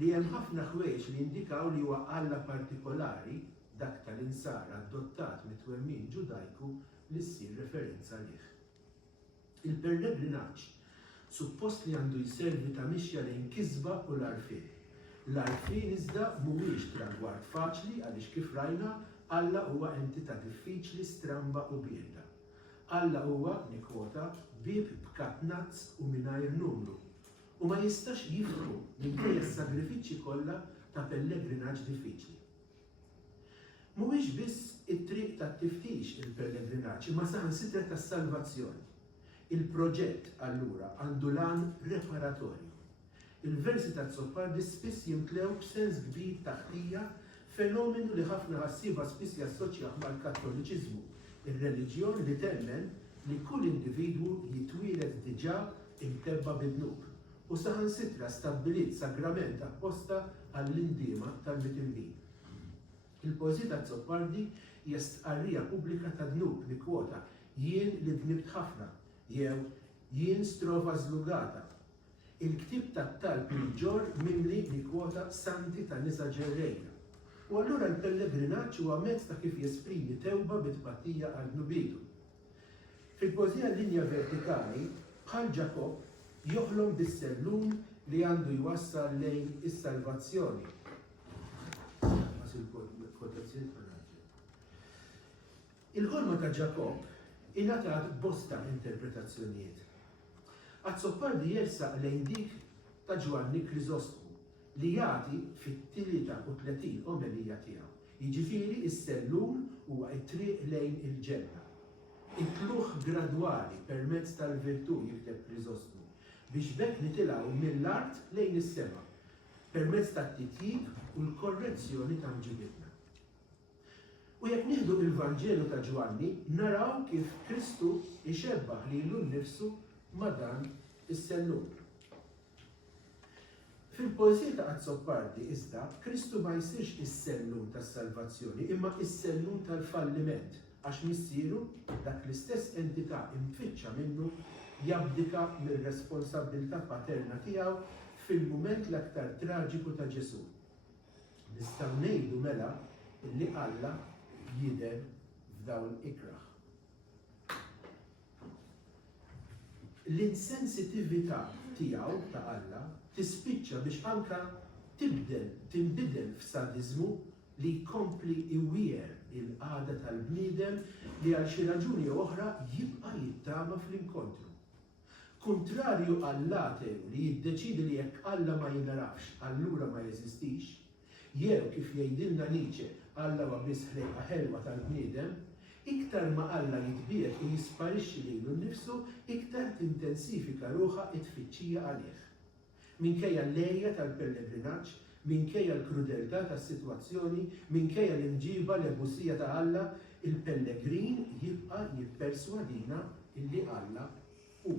li hemm ħafna ħwejjeġ li jindikaw li huwa Alla partikolari dak tal-insara adottat mit-twemmin Ġudajku li ssir referenza lih. Il-pellegrinaġġ suppost li għandu jservi ta' mixja lejn kisba u l-arfien. L-arfien iżda mhuwiex tragward faċli għaliex kif rajna Alla huwa entità diffiċli, stramba u bieda. Alla huwa, nikwota, bieb b'katnazz u mingħajr numru. U ma jistax jifru minkejja s-sagrifiċċji kollha ta' pellegrinaġġ diffiċli. Mhuwiex biss it-triq tat-tiftix il-pellegrinaġġ, imma saħansitra tas-salvazzjoni. Il-proġett allura għandu lan reparatorju. Il-versi ta' Zoppardi spiss jimtlew b'sens kbir ta' ħtija, fenomenu li ħafna ħassiba spiss jassoċjaħ mal-Kattoliċiżmu, ir-reliġjon li temmen li kull individwu jitwieled diġà imtebba bid-dnub u saħansitra stabbilit sagrament apposta għall-indiema tal-mitinbin. Il-poeżija ta' Zoppardi hija stqarrija pubblika ta' dnub li kwota jien li dnibt ħafna jew jien strova żlugata. Il-ktib tat-talb il-ġor mimli li kwota santi ta' nisa ġerrejna. U allura l-pellegrinaġġ huwa mezz ta' kif jesprimi tewba bit-tpattija għal dnubitu. Fil-poeżija linja vertikali, bħal Ġakob joħlom bis-sellun li għandu jwassal lejn is-salvazzjoni. Il-ħolma ta' Ġakob ingħatat bosta interpretazzjonijiet. Zoppardi jersaq lejn dik ta' Ġwanni Kriżostmu li jagħti fit-33 omelija tiegħu. Jiġifieri is-sellun huwa t-triq lejn il-ġenna. It-tluħ gradwali permezz tal-virtù jikteb Kriżostmu biex bekk nitilgħu mill-art lejn is-sema permezz tat-titjib u l-korrezzjoni ta' mġibitna. U jekk nieħdu il-Vanġelu ta' Ġwanni, naraw kif Kristu ixebbaħ lilu nnifsu ma' dan is-sellun. Fil-poeżija ta' Zoppardi iżda, Kristu ma jsirx is-sellun tas-salvazzjoni, imma is-sellun tal-falliment, għax missieru dak l-istess entità imfittxa minnu jabdika mir-responsabbiltà paterna tiegħu fil-mument l-aktar traġiku ta' Ġesu. Nistgħu ngħidu mela illi Alla jidher f'dawn ikraħ. L-insensitività tiegħu ta' Alla tispiċċa biex anka tinbidel f'sadiżmu li jkompli iwier il-qagħda tal-bniedem li għal xi raġuni oħra jibqa' jittama fl-inkontru. Kontrarju għall-ateu li jiddeċidi li jekk Alla ma jinarafx, allura ma jeżistix, jew kif jgħidilna Nietzsche Alla huwa biss ħlejqa ħelwa tal-bniedem, iktar ma Alla jitbiet u jisparixxi lilu nnifsu, iktar tintensifika ruħha t-tfittxija għalih. Minkejja l-lejja tal-pellegrinaġġ, minkejja l-krudeltà tas-sitwazzjoni, minkejja l-imġiba l-ebusija ta' Alla, il-pellegrin jibqa' jipperswadina illi Alla hu.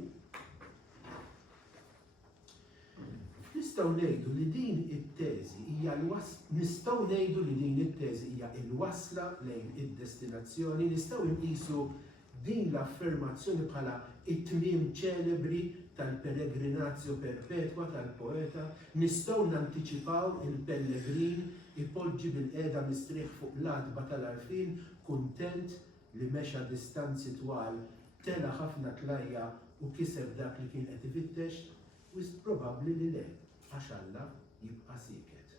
Nistgħu ngħidu li din it-teżi hija l-wasla lejn id-destinazzjoni, nistgħu nqisu din l-affermazzjoni bħala it-tmiem ċelebri tal-peregrinazzju perpetwa tal-poeta, nistgħu nantiċipaw il-pellegrin ipoġġi bil-qiegħda mistrieħ fuq l-adba tal-arfin, kuntent li mexa distanzi twal, tela ħafna tlajja u kiseb dak li kien qed ifittex, u probabbli li le, għax Alla jibqa' sieket.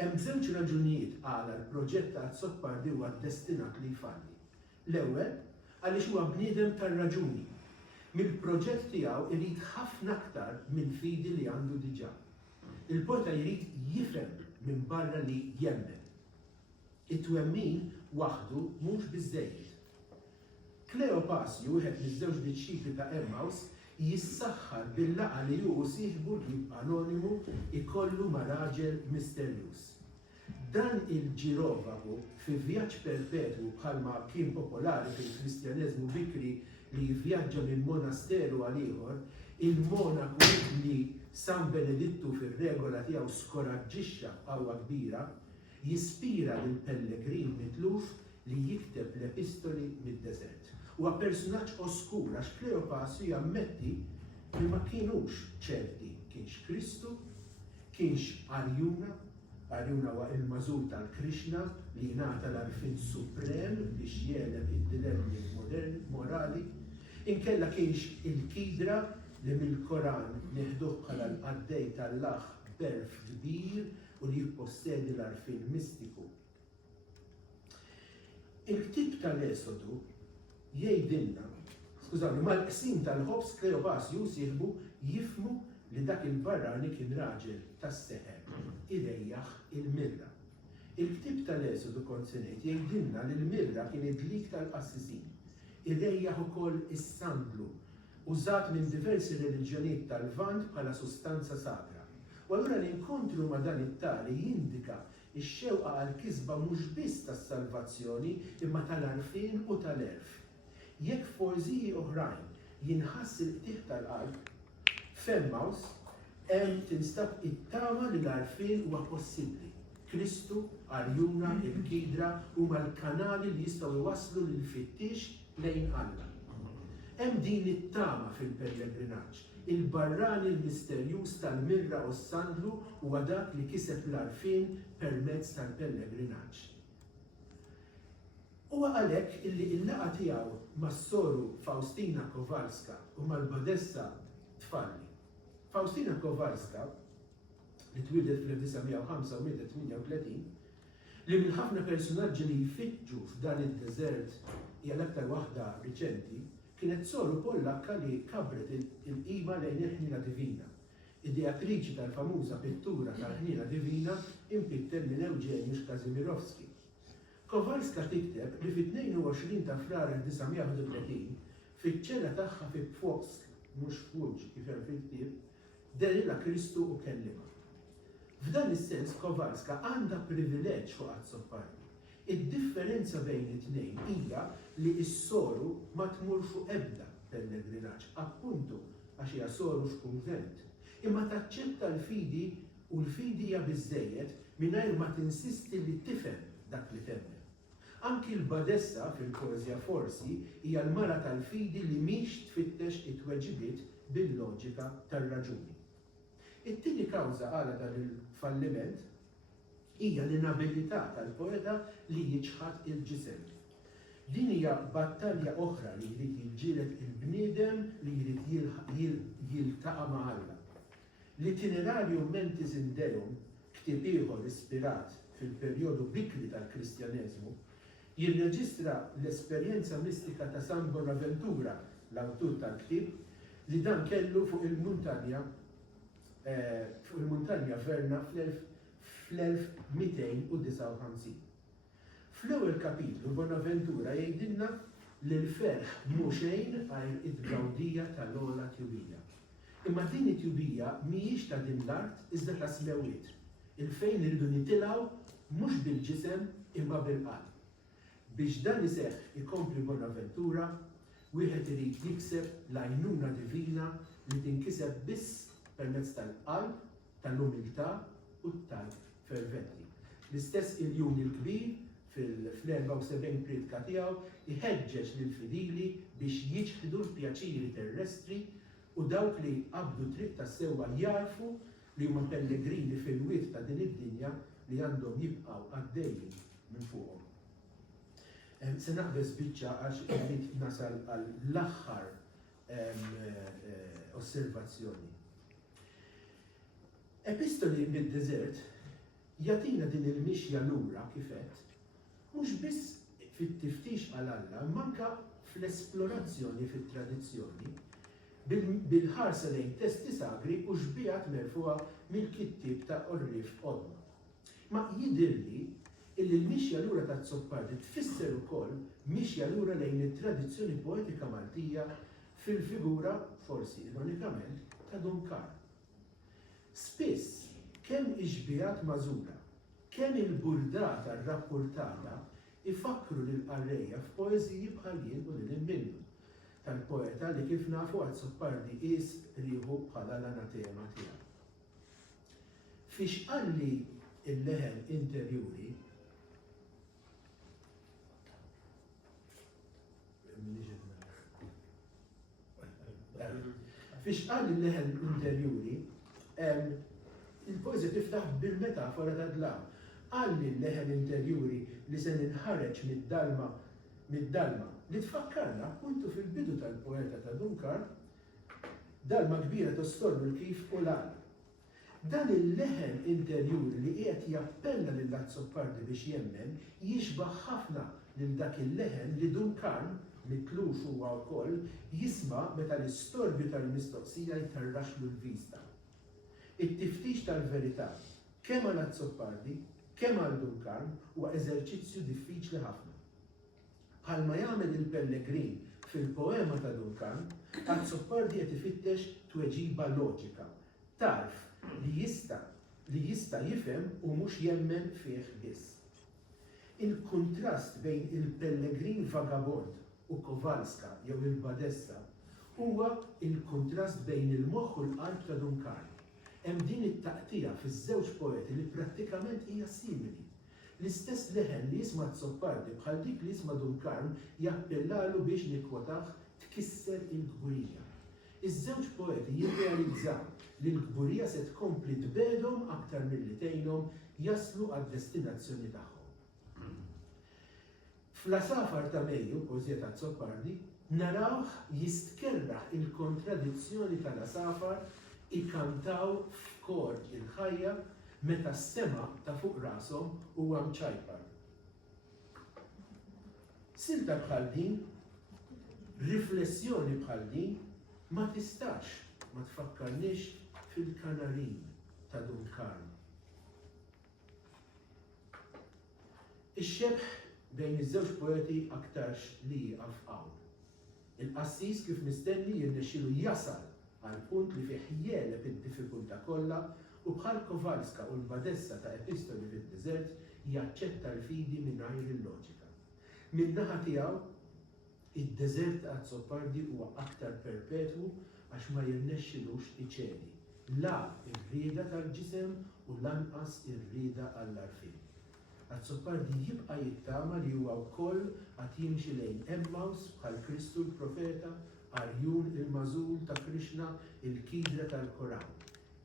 Hemm żewġ raġunijiet għala l-proġett ta' Zoppardi huwa ddestinat li jfalli. L-ewwel għaliex huwa bniedem tar-raġuni, mill-proġett tiegħu irid ħafna aktar mill-fidi li għandu diġà. Il-poeta jrid jifhem minn barra li jemmen. It-twemmin waħdu mhux biżżejjed. Kleopasju, wieħed miż-żewġ disċipli ta' Emmaus, jissaħħar bil-laqgħa li hu sieħbu li anonimu ikollu ma' raġel misterjuż. Dan il-ġirovagu fi vjaġġ perpetwu bħalma kien popolari fil-Kristjaneżmu bikri li jivvjaġġa minn monasteru għal ieħor, il-monaku li San Benedittu fir-regola tiegħu skoraġġixxa b'qawwa kbira, jispira lil pellegrin mitluf li jikteb l-epistoli mid-deżert. Huwa personaġġ oskur għax Kleopasju jammetti li ma kienux ċerti kienx Kristu, kienx Arjuna huwa il-mażul tal-Krishna li jingħata l-arfin suprem biex jeleb id-dilemmi morali, inkella kienx il-Kidra li mill-Koran neħduh bħala l-qaddej tal-Laħ berf kbir u li jippossedi l-arfin mistiku. Il-ktib tal-Esodu jgħidilna, skużawni, mal-qsim tal-ħobs Kleopasju sieħbu jifmu li dak il-barrani kien raġel tas-seħer, irejjaħ il-mirra. Il-ktib tal-Esodu konsenejt jgħidilna li l-mirra kien id-lik tal-qassisin, irejjaħ ukoll is-sandlu, użat minn diversi reliġjonijiet tal-Vant bħala sustanza sagra. U allura l-inkontru ma' dan it-tali jindika ix-xewqa għal-kisba mhux biss tas-salvazzjoni imma tal-arfin u tal-erf. Jekk forżiji oħrajn jinħass il-qtieħ tal-qalb, f'Emmaus hemm tinstab it-tama li l-arfin huwa possibbli. Kristu, Arjuna, il-Kidra huma l-kanali li jistgħu jwasslu lil fittix lejn Alla. Hemm din it-tama fil-pellegrinaġġ. Il-barrani l-misterjuż tal-mirra u s-sandlu huwa dak li kiseb l-arfin permezz tal-pellegrinaġġ. Huwa għalhekk illi l-laqgħa tiegħu mas-soru Faustina Kowalska u mal-Badessa tfalli. Faustina Kowalska li twieldet fl-1905 u mietet 38 li minn ħafna personaġġi li jfittxu f'dan id-deżert hija l-aktar waħda riċenti, kienet soru Pollakka li kabret il-qima lejn il-ħnina divina. Id-diatriċi tal-famuża pittura tal-ħnina divina impittel minn Eugeniusz Kazimierowski. Kowalska tikteb li fit-22 ta' frar 1931 fiċ-ċella tagħha fi Pfoksk, mhux F'Łódź kif hemm fil-ktieb, derila Kristu u kellima. F'dan is-sens Kowalska għandha privileġġ fuq Azzoppardi. Id-differenza bejn it-tnejn hija li s-soru ma tmur fuq ebda pellegrinaġġ, appuntu għax hija soru f'kunvent, imma taċċetta l-fidi u l-fidi hija biżżejjed mingħajr ma tinsisti li tifhem dak li temmen. Anki l-Badessa fil-poeżja forsi hija l-mara tal-fidi li mhix tfittex it-tweġibiet bil-loġika tar-raġuni. It-tieni kawża għala dan il-falliment hija l-inabilità tal-poeta li jiġħad il-ġisem. Din hija battalja oħra li jrid jiġġieled il-bniedem li jrid jiltaqa' ma' Alla. L-Itinerarium Mentis in Deum, ktieb ieħor ispirat fil-perjodu bikri tal-Kristjaneżmu, jirreġistra l-esperjenza mistika ta' San Bonaventura, l-awtur tal-ktieb, li dan kellu fuq il-muntanja Verna fl-1259. Fl-ewwel kapitlu Bonaventura jgħidilna li l-ferħ mhu xejn għajr id-gawdija tal-ogħla tjubija. Imma din it-tjubija mhijiex ta' din l-art iżda ta' smewiet, il-fejn irridu nitilgħu mhux bil-ġisem imma bil-qalb. Biex dan iseħħ ikompli Bonaventura, wieħed irid jikseb l-għajnuna divina li tinkiseb biss permezz tal-qalb, tal-umiltà u tal-ferventi. L-istess il-jum il-kbir fil-74 kritika tiegħu iħeġġeġ lill-fidili biex jiġħdu l-pjaċiri terrestri u dawk li qabdu triq tas-sewwa jarfu li huma pellegrini fil-wiet ta' din id-dinja li għandhom jibqgħu għaddejjin minn fuqhom. Se naqbes biċċa għax irid nasal għall-aħħar osservazzjoni. Epistoli mid-deżert jagħtina din il-mixja lura kifet mhux biss fit-tiftix għal Alla, manka fl-esplorazzjoni fit-tradizzjoni bil-ħarsa lejn testi sagri u xbijat merfuha mill-kittib ta' Orrif Odma. Ma jidirli illi l-mixja lura ta' Zoppardi tfisser ukoll mixja lura lejn it-tradizzjoni poetika Maltija fil-figura, forsi ironikament, ta' Duncan. Spiss, kemm iġbijat mażura, kemm il-burdata rrappurtata ifakru lill-qarrejja f'poeżiji bħal jien u lil minnu tal-poeta li kif nafu għad Zoppardi qis rieħu bħala l-anatema tiegħu. Fiex qalli il-leħen interjuri fiex qalli il-leħen interjuri il-poeżja tiftaħ bil-metafora ta' dlam. Qalli l-leħen interjuri li se ninħareġ mid-dalma li tfakkarna appuntu fil-bidu tal-poeta ta' Duncan dalma kbira tostorbu l-kif u l-għal. Dan il-leħen interjuri li qiegħed jappella lil Zoppardi biex jemmen jixbaħ ħafna lil dak il-leħen li Duncan mitlux huwa wkoll jisma' meta l-istorbju tal-mistoqsija jtarraxlu l-vista. It-tiftix tal-verità kemm għal Zoppardi kemm għal Duncan huwa eżerċizzju diffiċli ħafna. Bħalma jagħmel il-Pellegrin fil-poema ta' Duncan, Zoppardi qed ifittex tweġiba loġika. Tarf li jista' jifhem u mhux jemmen fih biss. Il-kuntrast bejn il-Pellegrin vagabond u Kowalska jew il-Badessa huwa il-kuntrast bejn il-moħħ u l-qalb ta' Duncan. Hemm din it-taqtija fiż-żewġ poeti li prattikament hija simili. L-istess leħen li jisma' Zoppardi bħal dik li jisma' Duncan jappellalu biex nikwotah tkisser il-gburija. Iż-żewġ poeti jirrealizzaw li l-gburija se tkompli tbedhom aktar milli tgħinhom jaslu għad-destinazzjoni tagħhom. Fl-Asafar ta' Mejju, poeżija ta' Zoppardi, narawh jistkerraħ il-kontradizzjoni tal-Asafar ikantaw f'kor il-ħajja meta s-sema ta' fuq rashom huwa mċajpar. Silta bħal din, riflessjoni bħal din, ma tistax ma tfakkarniex fil-Kanarin ta' Duncan. Ix-xebħ bejn iż-żewġ poeti aktarx li jaqaf hawn. Il-qassis kif mistenni jirnexxielu jasal għal punt li fih jeleb id-diffikultà kollha u bħal Kowalska u l-Badessa ta' Epistoli fid-Diżert jaċċetta l-fidi mingħajr il-loġika. Min-naħa tiegħu id-deżert ta' Zoppardi huwa aktar perpetwu għax ma jirnexxilux iċedi. La ir-rieda tal-ġisem u lanqas ir-rieda għall-arfin. Zoppardi jibqa' jittama li huwa wkoll qed jimxi lejn Emmaus bħal Kristu l-Profeta, Arjun il-Mażul ta' Krishna, il-Kidra tal-Koran.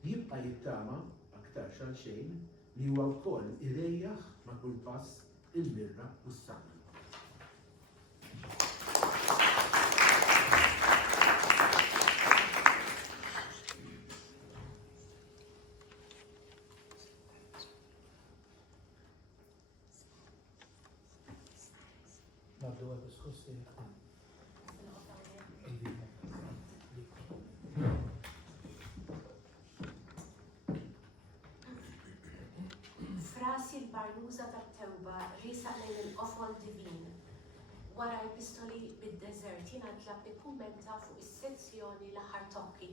Jibqa' jittama aktar xal xejn li huwa wkoll irejjaħ ma' kull pass il-mirra u s-sangu. Frasi l-barnuża tat-tewba risaq lejn il-qofol divin. Wara epistoli bid-deżert jiena tlab nikkummenta fuq is-sezzjoni l-aħħar tokki.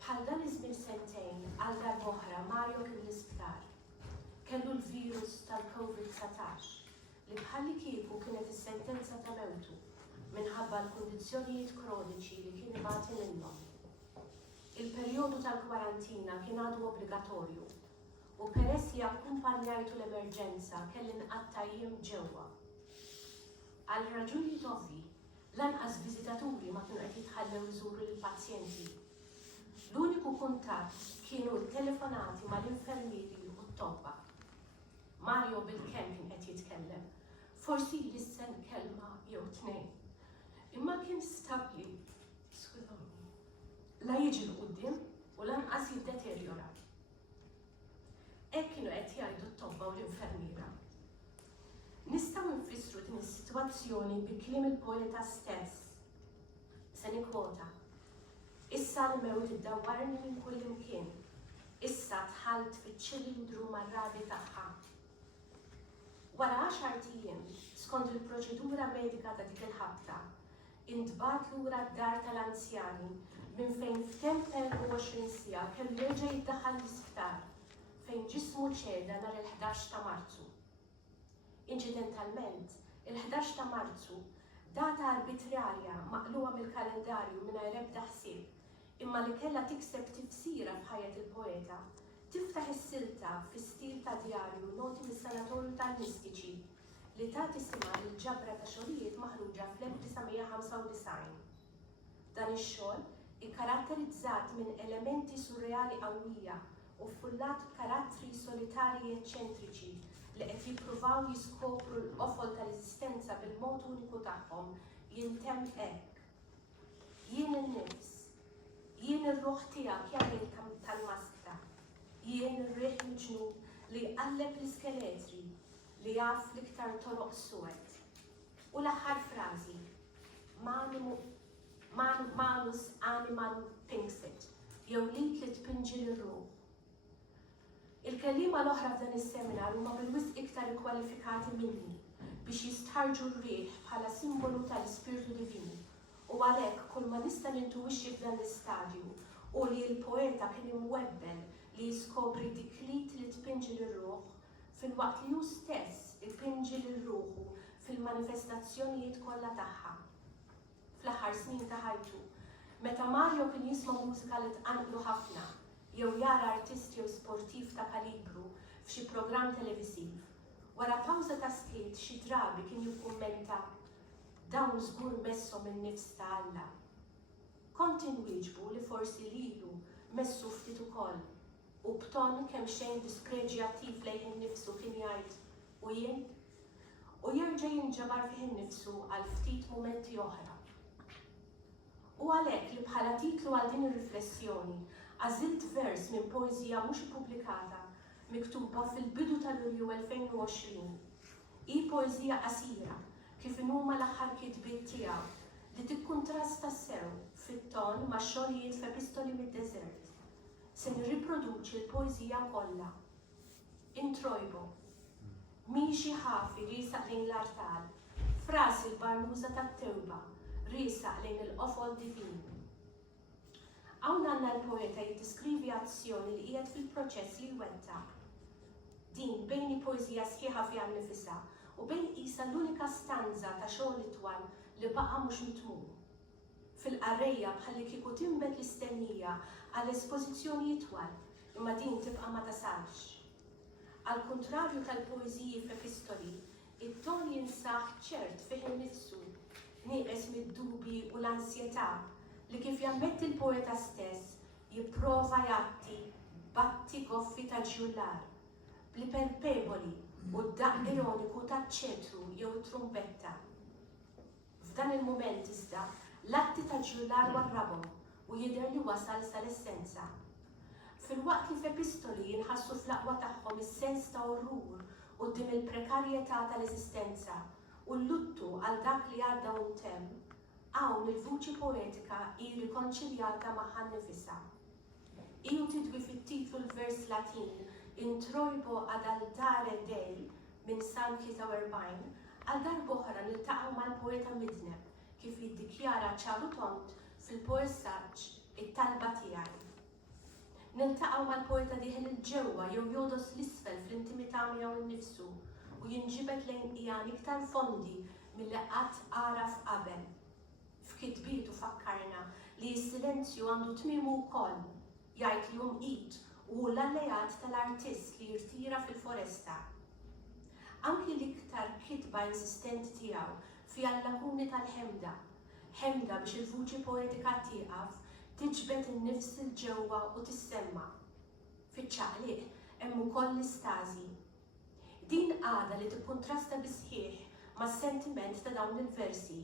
Bħal dan iż-żmien sentejn għal darb'oħra Mario kien l-isptar. Kellu l-virus tal-COVID-19 li bħalli kieku kienet is-sentenza ta' mewtu minħabba l-kundizzjonijiet kroniċi li kien ibati minnhom. Il-perjodu tal-kwarantina kien għadu obbligatorju u peress li akkumpanjajtu l-emerġenza kelli nqatta' jiem ġewwa. Għal raġunijiet ovvji, lanqas viżitaturi ma kienu qed jitħallew iżuru lill-pazjenti. L-uniku kuntatt kienu t-telefonati mal-infermieri u t-tobba. Mario bil-kemm kien qed jitkellem, forsi jlissen kelma jew tnejn. Imma kien stabbli, la jiġi l-qudiem u lanqas jiddeterjora. Hekk kienu qed jgħidu t-tobba u l-infermiera. Nistgħu nfissru din is-sitwazzjoni bi kliem il-poeta stess. Se nikkwota. Issa l-mewt iddawwarni minn kull imkien. Issa tħalt fiċ-ċilindru mar-rabi tagħha. Wara 10 ijiem, skont il-proċedura medika ta' dik il-ħabta, intbagħat lura d-dar tal-anzjani minn fejn f'temp 24 siegħa kellu jerġa' jiddaħħal l-isptar fejn ġismu ċeda nhar il-11 ta' Marzu. Inċidentalment, il-11 ta' Marzu data arbitrarja maqluha mill-kalendarju mingħajr ebda ħsieb, imma li kellha tikseb tifsira f'ħajja il-poeta, tiftaħ is-silta fi stil ta' djarju noti mis-sanatorju tal-Mistiċi li tagħti isima lill-ġabra ta' xogħlijiet maħruġa fl-1995. Dan ix-xogħol ikkaratterizzat minn elementi surreali qawwija u ffullat b'karattri solitarji eċċentriċi li qed jippruvaw jiskopru l-qofol tal-eżistenza bil-mod uniku tagħhom jintemm hekk. Jien in-nifs, jien ir-ruħ tiegħek jagħmel tal-maskta, jien ir-riħ miġnun li jqalleb l-iskeletri li jaf l-iktar toroq suwed. U l-aħħar frażi, manus animal pinxit, jew lik li tpinġi l-ruħ. Il-kelliema l-oħra f'dan is-seminar huma bil-wisq iktar ikkwalifikati minni biex jistħarġu r-riħ bħala simbolu tal-Ispirtu Divin. U għalhekk kull ma nista' nintuwixxi f'dan l-istadju u li l-poeta kien imwebbel li jiskopri dik lit li tpinġi l-ruħ fil-waqt li hu stess ipinġi l-ruħu fil-manifestazzjonijiet kollha tagħha. Fl-aħħar snin ta' ħajtu, meta Mario kien jisma' mużika li tqanqlu ħafna, jew jara artisti jew sportiv ta' kalibru f'xi programm televisiv, wara pawża ta' skit xi drabi kien jikkummenta dawn żgur messhom in-nifs ta' Alla. Kont inwieġbu li forsi lilu messu ftit ukoll u b'ton kemm xejn dispreġjattiv lejn innifsu kien jgħid u jien u jerġa' jinġabar fih innifsu għal ftit mumenti oħra. U għalhekk li bħala titlu għal din ir-riflessjoni għażilt vers minn poeżija mhux ippubblikata miktuba fil-bidu ta' Lulju 2020. Hi poeżija qasira kif huma l-aħħar kitbiet tiegħu li tikkuntrasta sew fit-ton ma' xogħlijiet f'epistoli mid-deżert. Se nirriproduċi l-poeżija kollha. Introjbo, miexi ħafi riesaq lejn l-artal, frasi l-barnuża tat-tewba, riesaq lejn il-qofol divin. Hawn għandna l-poeta jiddiskrivi azzjoni li qiegħed fil-proċess li jwettaq. Din bejn poeżija sħiħa fiha nnifisha u bejn qisha l-unika stanza ta' xogħol itwal li baqa' mhux mitmum. Fil-qarrejja bħalli kieku timbet l-istennija għal espożizzjoni itwal imma din tibqa' ma tasalx. Għal kontrarju tal-poeżiji f'epistoli, it-ton jinsaħ ċert fih innifsu, nieqes mid-dubi u l-ansjetà li kif jammetti l-poeta stess jipprova jagħti batti goffi ta' ġullar, bl-iperpeboli u d-daqq ironiku ta' ċetru jew trumpetta. F'dan il-mument iżda l-atti ta' ġullar warrabhom u jidher li wasal sal-essenza. Fil-waqt li f'epistoli jinħassu fl-aqwa tagħhom is-sens ta' orrur quddiem il-prekarjetà tal-eżistenza u l-luttu għal dak li għadda u ntemm, hawn il-vuċi poetika hi rikonċiljata magħha nnifisha. Iju tidwi fit-titlu l-vers Latin Introjbo ad altare Dei minn Salm 43 għal darb'oħra niltaqgħu mal-poeta Midneb kif jiddikjara ċaru tont fil-poessaġġ it-talba tiegħi. Niltaqgħu mal-poeta diħel il-ġewwa jew jodos l-isfel fl-intimità miegħu nnifsu u jinġibed lejn qiegħan iktar fondi milli qatt għaraf qabel. F'kitbiet u fakkarna li s-silenzju għandu tmiemu wkoll jgħid li id u l-allejat tal-artist li jirtira fil-foresta. Anki l-iktar kitba insistenti tiegħu fiha l-lakuni tal-ħemda, ħemda biex il-vuċi poetika tieqaf tiġbed in-nifs il-ġewwa u tissemma. Fiċ-ċaqliq hemm ukoll l-istażi. Din għada li tikkuntrasta bisħieħ mas-sentiment ta' dawn il-versi.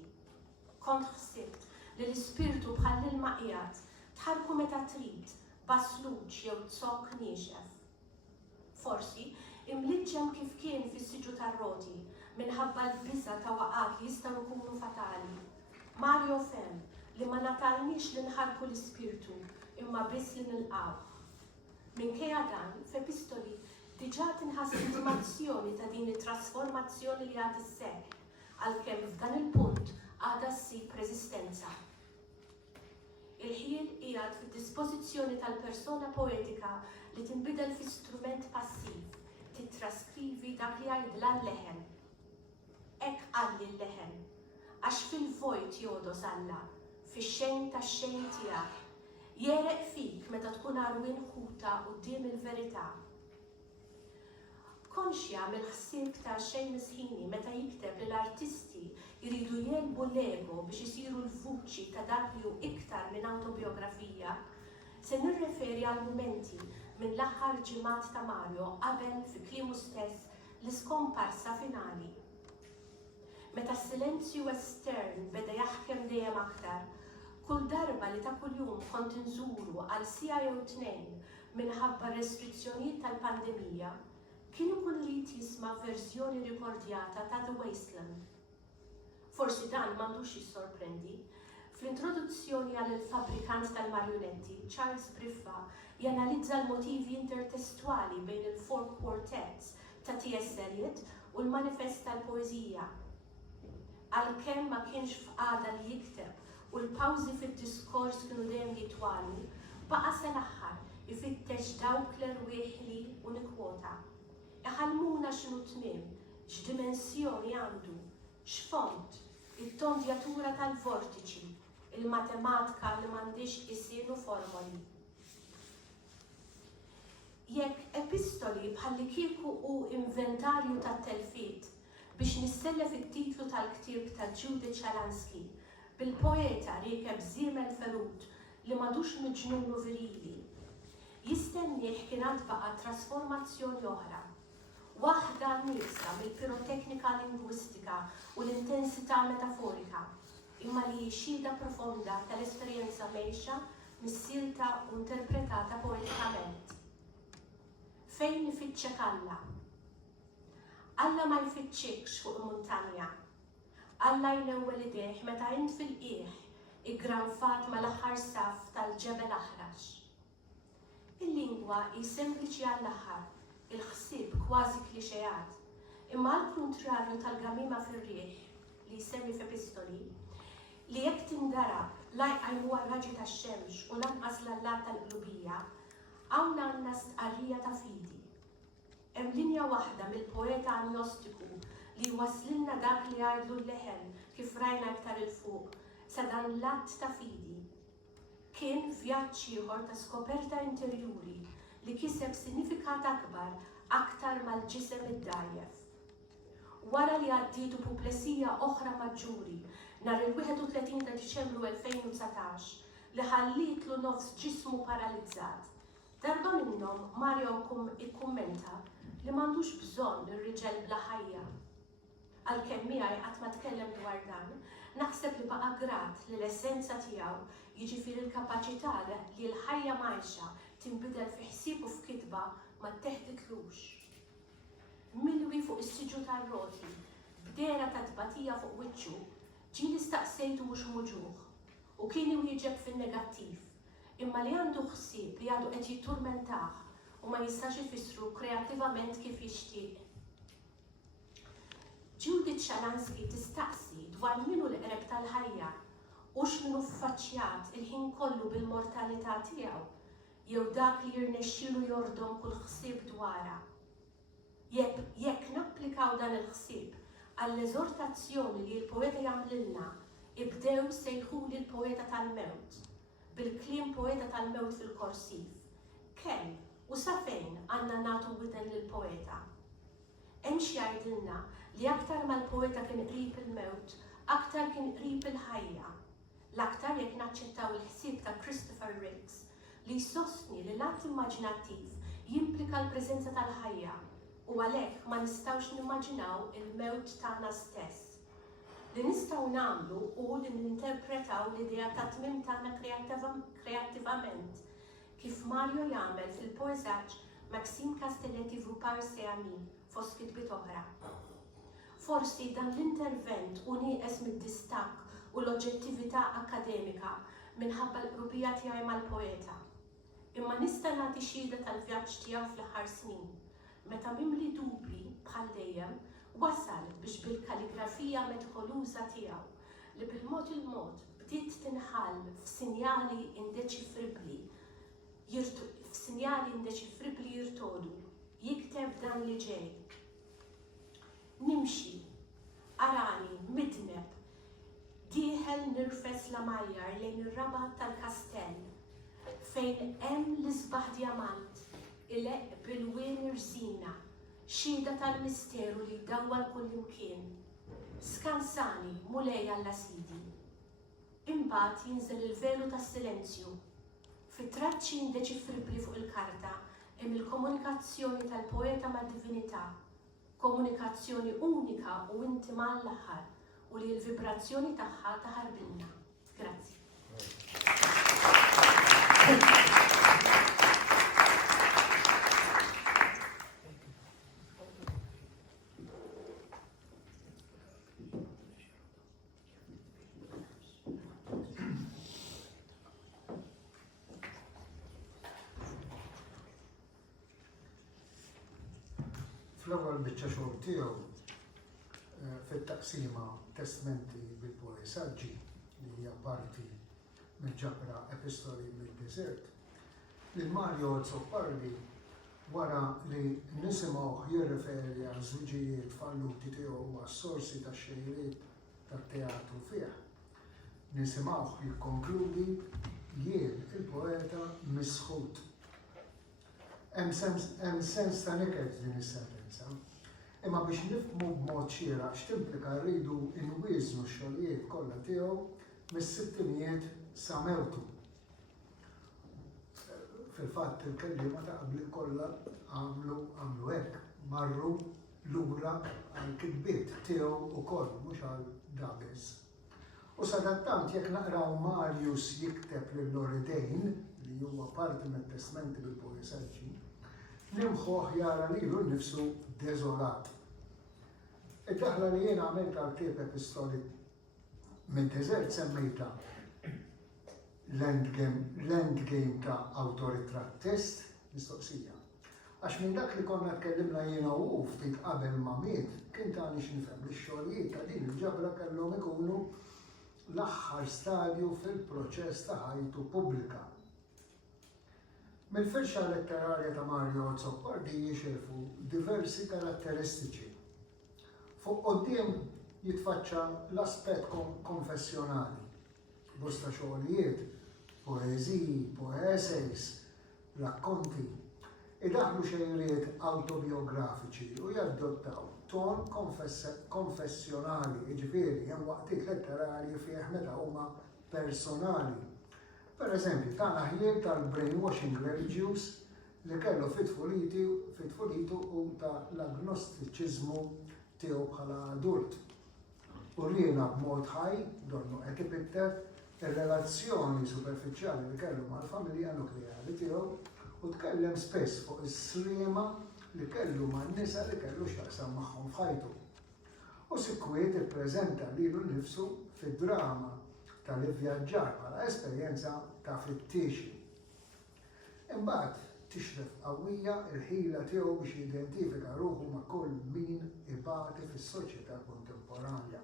Kont ħsibt li l-ispirtu bħal ilma qiegħed tħarku meta trid basluġ jew tsokk niexef. Forsi imliġġem kif kien fis-siġu tar-roti minħabba l-biża ta' waqgħat li jistgħu jkunu fatali. Mario fem li ma natalniex li nħarku l-ispirtu imma biss li nilqawh. Minkejja dan, f'epistoli diġà tinħass intimazzjoni ta' din it-trasformazzjoni li għad isseħħ, għalkemm f'dan il-punt għadha ssib reżistenza. Il-ħiel qiegħed fid-dispożizzjoni tal-persona poetika li tinbidel fi strument passiv, titraskrivi dak li jgħidla l-leħen. Hekk qalli l-leħen, għax fil-vojt jodos Alla, fix-xejn tax-xejn tiegħek, jereq fik meta tkun għarwien ħuta quddiem il-verità. Konxja mill-ħsieb ta' xejn misħini meta jikteb li l-artisti jridu jelbu l-ego biex isiru l-vuċi ta' dak li hu iktar minn autobiografija, se nirreferi għal mumenti minn l-aħħar ġimgħat ta' Mario qabel fi kliemu stess l-iskomparsa finali. Meta s-silenzju estern beda jaħkem dejjem aktar, kull darba li ta' kuljum kont inżuru għal sija jew tnejn minħabba restrizzjonijiet tal-pandemija, kien ikun irid jisma' verżjoni rikordjata ta' The Wasteland. Forsi dan m'għandux jissorprendi. Fl-introduzzjoni għal il-fabrikant tal-marjonetti, Charles Briffa janalizza l-motivi intertestwali bejn il-four quartets ta' T.S. Eliot u l-manifest tal-poeżija. Għalkemm ma kienx f'qagħda li jikteb u l-pawżi fid-diskors kienu dejjem jitwalu, baqa' sal-aħħar ifittex dawk l-irwieħ li u nikkwota. Iħallmuna x'inhu tmiem, x'dimensjoni għandu, x'font, it-tondjatura tal-vortiċi, il-matematika li m'għandix isiru formoli. Jekk epistoli bħalli kieku hu inventarju tat-telfiet biex nissellef it-titlu tal-ktieb ta' Judith Shalansky bil-poeta Rekeb Ziemel Ferut li m'għadux miġnunu virili, jistennieh kien għad baqa' trasformazzjoni oħra. Waħda nieqsa mill-piroteknika lingwistika u l-intensità metaforika, imma li xhieda profonda tal-esperjenza mgħixha missilta u interpretata poetikament. Fejn ifittxek Alla? Alla ma jfittxekx fuq il-muntanja. Alla jnewwel idejh meta int fil-qiegħ iggranfat mal-aħħar saf tal-ġebel aħrax. Il-lingwa hi sempliċi għall-aħħar, il-ħsieb kważi klixejat, imma l-kontrarju tal-gamima fir-rieħ li jsemmi f'epistoli li jekk tindarab la jqajmuha r-raġi tax-xemx u lanqas l-allat tal-qlubija, hawn għandna stqarrija ta' fidi. Hemm linja waħda mill-poeta agnostiku li waslilna dak li jgħidlu l-leħen kif rajna aktar il-fuq sa dan l-att ta' fidi. Kien vjaġġ ieħor ta' skoperta interjuri li kiseb sinifikat aktar mal-ġisem id-dajjef. Wara li għaddietu puplesija oħra maġġuri nhar il-31 ta' Diċembru 2019 li ħallitlu nofs ġismu paralizzat. Darba minnhom Mario ikkummenta li m'għandux bżonn ir-riġel bla ħajja. Għalkemm miegħi qatt ma tkellem dwar dan, naħseb li baqa' grat li l-essenza tiegħu jiġifieri l-kapaċità li l-ħajja magħxa tinbidel fi ħsieb u f'kitba ma teħditlux. Milwi fuq is-siġu tar-roti, bdera ta' tbatija fuq wiċċu, ġieli staqsejtu mhux muġuh u kien iwieġeb fin-negattiv, imma li għandu ħsieb li għadu qed jitturmentah u ma jistax ifissru kreattivament kif jixtieq. Judith Shalansky tistaqsi dwar minhu l-qreb tal-ħajja u x'inhu ffaċċjat il-ħin kollu bil-mortalità tiegħu jew dak li jirnexxielu jordom kull ħsieb dwarha. Jekk napplikaw dan il-ħsieb għall-eżortazzjoni li l-poeta jagħmlilna, ibdew sejħuli l-poeta tal-mewt, bil-kliem poeta tal-mewt fil-korsiv. Kemm u sa fejn għandna nagħtu widen lill-poeta? Hemm xi jgħidilna li aktar mal-poeta kien qrib il-mewt, aktar kien qrib il-ħajja. L-aktar jekk naċċettaw il-ħsieb ta' Christopher Riggs li jsostni li l-att immaġinattiv jimplika l-preżenza tal-ħajja u għalhekk ma nistgħux nimmaġinaw il-mewt tagħna stess. Li nistgħu nagħmlu hu li ninterpretaw l-idea ta' tmiem tagħna kreattivament kif Mario jagħmel fil-poeżaġġ Maxime Castelletti Vupar Seami fost kitbiet oħra. Forsi dan l-intervent u nieqes mid-distakk u l-oġġettività akademika minħabba l-qrubija tiegħi mal-poeta. Imma nista' nagħti xhieda tal-vjaġġ tiegħu fl-aħħar snin, meta mimli dubji bħal dejjem wasal biex bil-kalligrafija medħoluża tiegħu li bil-mod il-mod bdiet tinħall f'sinjali indeċifribbli jirtodu jikteb dan li ġej. Nimxi, arani, midneb, dieħel nirfes l-amajjar lejn ir-raba tal-kastell, fejn hemm l-isbaħ djamant, ileq bil-wien irsina, xhieda tal-misteru li jdawwal kullimkien. Skansani, mulejja l-asidi. Imbagħad jinżel il-velu tas-silenzju. Fit-traċċi indeċifribbli fuq il-karta hemm il-komunikazzjoni tal-poeta mad-divinità, komunikazzjoni unika u intima l-aħħar u li l-vibrazzjoni tagħha taħarbilna. Grazzi. Fl-ewwel biċċa xogħol tiegħu fit-taqsima testamenti bil-poesaġġi li hija parti mill-ġabra Epistoli mid-Deżert, lil Mario Zoppardi wara li nisimgħu jirreferi għal żwiġijiet falluti tiegħu u għas-sorsi tax-xejriet tat-teatru fih. Nisimgħu jikkonkludi jien il-poeta misħut. Hemm sens ta' neked din is-sentenza, imma biex nifhmu b'mod xieraq x'timplika rridu nwiżnu x-xogħlijiet kollha tiegħu mis-sittinijiet sa mewtu. Fil-fatt il-kelliema ta' qabli kollha għamlu hekk, marru lura għall-kitbiet tiegħu wkoll mhux għal Davies. U sadattant jekk naqraw Marius jikteb lil Loredejn, li huwa parti mit-testamenti bil-poesaġġi, nimħuh jara lilu nnifsu deżolat. Id-daħla li jiena għamilt għal-ktieb Epistoli mid-Deżert semmejta l-endgame ta' awtoritrattist mistoqsija. Għax minn dak li konna tkellimna jiena u ftit qabel ma miet, kien tani x'nifhem li x-xogħlijiet ta' din il-ġabra kellhom ikunu l-aħħar stadju fil-proċess ta' ħajtu pubblika. Mill-firxa letterarja ta' Mario Zoppardi jixirfu diversi karatteristiċi. Fuq quddiem jitfaċċa l-aspett konfessjonali, bosta xogħlijiet, poeżiji, poeseis, rakkonti, idaħlu xejriet autobiografiċi u jaddottaw ton konfessjonali, jiġifieri hemm waqtiet letterarji fih meta huma personali. Per eżempju, tagħna ħjien tal-brainwashing religious li kellu fit-tfulitu u ta' l-agnostiċiżmu tiegħu bħala adult. U rina b'mod ħaj, donnu qed ipittet ir-relazzjoni superfiċjali li kellu mal-familja nukleari tiegħu u tkellem spess fuq is-sliema li kellu man-nisa li kellu x'taqsam magħhom f'ħajtu. U sikkwiet ippreżenta lilu nnifsu fid-drama tal-ivvjaġġar bħala esperjenza ta' fittixi. Imbagħad tixref qawwija l-ħila tiegħu biex jidentifika ruħu ma' kull min ibati fis-soċjetà kontemporanja.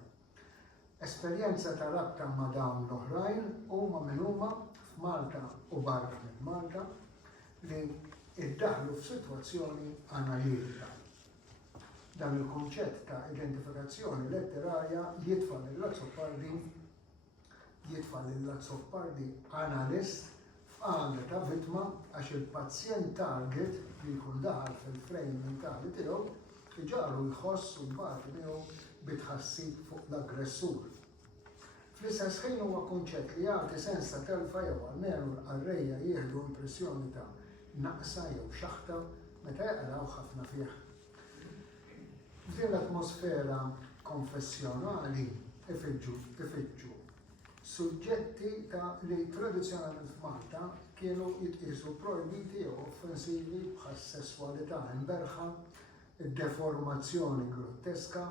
Esperjenza ta' rabta ma' dawn l-oħrajn huma minn huma f'Malta u barra minn Malta li iddaħlu f'sitwazzjoni analitika. Dan il-kunċett ta' identifikazzjoni letterarja jitfal il-Zoppardi analist f'għamla ta' vittma għax il-pazjent target li jkun daħal fil-frame mentali tiegħu iġalu jħoss u mbagħad miegħu bitħassib fuq l-aggressur. Fl-istess ħin huwa kunċett li jagħti sens ta' telfa jew almenu l-qarrejja jieħdu impressjoni ta' naqsa jew xaħta meta jaqraw ħafna fih. F'din l-atmosfera konfessjonali ifittxu suġġetti ta' li tradizzjonalment f'Malta kienu jitqisu projbiti jew offensivi bħal sesswalità imberħa, id-deformazzjoni grotteska,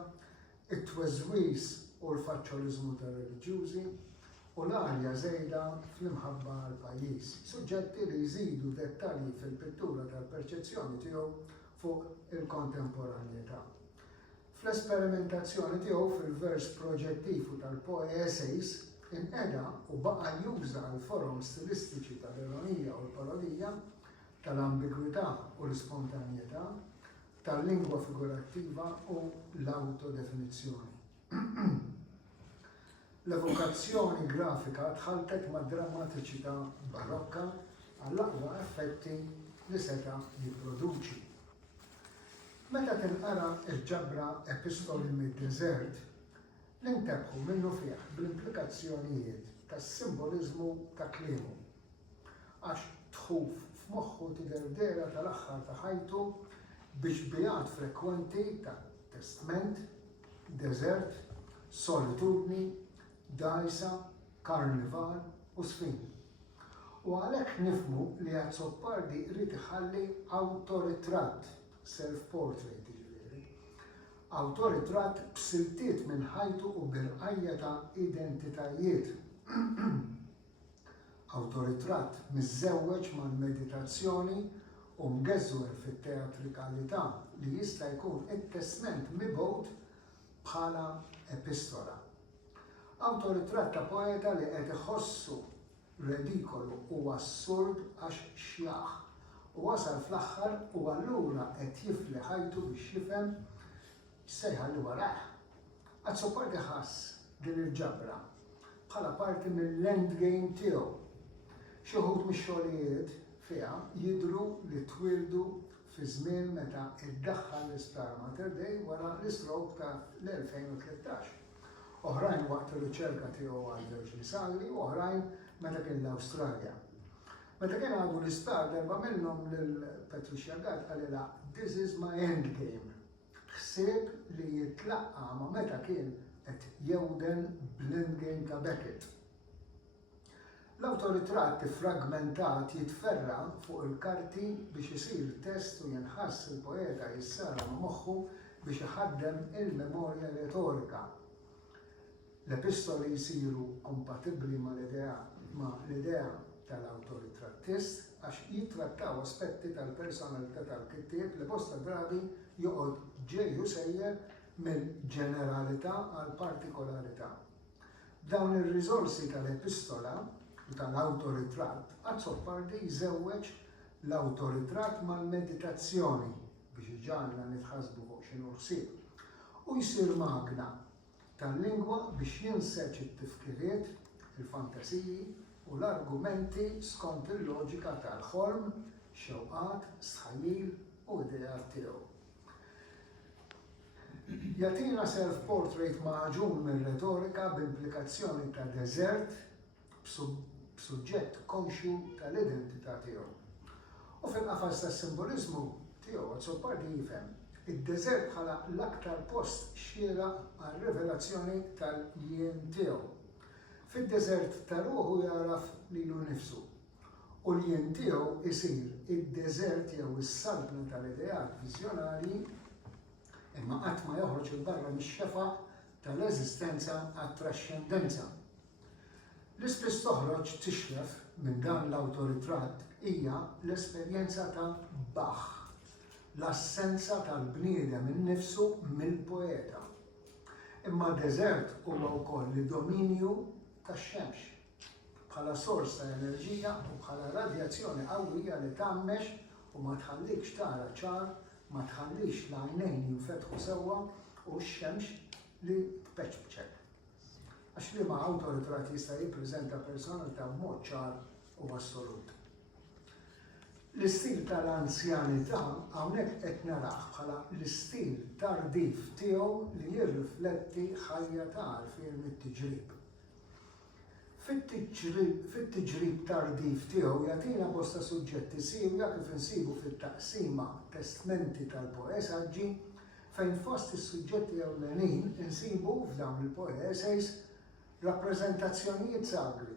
it-tweżwis u l-faċċoliżmu tar-reliġjużi u l-arja żejda fl-imħabba għall-pajjiż. Suġġetti li jżidu dettalji fil-pittura tal-perċezzjoni tiegħu fuq il-kontemporanjetà. Fl-esperimentazzjoni tiegħu fil-vers proġettiv u tal-poe essays inqeda u baqa' juża l-forum stilistiċi tal-ironija u l-parodija, tal-ambigwità u l-spontanjetà, tal-lingwa figurattiva u l-autodefinizzjoni. L-evokazzjoni grafika tħaltet mad drammatiċità barokka għall-aqwa effetti li seta' jipproduċi. Meta tinqara l-ġabra Epistoli mid-Deżert, nintebbħu minnu fih bl-implikazzjonijiet tas-simboliżmu ta' kliemu. Għax tħuf f'moħħu tiderdera tal-aħħar ta' ħajtu biex bijat frekwenti ta' testament, deżert, solitudni, dajsa, karnival u sfin. U għalhekk nifhmu li Azzoppardi jrid iħalli awtoritratt, self-portrait jiġifieri. Awtoritratt b'siltiet minn ħajtu u birqajja ta' identitajiet. Awtoritratt miżżewweġ mal-meditazzjoni u mgeżwer fit-teatrikalità li jista' jkun it-testament mibgħut bħala epistola. Awtoritratt ta' poeta li qed iħossu redikolu u assurd għax xjaħ u wasal fl-aħħar u allura qed jifli ħajtu biex jifhem x'sejħa li warah. Azzoppardi ħass din il-ġabra bħala parti mill-endgame tiegħu. Xi wħud mix-xogħlijiet fiha jidhru li twildu fi żmien meta iddaħħal l-Star Mater Dei wara l-istroke ta' l-2013. Oħrajn waqt ir-riċerka tiegħu għal żewġ nisali u oħrajn meta kien l-Awstralja. Meta kien għadu l-Star darba minnhom lil Patricia Gatt qalilha "This is my endgame." Ħsieb li jitlaqqa ma' meta kien qed jewden bl-endgame ta' Beckett. L-awtoritratt fragmentat jitferra fuq il-karti biex isir test u jinħass il-poeta jissara ma' moħħu biex iħaddem il-memorja retorika. L-epistoli jsiru kompatibbli ma' l-idea tal-awtoritrattist għax jitrattaw aspetti tal-personalità tal-kittieb li bosta drabi joqgħod ġejju sejjer mill-ġeneralità għal partikolarità. Dawn ir-riżorsi tal-epistola u tal-awtoritratt Azzoppardi jżewweġ l-awtoritratt mal-meditazzjoni biex iġġalna nitħassbu fuq x'inhu ħsieb u jsir magna tal-lingwa biex jinseċ it-tifkiriet, il-fantasiji u l-argumenti skont il-loġika tal-ħolm, xewqat, sħajjil u ideat tiegħu. Jagħtina self-portrait maħġun mir-retorika b'implikazzjoni ta' deżert b'suġġett konxju tal-identità tiegħu. U fil-qafas tas-simboliżmu tiegħu Azzoppardi jifhem id-deżert bħala l-aktar post xieraq għar-rivelazzjoni tal-jien tiegħu. Fid-deżert ta' ruħu jaraf lilu nnifsu u l-jien tiegħu isir id-deżert jew is-salbna tal-ideat viżjonarji imma qatt ma joħroġ il barra mix-xefaq tal-eżistenza għat-traxxendenza. L-ispiss toħroġ tixref minn dan l-awtoritratt hija l-esperjenza ta' Bach, l-assenza tal-bniedem innifsu mill-poeta. Imma d-deżert huwa wkoll id-dominju tax-xemx bħala sors ta' enerġija u bħala radjazzjoni qawwija li tagħmmex u ma tħallikx tara ċar, ma tħallix l-għajnejn jinfetħu sewwa u x-xemx li tpeċbċek. Għax li ma' awtoritratt jista' jippreżenta personalità b'mod ċar u assolut. L-istil tal-anzjanità hawnhekk qed narah bħala l-istil tardif tiegħu li jirrifletti ħajja ta' għarfien mit-tiġrib. Fit-tiġrib tardif tiegħu jagħtina bosta suġġetti sirja kif insibu fit-taqsima testmenti tal-poesaġġi fejn fost is-suġġetti ewlenin insibu f'dawn il-poesays rappreżentazzjonijiet sagri,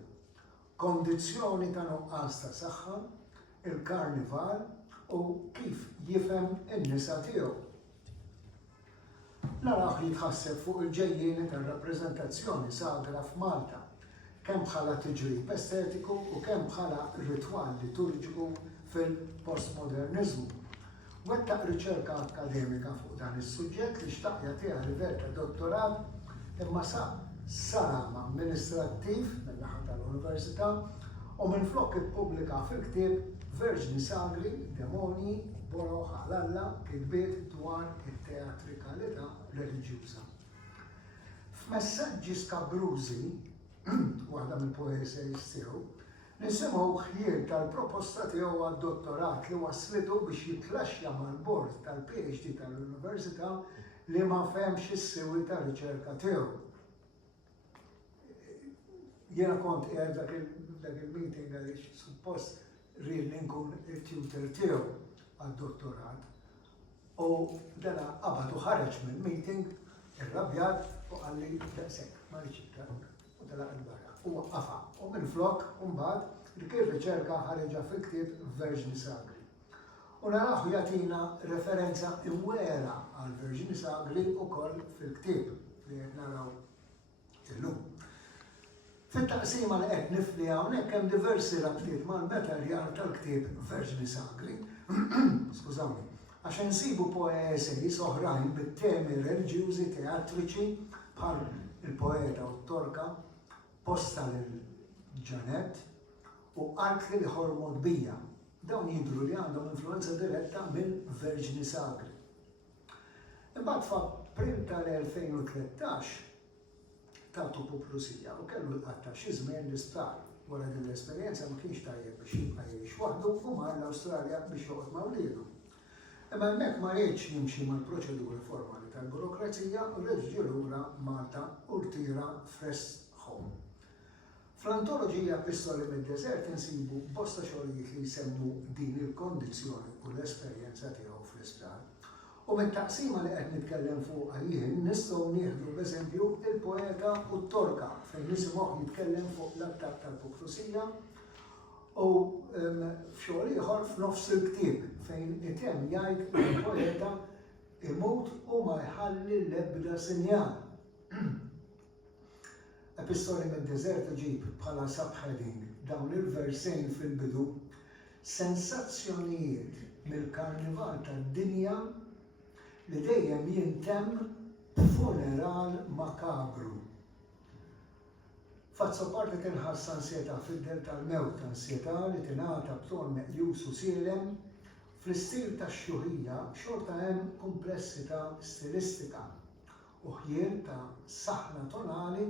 kondizzjoni ta' nuqqas ta' saħħa, il-karnival u kif jifhem in-nisa tiegħu. naraw jitħasseb fuq il-ġejjieni tar-rappreżentazzjoni sagra f'Malta, kemm bħala tiġrib estetiku u kemm bħala ritwal liturġiku fil-postmodernizmu. Wettaq riċerka akademika fuq dan is-suġġett li xtaq jagħtiha livell ta' dottorat imma sar amministrattiv mill-naħa tal-Università u minflok ippubblika fil-ktieb Verġni Sagri, Demoni, Boroħ għal-Alla, kitbiet dwar it-teatrikalità reliġjuża. F'messaġġi skabrużi, waħda mill-poesis tiegħu, nisimgħu ħliel tal-proposta tiegħu għad-dottorat li waslitu biex jitlaxxa mal-bord tal-PhD tal-Università li ma fehmx is-sewi tar-riċerka tiegħu. Jiena kont qiegħed dak il-meeting għaliex suppost rrid nkun it-tutor tiegħu għad-dottorat u dana qabad u ħareġ mill-meeting irrabjat u qalli daqshekk ma riċerka u telaq il-barra. U waqqafha u minflok mbagħad dik ir-riċerka ħareġa fil-ktieb Verġni Sagri. U naraw jagħtina referenza imwera għal Verġni Sagri wkoll fil-ktieb li qed naraw illum. Fit-taqsima li qed nifli hawnhekk hemm diversi rabtiet mal-materjal tal-ktieb Verġni Sagri, skużawni, għax insibu poesis oħrajn bit-temi reliġjużi teatriċi bħal il-poeta u t-torka Posta lil Ġanet u Arkli li ħormod bija. Dawn jidhru li għandhom influenza diretta minn Verġni Sagri. Imbagħad f'April tal-2013 tagħtu puplusija u kellu l-qatta xi żmien l-isptar. Wara din l-esperjenza ma kienx tajjeb biex jibqa' jgħix waħdu u mar l-Awstralja biex joqgħod ma' wliedu. Imma hemmhekk ma rridx jimxi mal-proċeduri formali tal-burokrazija u rrid ġie lura Malta u rtira fresh home. Fl-antoloġija Epistoli mid-Deżert insibu bosta xogħlijiet li jsemmu din il-kondizzjoni u l-esperjenza tiegħu fl-isptar. U mit-taqsima li qed nitkellem fuqha jien nistgħu nieħdu b'eżempju il-poeta u t-torka fejn nisimgħu jitkellem fuq l-attakk tal-puklusija u f'xogħol ieħor f'nofs il-ktieb fejn itemm jgħid il-poeta imut u ma jħalli l-ebda sinjal. Epistoli mid-Deżert iġib bħala subheading dawn il-versejn fil-bidu sensazzjonijiet mill-karnival tad-dinja li dejjem jintemm b'funeral makabru. Fazzo parti tinħass ansjetà fid-del tal-mewt, ansjetà li tingħata b'ton meqjus u sielem fl-istil tax-xuħija xorta hemm komplessità stilistika u ħjien ta' saħna tonali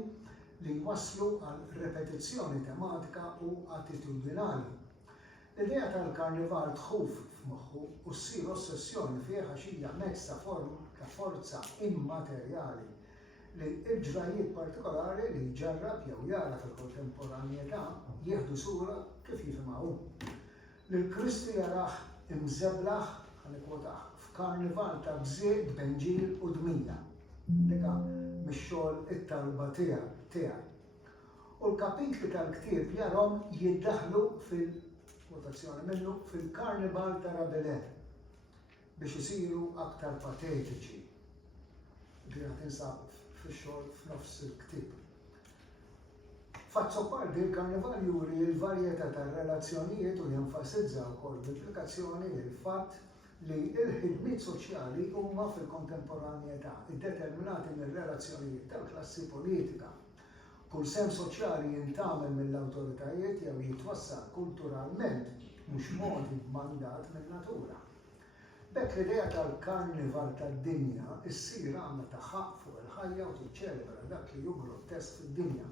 li jwasslu għal repetizzjoni tematika u attitudinali. L-idea tal-karnival tħuf f'moħħu u ssir ossessjoni fih hija mezz ta' forza immaterjali li l-ġrajiet partikolari li jġarrab jew jara fil-kontemporanjetà jieħdu sura kif jifhimha. Lill-Kristu jarah imżeblaħ ħanikwotaħ f'karnival ta' bżied, benġil u dmija. Dika mix-xogħol it-talba tiegħek. U l-kapitli tal-ktieb jarhom jiddaħħlu fil-quotazzjoni minnu fil-karnival ta' Rabelais biex isiru aktar patetiċi. Dina tinsab fix-xogħol f'nofs il-ktieb. Fazzo parti il-karnival juri l-varjetà tar-relazzjonijiet u jenfasizza wkoll b'implikazzjoni il-fatt li l-ħidmiet soċjali huma fil-kontemporanjetà iddeterminati mir-relazzjonijiet tal-klassi politika. Kull sem soċjali jintagħmel mill-awtoritajiet jew jitwassal kulturalment mhux modi b'mandat min-natura. B'hekk l-idea tal-karnival tad-dinja issir għandha taħħaq fuq il-ħajja u tiċċelebra dak li hu grottess fid-dinja.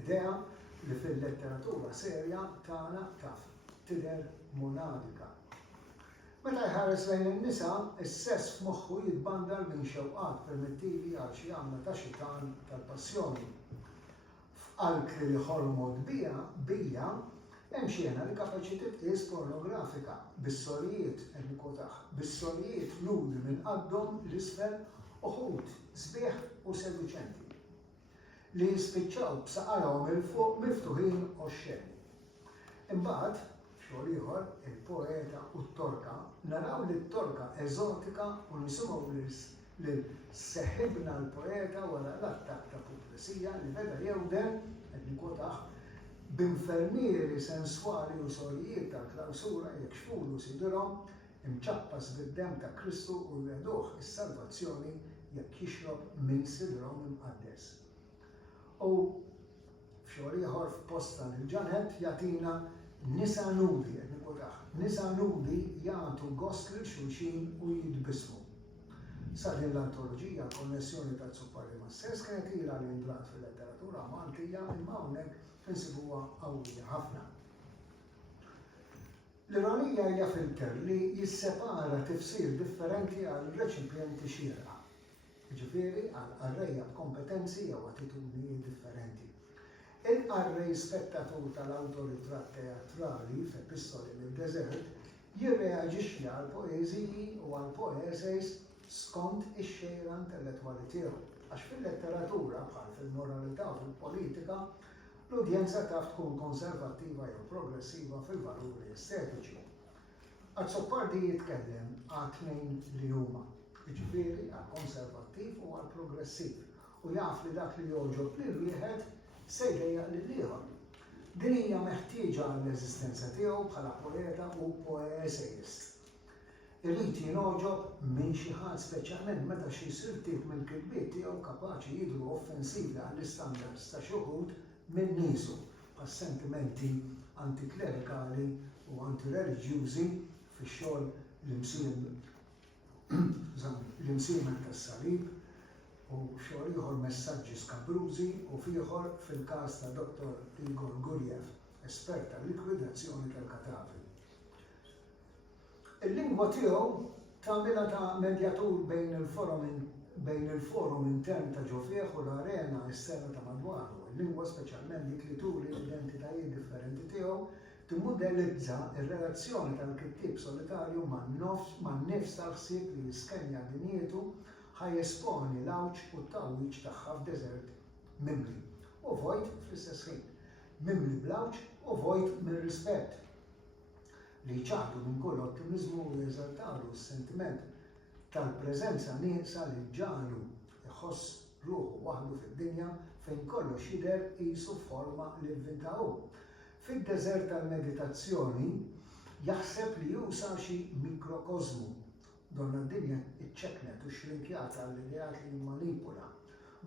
Idea li fil-letteratura serja tagħna taf tidher monadika. Meta jħares lejn in-nisa, is-sess f'moħħu jitbandal minn xewqat primittivi għal xi għamla ta' xitan tal-passjoni. F'Alkli li ħormod bija hemm xena li kapaċi titqies pornografika bis-solijiet bis-solijiet nudi minn qaddhom l-isfel uħud sbieħ u seduċenti li jispiċċaw b'saqarhom il fuq miftuħin oxxeni. Imbagħad xogħol ieħor il-poeta u t-torka naraw li t-torka eżotika u nisimgħu li seħibna l-poeta wara l-attak ta' pulizija li beda jewden, qed nikwotaħ, b'infermieri senswali u solijiet tal-klawsura jekxfulu sidurhom imċappas bid-dem ta' Kristu u jweduh is-salvazzjoni jekk jixrob minn sidrhom imqaddes. U f'xogħol ieħor f'posta lil Ġanet jagħtina nisa nudi, qed nikwotaħ, nisa nudi jagħtu gost lil xulxin u jitbismu. Sa din l-antoloġija l-konnessjoni tal-Zuppardi ma' stess kienet ilha li ndrat fil-letteratura Maltija imma hawnhekk insibuha qawwija ħafna. L-ironija hija filter li jissepara tifsir differenti għal reċipjenti xierqa, jiġifieri għal arrejja kompetenzi jew attitudni differenti. Il-arrej spettatur tal-awtoritratt teatrali f'Epistoli mid-Deżert jirreaġixxi għal poeżiji u għal poeses skont ix-xejra intellettwali tiegħu, għax fil-letteratura bħal fil-moralità u fil-politika l-udjenza taf tkun konservattiva jew progressiva fil-valuri estetiċi. Għal-Zuppardi jitkellem għal tnejn li huma, jiġifieri għal konservattiv u għal progressiv, u jaf li dak li joġob lil wieħed se jdejjaq lil ieħor. Din hija meħtieġa għall-eżistenza tiegħu bħala poeta u poesejist. Irrid jinoġob minn xi ħadd speċjalment meta xi jsir tip mill-kitbiet tiegħu kapaċi jidhru offensivi għall-istandards ta' xi wħud minn niesu pas-sentimenti antiklerikali u antireliġjużi fix-xogħol l-imsiemen tas-salib u xogħol ieħor messaġġi skabrużi u fieħor fil-każ ta' Dr. Igor Gurjev, espert tal-likwidazzjoni tal-katavri. Il-lingwa tiegħu tagħmilha ta' medjatur bejn il-forum intern ta' ġofieħ u l-arena esterna ta' madwaru. Il-lingwa speċjalment dik li turi l-identitajiet differenti tiegħu timmudellizza r-relazzjoni tal-kittib solitarju man-nifs tal-ħsieb li jiskenja dinjietu ħajesponi l-awġ u t-tawwiġ tagħha f'deżert mimli u vojt fl-istess ħin, mimli bl-awġ u vojt mir-rispett li jċaħdu minn kull ottimizmu u jeżaltaru s-sentiment tal-preżenza nieqsa li ġalu iħoss ruħu waħdu fid-dinja fejn kollox jidher qisu forma li vvintaw. Fid-deżert tal-meditazzjoni jaħseb li jusa xi mikrokosmu donna d-dinja iċċeknet u xrinkjata l-idejat li jimmanipula.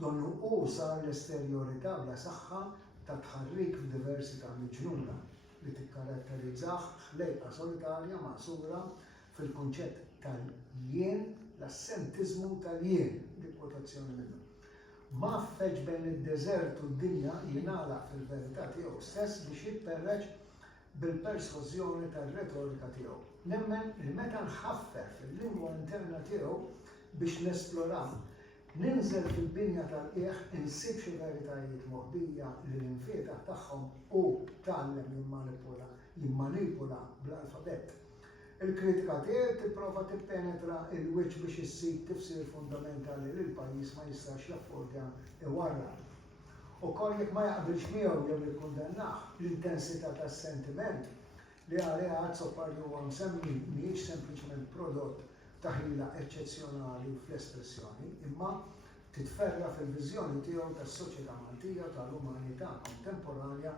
Donnu usa l-esterjorità bla saħħa ta' tħarrik f'diversità miġnuna li tikkaratterizzah ħlejqa solitarja maqsura fil-kunċett tal-jien, l-assentizmu tal-jien, dik quotazzjoni minnu. Ma feġ bejn id-deżert u d-dinja jingħalaq fil-verità tiegħu stess biex jipperreġ bil-persważjoni tar-retorika tiegħu. Nemmen li meta nħaffer fil-lingwa interna tiegħu biex nesploraw, ninżel fil-binja tal-qiegħ insib xi veritajiet moħbija li l-infietaħ tagħhom u tgħallem jimmanipula bl-alfabet. Il-kritika tiegħu tipprova tippenetra il-wiċċ biex issib tifsir fundamentali li l-pajjiż ma jistax jaffordja iwarrab. Ukoll jekk ma jaqbilx miegħu jew jikkundannah l-intensità tas-sentiment li għaliha Zuppardi huwa msemmi mhijiex sempliċement prodott ta' ħila eċċezzjonali fl-espressjoni, imma titferra fil-viżjoni tiegħu tas-soċjetà Maltija tal-umanità kontemporanja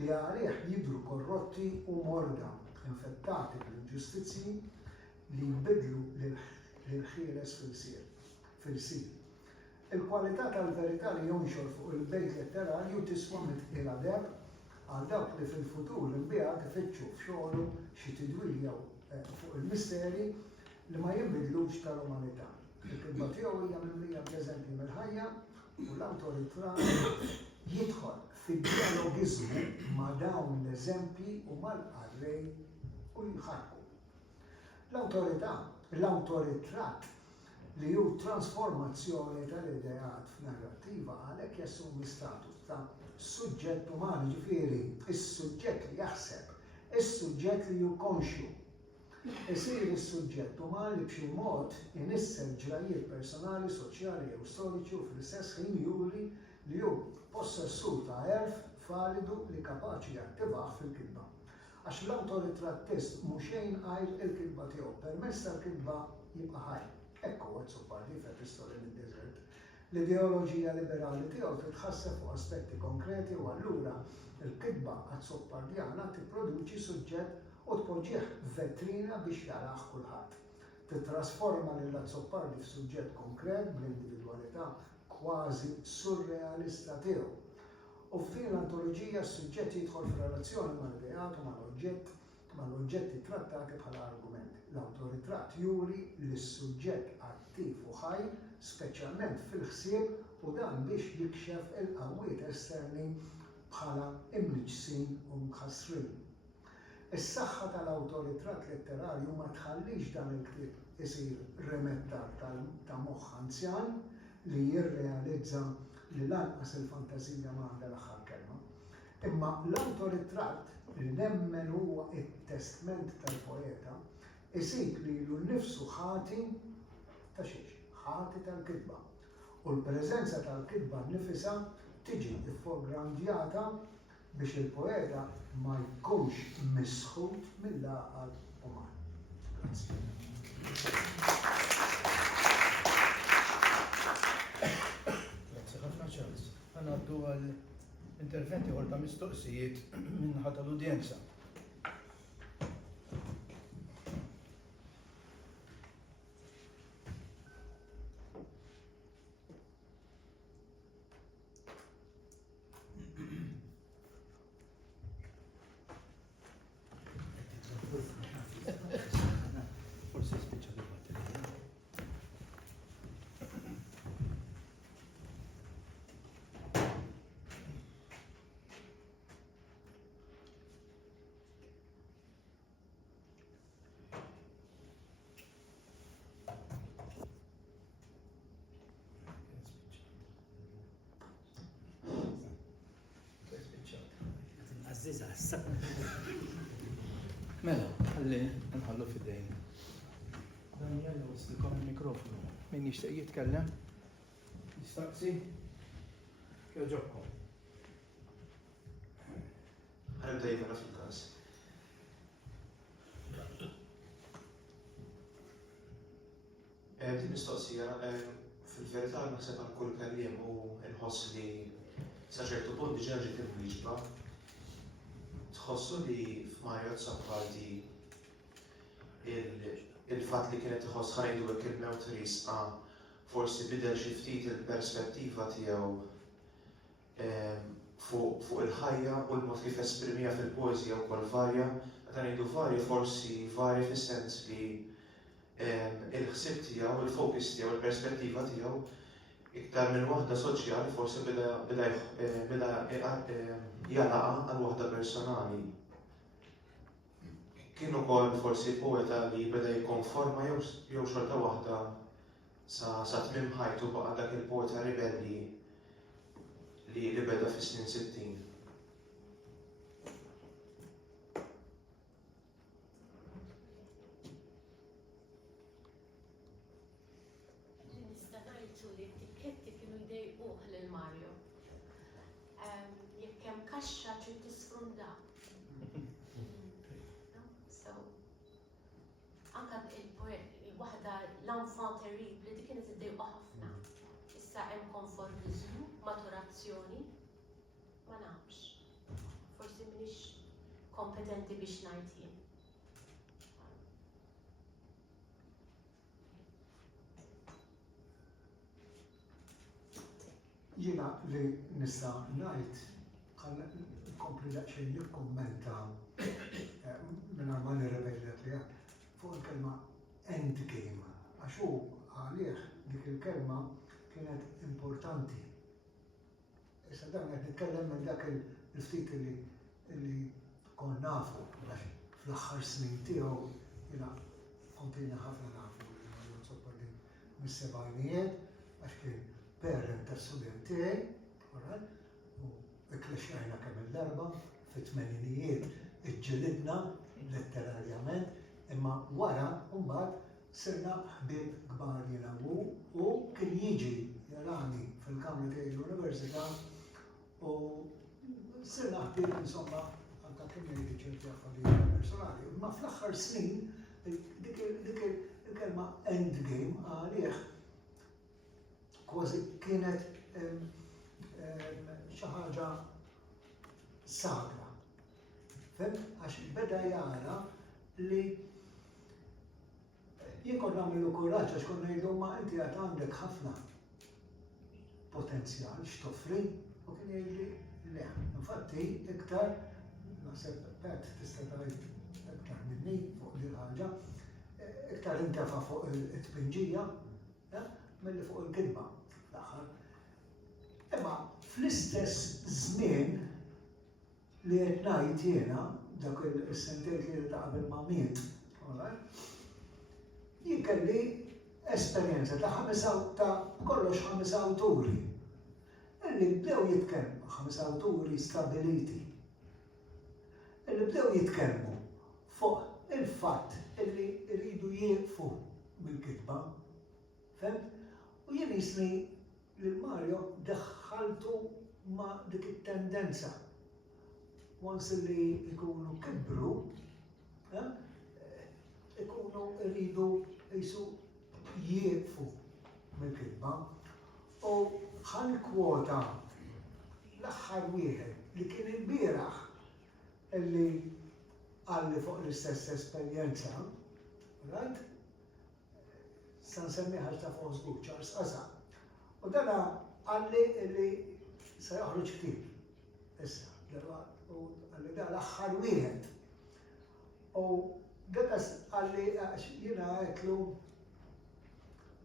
li għalih jidhru korrotti u morda, infettati bl-inġustizzji li jbidlu lil-ħieles fil-sir. Il-kwalità tal-verità li jonxor fuq il-bejt letterarju tiswa mitqiela deb għal dawk li fil-futur l-imbieħ ifittxu f'xogħlu xi tidwilja fuq il-misteri li ma jinbidlux tal-umanità. Il-kitba tiegħu hija mimlija b'eżempji mill-ħajja u l-awtorità jidħol fid-dialogiżmu ma' dawn l-eżempji u mal-qarrej u jħarku. L-awtoritratt li hu trasformazzjoni tal-ideat f'narrattiva għalhekk jassumi status ta' suġġett umani, ġifieri is-suġġett li jaħseb, is-suġġett li hu konxju. Isir is-suġġett umani li b'xi mod inisser ġrajiet personali, soċjali jew storiċi u fl-istess ħin juri li hu possessur ta' erf validu li kapaċi jattivah fil-kitba. Għax l-awtoritrattist mhux xejn għajl il-kitba tiegħu, permezz tal-kitba jibqa' ħaj. Ekku għad Zoppardi fet istorja mid-desert. L-ideoloġija liberali tiegħu titħasseb fuq aspetti konkreti u allura il-kitba Azzopardjana tipproduċi suġġett u tpoġġih f'vetrina biex jaraħ kulħadd. Titrasforma lil Azzoppardi f'suġġett konkret bl-individwalità kważi surrealista tiegħu. U f'din l-antoloġija s-suġġett jidħol f'relazzjoni mal-ideat u mal-oġġetti trattati bħala argumenti. L-awtoritratt juri li s-suġġett attiv u ħaj, speċjalment fil-ħsieb u dan biex jikxef il-qawwiet esterni bħala imniġsin u mħassrin. Is-saħħa tal-awtoritratt letterarju ma tħallix dan il-ktieb isir remettar ta' moħħ anzjan li jirrealizza li lanqas il-fantażija m'għandha l-aħħar kelma. Imma l-awtoritratt li nemmen huwa it-testament tal-poeta isib lilu nnifsu ħati ta' xiex, ħati tal-kitba. U l-preżenza tal-kitba nnifisha tiġi ifforgrandjata biex il-poeta ma jkunx misħut mill-għaqal uman. Grazie. Grazie ħafna Charles. Għanaddu għal interventi għal ta' mistoqsijiet minn ħata l-udjenza. Forse spiċċa bil-batterija. Mela, għalli nħallu fidejn. Daniela, waslikom il-mikrofonu. Min jixtieq jitkellem? Jistaqsi? Kjoġobkom. Għanibda jivara fil-kas. Din mistoqsija, fil-verità naħseb għal kull kelliem u nħoss li sa ċertu punt diġà ġiet imwieġba. Tħossu li f'Mario Zoppardi il-fatt li kienet iħoss ħajdu hekk il-mewt risqa forsi bidel xi ftit il-perspettiva tiegħu fuq il-ħajja u l-mod kif esprimija fil-poeżija wkoll varja, meta ngħidu varja forsi varja fis-sens li il-ħsieb tiegħu, il-fokus tiegħu, il-perspettiva tiegħu iktar minn waħda soċjali forsi bida jalaqa għal waħda personali. Kien ukoll forsi poeta li beda jikkonforma jew xorta waħda sa tmiem ħajtu baqa' dak il-poeta ribelli li beda fis-snin 60. Kaxxa trid tisfrunda. Anka il-waħda l-enfant terribli dik kienet iddejqa ħafna. Issa hemm konformiżmu, maturazzjoni, ma nafx. Forsi m'iniex kompetenti biex ngħid jien. Jiena li nista' ngħid kompli daqxejn nikkummenta minn ma nirrebellet li fuq il-kelma endgame, għax hu għalih dik il-kelma kienet importanti. Issa dan qed nitkellem minn dak il-ftit li kon nafu għax fl-aħħar snin tiegħu jiena kontina ħafna nafu li Mario Zoppardi mis-sebgħinijiet għax kien parent tas-student tiegħi, ikklexxajna kemm il-darba, fit-tmeninijiet iġġilidna letterarjament, imma wara mbagħad sirna ħbieb kbar jiena u kien jiġi jarani fil-kamra tiegħi l-Università u sirna ħbieb insomma anke kemm jgħid ċerti affarijiet personali. Imma fl-aħħar snin dik il-kelma endgame għalih kważi kienet xi ħaġa sagra. Fem, għax beda jara li jikon għamilu kuraġġ għax konna jgħidu ma inti għad għandek ħafna potenzjal x'toffri u kien jgħidli le. Infatti iktar naħseb Pat tista' tgħid iktar minni fuq din ħaġa, iktar intefa' fuq it-tpinġija milli fuq il-kidba fl-aħħar. Imma fl-istess żmien li qed ngħid jiena dak is-sentejn li ta' qabel ma miet, jien kelli esperjenza ta' kollox 5 awturi. Illi bdew jitkellmu 5 awturi stabiliti. Illi bdew jitkellmu fuq il-fatt illi rridu jieqfu mill-kitba. Femt? U jien jisni lil Mario daħħaltu ma' dik it-tendenza. Once li ikunu kibru, ikunu rridu jisu jieqfu mill-kitba. U ħan kwota l-aħħar wieħed li kien il-bieraħ illi għalli fuq l-istess esperjenza, right? San semmiħa ta' Fosbuc, Charles Qaza. U dana għalli illi se joħroġ ktif. Issa, u għalli da l-aħħar wieħed. U dakas għalli jina għetlu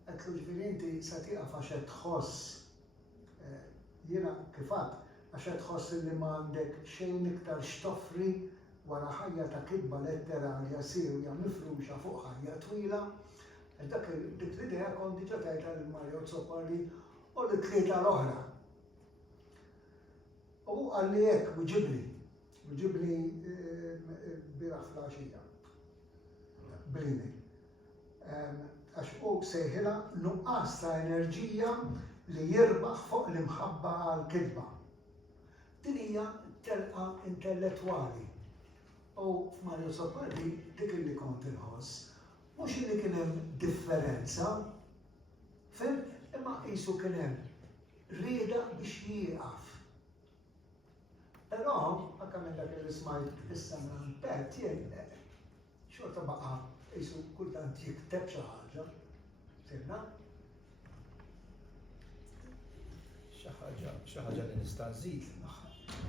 ġvirinti sa tiqaf għaxet tħoss. Jina kifat għaxet tħoss li ma għandek xejn iktar xtoffri wara ħajja ta' kitba letterarja sirja mifruxa fuq ħajja twila. Dik l-idea kon diġa tajta l-Mario Zoppali u l-tlieta l-oħra. U għalli jekk uġibni biraħ flaxija. Brini. Għax u sejħila nuqqas ta' enerġija li jirbaħ fuq l-imħabba għal-kidba. Din hija telqa intellettwali. U f'Mario Zoppali dik li kont inħoss mhux li kien hemm differenza, fem imma qisu kien hemm rieda biex jieqaf. Però anke minn dak li smajt issa minn Pat jien xorta baqa' qisu kultant jikteb xi ħaġa. Sirna? Xi ħaġa li nista' nżid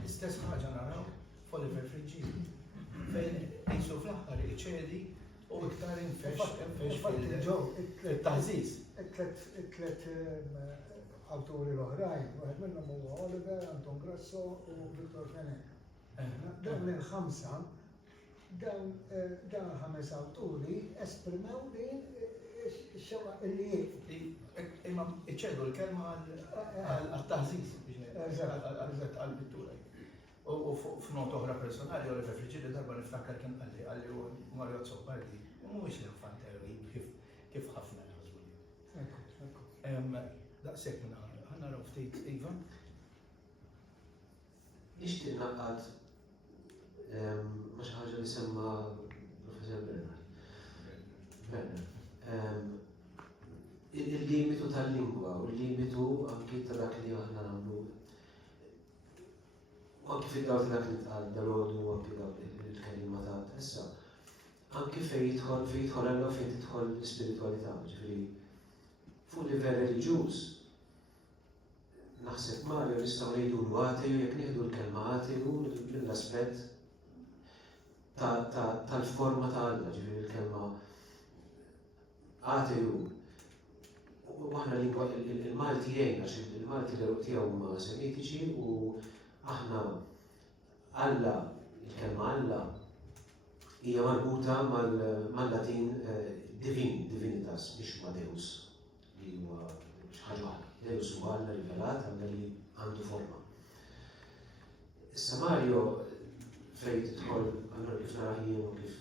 l-istess ħaġa naraw f'Oliver Frigieri fejn qisu fl-aħħar iċedi u iktar infex il-taħżiż. It-tlet awturi l-oħrajn, waħed minnhom huwa Oliver, Anton Grasso u Viktor Fenek. Dawn il-ħamsa, dawn 5 awturi esprimew din ix-xewqa illi jieqfu. Imma iċċedu l-kelma għal-taħżiż għal-pittura. U f'not oħra personali, Oliver Frigieri darba niftakar kien għalli u Mario Zoppali, mhuwiex l-infant kif ħafna naħsbu. Daqshekk ħanna raw ftit Iva. Nixtieq naqgħad ma xi ħaġa li semma Professor Bernard. Il-limitu tal-lingwa u l-limitu anki ta' dak li aħna nagħmlu. U anki fid-dawl ta' dak li tqal dal-għodu u anki dawk il-kelima ta' issa. Anki fejn jidħol Alla fejn tidħol l-ispiritualità, ġifieri fuq livell reliġjuż. Naħseb Mario nistgħu ngħidulu ateju jekk nieħdu l-kelma ateju mill-aspett tal-forma ta' Alla, ġifieri l-kelma ateju. U aħna il-Malti jgħin għax il-Malti l-eruq tiegħu huma semitiċi u aħna Alla, il-kelma Alla hija marbuta mal-Latin divinitas, mhix ma' Deus, li huwa xi ħaġa waħda. Deus huwa Alla rivelat, Alla li għandu forma. Issa Mario fejn tidħol allura kif naraħ jien u kif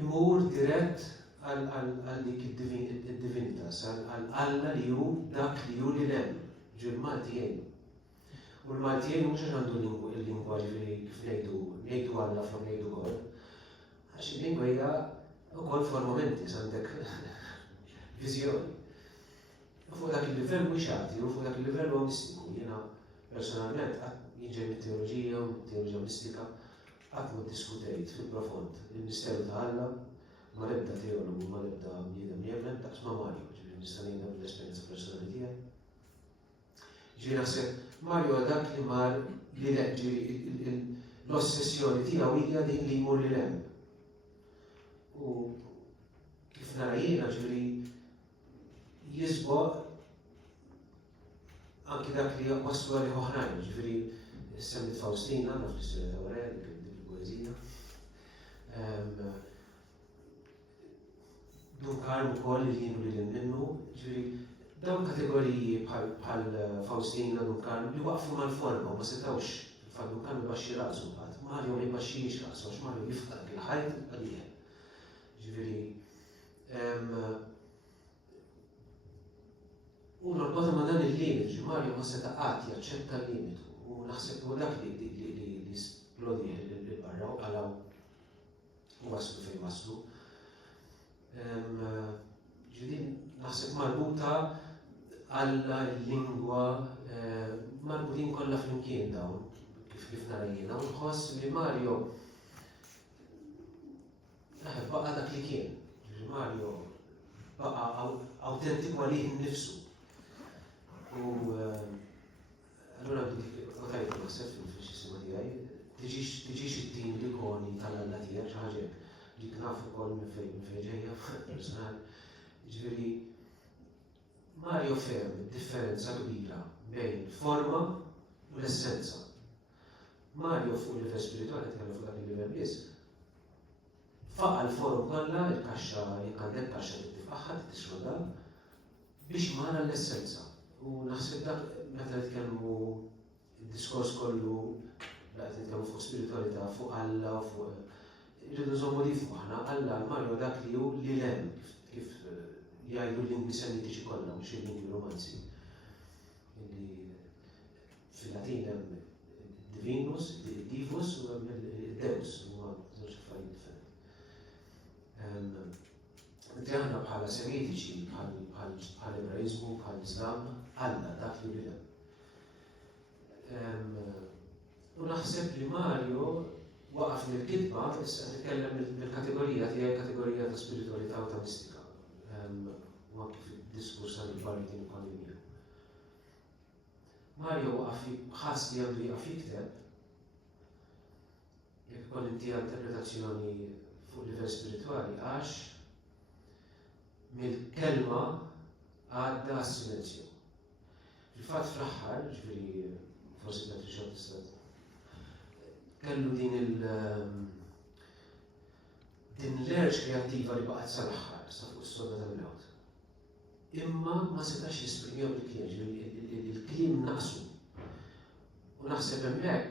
imur dirett għal dik id-divinitas, għal Alla li hu dak li hu li lem, ġu l-Maltijien. U l-Maltijien mhux għax għandu l-lingwa ġifieri kif ngħidu Alla flok ngħidu God. Għax il-lingwa hija ukoll formamenti għandek viżjoni. Fuq dak il-livell mhux għati, u fuq dak il-livell huwa mistiku. Jiena personalment jiġi mit-teoloġija mistika qatt ma ddiskutejt fil-profond il-misteru ta' Alla ma l-ebda teologu, ma l-ebda bniedem jemmen daqs ma' Mario, ġifieri nista' ngħidha mill-esperjenza personali tiegħi. Ġifieri naħseb Mario dak li mar li ġifieri l-ossessjoni tiegħu hija din li jmur lil hemm. U kif nara jiena ġifieri jisboq anki dak li waslu għalih oħrajn, ġifieri semmit Faustina naf l-istorja ta' wara dik il-poeżija. Duncan ukoll li jienu lil minnu, ġifieri dawn kategoriji bħal Faustina, Duncan li waqfu mal-forma u ma setawx Duncan ibaxxi rasu, Mario ma jbaxxix rasu għax Mario jifqad il-ħajt għalih. Ġifieri u norbota ma dan il-limit, Mario ma seta' qatt jaċċetta l-limitu u naħseb u dak li splodi l-barra u għalaw u waslu fejn waslu. Ġifieri naħseb marbuta għall-lingwa marbutin kollha flimkien dawn kif nara jiena u nħoss li Mario baqa' dak li kien. Mario baqa' awtentiku għalih innifsu. U allura għotajt naħseb fil-xisima tiegħi tiġix it-tim l-ikoni tal-Alla tiegħek xi ħaġa dik naf ukoll minn fejn ġejja personali. Ġifieri Mario fehem differenza kbira bejn forma u l-essenza. Mario fuq il-livell spirituali tkellem fuq dak il-livell biss. Faqa l-forum kollha, il-kaxxa jekk għandek kaxxa tittifqaħħa titixroda biex mara l-essenza. U naħseb dak meta nitkellmu id-diskors kollu qed nitkellmu fuq spiritualità, fuq Alla u fuq irridu nżommu li fuq aħna Alla Mario dak li hu li hemm kif jgħidu l-lingwi semitiċi kollha mhux il-lingwi romanzi. Fil-Latin hemm Divinus, Divus u hemm Deus, huma żewġ affarijiet differenti. Inti aħna bħala semitiċi, bħal Ebraizmu, bħal Islam, Alla dak li hemm. U naħseb li Mario waqaf mill-kitba issa titkellem mill-kategorija tiegħi kategorija ta' spiritualità u ta' mistika. U anke fid-diskurs tal-Barritin Economija. Mario waqaf ħass li għandu jaqaf jikteb jekk ikun inti interpretazzjoni fuq livell spirituali għax mill-kelma għadda għas-silenzju. Fil-fatt fl-aħħar, ġifieri forsi Patricia tista' kellu din l-erġ kreattiva li baqgħet sal-aħħar sa fuq is-sodda tal-mewt. Imma ma setax jesprimihom il-kliem, ġifieri il-kliem naqsu. U naħseb hemmhekk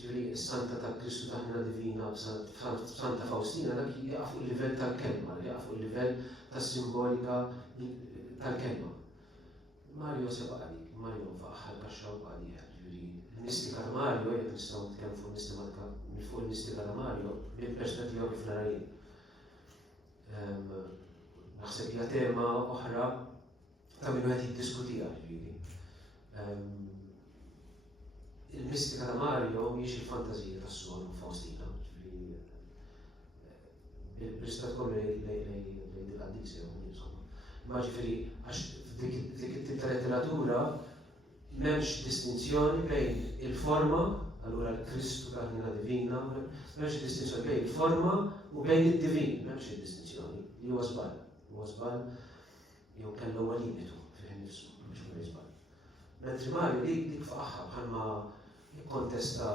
ġifieri s-Santa ta' Kristu ta' Ħnina Divina Santa Faustina dak jaqa' fuq il-livell tal-kelma, jaqa' fuq il-livell tas-simbolika tal-kelma. Mario seba' għalik, Mario faqħal kaxxa u għalija. Il-mistika ta' Mario, jekk nistgħu nitkellmu fuq il-mistika ta' Mario, mill-perspettiva kif nara jien. Naħseb hija tema oħra ta' min qed jiddiskutiha ġifieri. Il-mistika ta' Mario mhijiex il-fantażija tas-suor u Faustina, ġifieri bil-rispett kollu lejn il-qaddis insomma. Ma ġifieri għax dik it-tip ta' letteratura m'hemmx distinzjoni bejn il-forma, allura l-Kristu ta' Ħnina Divina, m'hemmx distinzjoni bejn il-forma u bejn id-divin, m'hemmx distinzjoni li huwa żball. Huwa żball jew kellu huwa limitu fih innifsu biex ma jiżball. Mentri Mario dik faqaħħa bħalma jikkontesta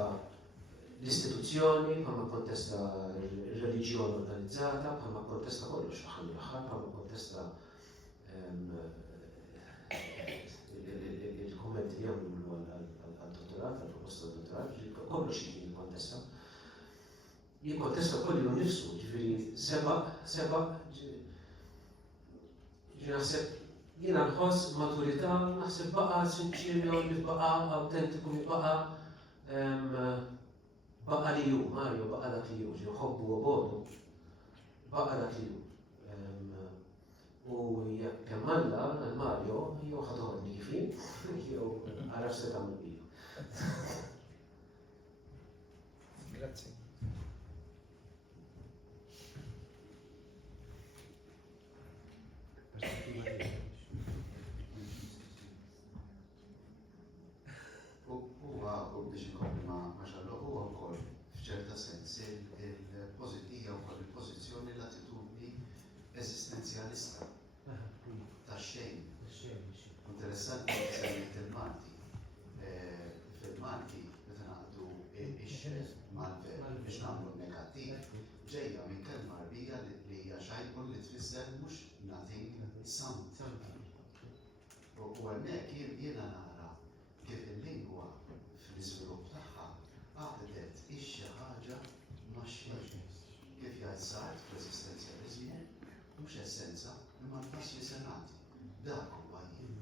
l-istituzzjoni, bħalma kontesta r-reliġjoni organizzata, bħalma kontesta kollox fl-aħħar mill-aħħar, bħalma kontesta il-kommenti li għamlu għal-dottorat, għal-proposta dottorat, kollox jikkontesta. Jikkontesta kollu nifsu, ġifieri seba' naħseb jiena nħoss maturità, naħseb baqa' sinċirju li baqa' awtentiku li baqa' li hu, Mario baqa' dak li hu, ħobbu u bodu. Baqqa dak li hu. U jekk kemm Alla l-Mario jew ħadħolni fi, jew ara x'se tagħmel biju. Grazzi. U biex inkompli ma' xallu huwa wkoll f'ċerta sens il-pożittiva wkoll il-pożizzjoni l-attitudni eżistenzjalista tax-xejn. Interessanti li semmejt il-Malti. Fil-Malti meta ngħaddu ix-xejn mal-verb biex nagħmlu negattiv ġejja minn kelma rbija li hija xajbun li tfisser mhux nothing something. U hemmhekk jiena nara kif il-lingwa fl-iżvilupp tagħha għaqdet xi ħaġa ma' xejn. Kif jgħid Sartre fl-eżistenzjaliżmu mhux essenza imma l-pass li se nagħti. Dak huwa jien.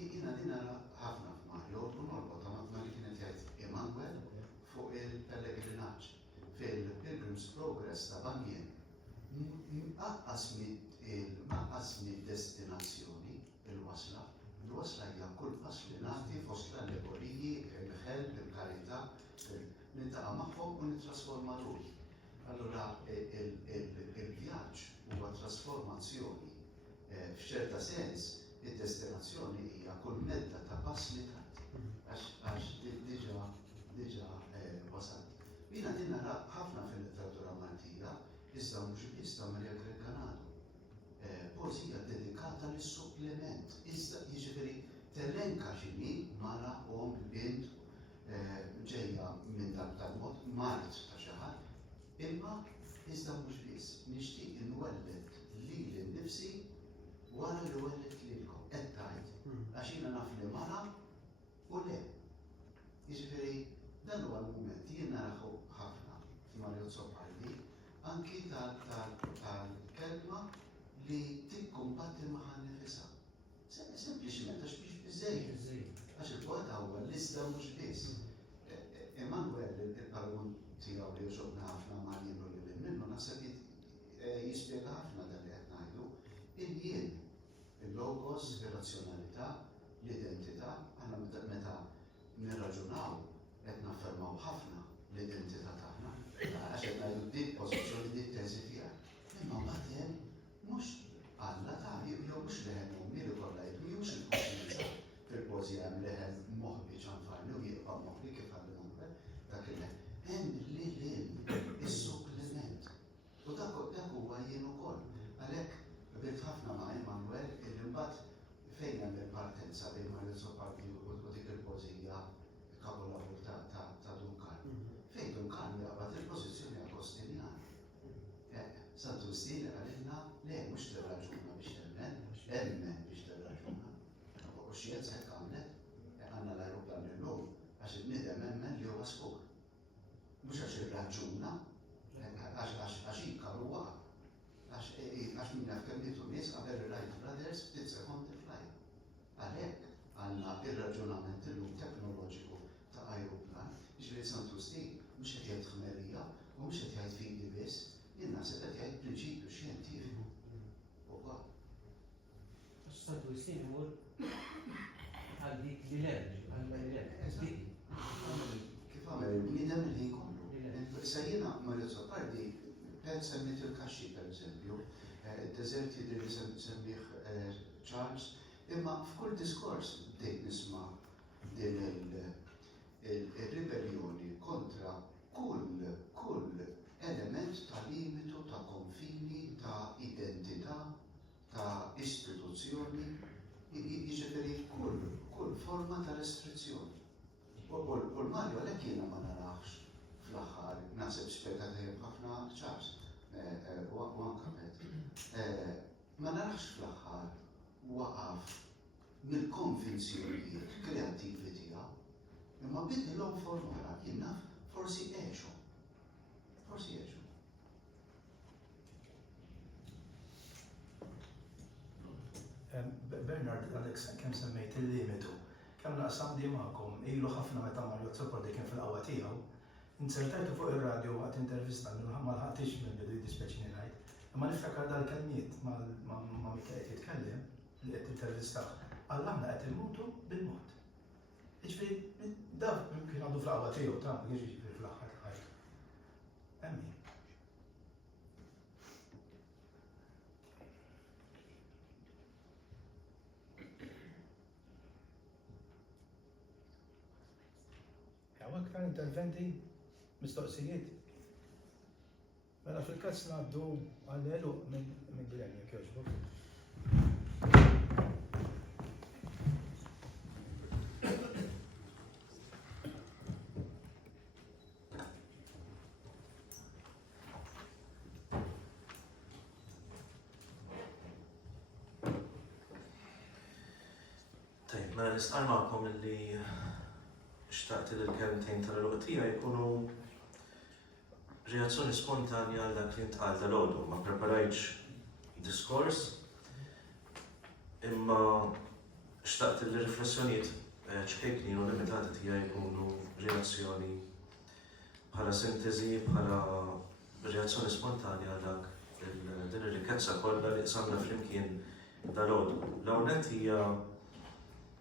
Jiena li nara ħafna f'Mario u norbota ma' li kienet jgħid Emanuel fuq il-pellegrinaġġ fil-Pilgrim's Progress ta' Banjien. Maqqas mid-destinazzjoni il-wasla. Il-wasla hija kull pass li nagħti fost l-allegoriji, il-ħel, il-karità, nintaqa' magħhom u nittrasforma ruħi. Allura il-vjaġġ huwa trasformazzjoni. F'ċerta sens, id-destinazzjoni hija kull medda ta' pass li tgħaddi. Għax diġà wasalt. Jiena din nara ħafna fil-letteratura Maltija, iżda mhux biss ta' Maria Gregganado. Poezija dedikata lis-supplement. Iżda jiġifieri telenka x'inhi mara om bint ġejja minn dak tal-mod mart ta' xi ħadd, imma iżda mhux biss nixtieq inwelled lili nnifsi wara li wellet lilkom. Qed tgħid għax jiena naf li mara u le. Jiġifieri dan huwa l-mument jien naraħu ħafna f'Mario Zoppardi anki tal-kelma li tikkumbatti magħha nnifisha. Sempliċiment għax biex biżejjed. Għax il-poeta huwa l-iżda mhux biss. Emanuel il-paragun tiegħu li joġobna ħafna ma' jien u li minnu naħseb jispjega ħafna dan li qed ngħidu. Il-jien, il-logos, ir-razzjonalità, l-identità, aħna meta nirraġunaw qed naffermaw ħafna l-identità tagħna. Għax qed ngħidu dik pożizzjoni dik teżi tiegħek. Imma mbagħad hemm mhux Alla ta' jew mhux leħen ummi li kollha jibni mhux il-konscienza fil-pożija hemm leħen moħbi ċanfarni u jibqa' moħbi kif għal number dak il-leħen. Hemm lilin is-supplement. U dak huwa jien ukoll. Għalhekk bilt ħafna ma' Emanuel illi mbagħad fejn hemm il-partenza bejn Mario Zoppardi u dik il-pożija kapolavur ta' Duncan. Fejn Duncan jaqbad il-pożizzjoni għal Kostinjan. Santu Stile għalilna le mhux tirraġuna biex emmen biex tirraġuna. U xjenza hekk għamlet, għandna l-ajruplan illum għax il-bniedem emmen li huwa skur. Mhux għax irraġuna, għax jikkaru waqa. Għax min jaf kemm nitu nies qabel il-Wright Brothers ftit sekondi fl-ajr. Għalhekk għandna ir-raġunament illum teknoloġiku ta' ajruplan, jiġifieri Santu Stile mhux qed jgħid ħmerija u mhux qed jgħid fidi biss. Jiena se qed jgħid prinċipju xjentifiku. Ukoll. Għax Santu Stile imur għal dik li l-enerġi, Kif għamel il-bniedem li jkollu. Se jiena Mario Zoppardi semmit il-kaxxi pereżempju, id-deżert jidher li semmih Charles, imma f'kull diskors bdejt nisma' din il-ribellioni kontra kull element ta' limitu, ta' konfini, ta' identità, ta' istituzzjoni, jiġifieri kull forma ta' restrizzjoni. U l-Mario għalhekk jiena ma narax fl-aħħar, naħseb spjega tajjeb ħafna Charles, u anke Pet. Ma narax fl-aħħar waqaf mill-konvinzjonijiet kreattivi tiegħu, imma bidilhom forma oħra, jien naf forsi għexu. Forsi jieġu. Bernard, Alex, kemm semmejt il-limitu. Kemm naqsam di magħkom ilu ħafna meta Mario Zoppardi kien fil-qawwa tiegħu. Insertajtu fuq ir-radju waqt intervista minn ma lħaqtix minn bidu jiddispeċini ngħid. Imma niftakar dal-kelmiet ma' Mikael jitkellem li qed intervistaw. Alla aħna qed immutu bil-mod. Jiġifieri dak kien għandu fl-aqwa tiegħu ta' jiġifieri fl-aħħar ħajtu. Emmi. Hawn aktar interventi mistoqsijiet. Mela fil-każ ngħaddu għall-għelu minn Glenn jekk jogħġbok. Tajb, mela nistqar magħkom illi xtaqt li l-kelmtejn tal-luqtija jkunu reazzjoni spontanja għal dak li ntqal dal-għodu. Ma preparajtx diskors, imma xtaqt li riflessjonijiet ċkejknin u limitati tiegħi jkunu reazzjoni bħala sintesi, bħala reazzjoni spontanja għal dak din ir-rikkezza kollha li qsamna flimkien dal-għodu. L-hawnhekk hija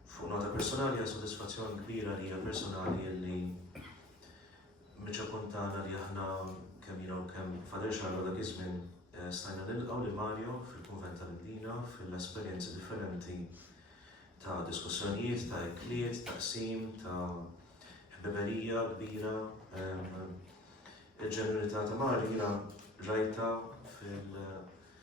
fuq nota personali hija sodisfazzjon kbira li hija personali li miċa kontana li aħna kemm jiena u kemm Fader Xarlo dak iż-żmien stajna nilqgħu lil Mario fil-Kunvent tal-Mdina fil-esperjenzi differenti ta' diskussjonijiet, ta' ikliet, taqsim, ta' ħbiberija kbira. Il-ġeneralità ta' Mario jiena rajta fil-kontadni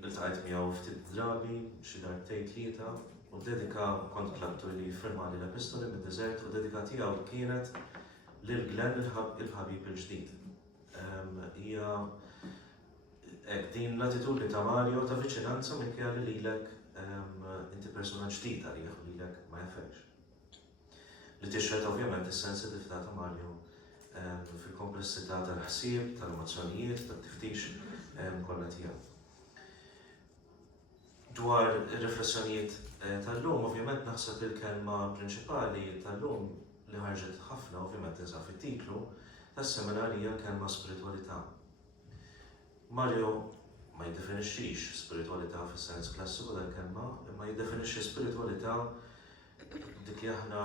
iltaqajt miegħu ftit drabi, xi darbtejn tlieta, u dedika kont klabtu li firmali l-epistoli mid-deżert u dedika tiegħu kienet lil Glenn il-ħabib il-ġdid. Hija hekk din l-attitudni ta' Mario ta' viċinanza minkejja li lilek inti persuna ġdida li jieħu lilek ma jafekx. Li tixred ovvjament is-sensitività ta' Mario fil-komplessità tal-ħsieb, tal-emozzjonijiet, tat-tiftix kollha tiegħu. Dwar ir-riflessjonijiet tal-lum, ovvjament naħseb il-kelma prinċipali tal-lum li ħarġet ħafna, ovvjament tinsab fit-titlu, tas-seminar hija l-kelma spiritualità. Mario ma jiddefinixxix spiritualità fis-sens klassiku tal-kelma, imma jiddefinixxi spiritualità dik li aħna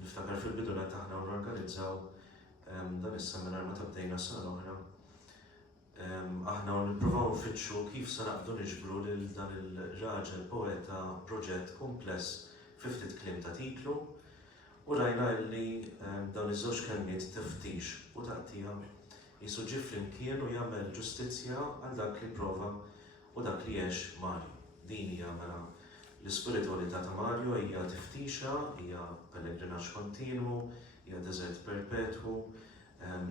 niftakar fil-bidunet aħna norganizzaw dan is-seminar meta bdejna s-sena l-oħra. Aħna nippruvaw nfittxu kif se naqbdu niġbru lil dan il-raġel poeta proġett kumpless fi ftit kliem ta' titlu u rajna li dawn iż-żewġ kelmiet tiftix u taqtija jisuġġi flimkien u jagħmel ġustizzja għal dak li prova u dak li jgħix Mario. Din hija mela l-ispiritualità ta' Mario hija tiftixa, hija pellegrinaġġ kontinwu, hija deżert perpetwu,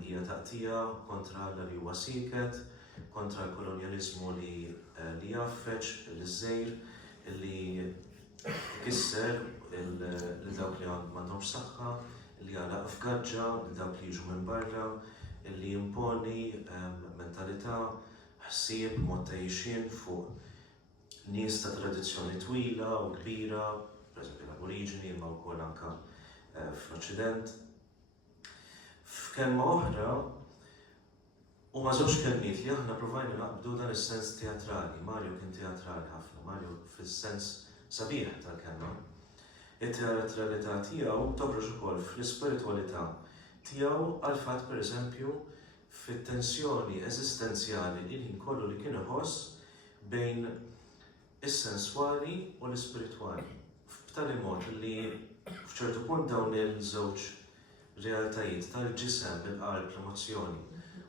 hija taqtija kontra li huwa siket, kontra l-kolonjaliżmu li jaffeċ, l-żejr, li kisser l-dawk li m'għandhomx saħħa, li għalaq f'gaġġa, l-dawk li jiġu minn barra, li jimponi mentalità, ħsieb, mod ta' għixien fuq nies ta' tradizzjoni twila u kbira, pereżempju l-Aborigini, imma wkoll anke fl-Occident. F'kelma oħra, huma żewġ kelmiet li aħna provajna naqbdu dan is-sens teatrali. Mario kien teatrali ħafna, Mario fis-sens sabiħ tal-kelma. it-teatralità tiegħu toħroġ ukoll fl-ispiritualità tiegħu għal fatt pereżempju fit-tensjoni eżistenzjali li ħin kollu li kien iħoss bejn is-senswali u l-ispiritwali. B'tali mod li f'ċertu punt dawn il-żewġ realtajiet tal-ġisem, il-qalb, l-emozzjoni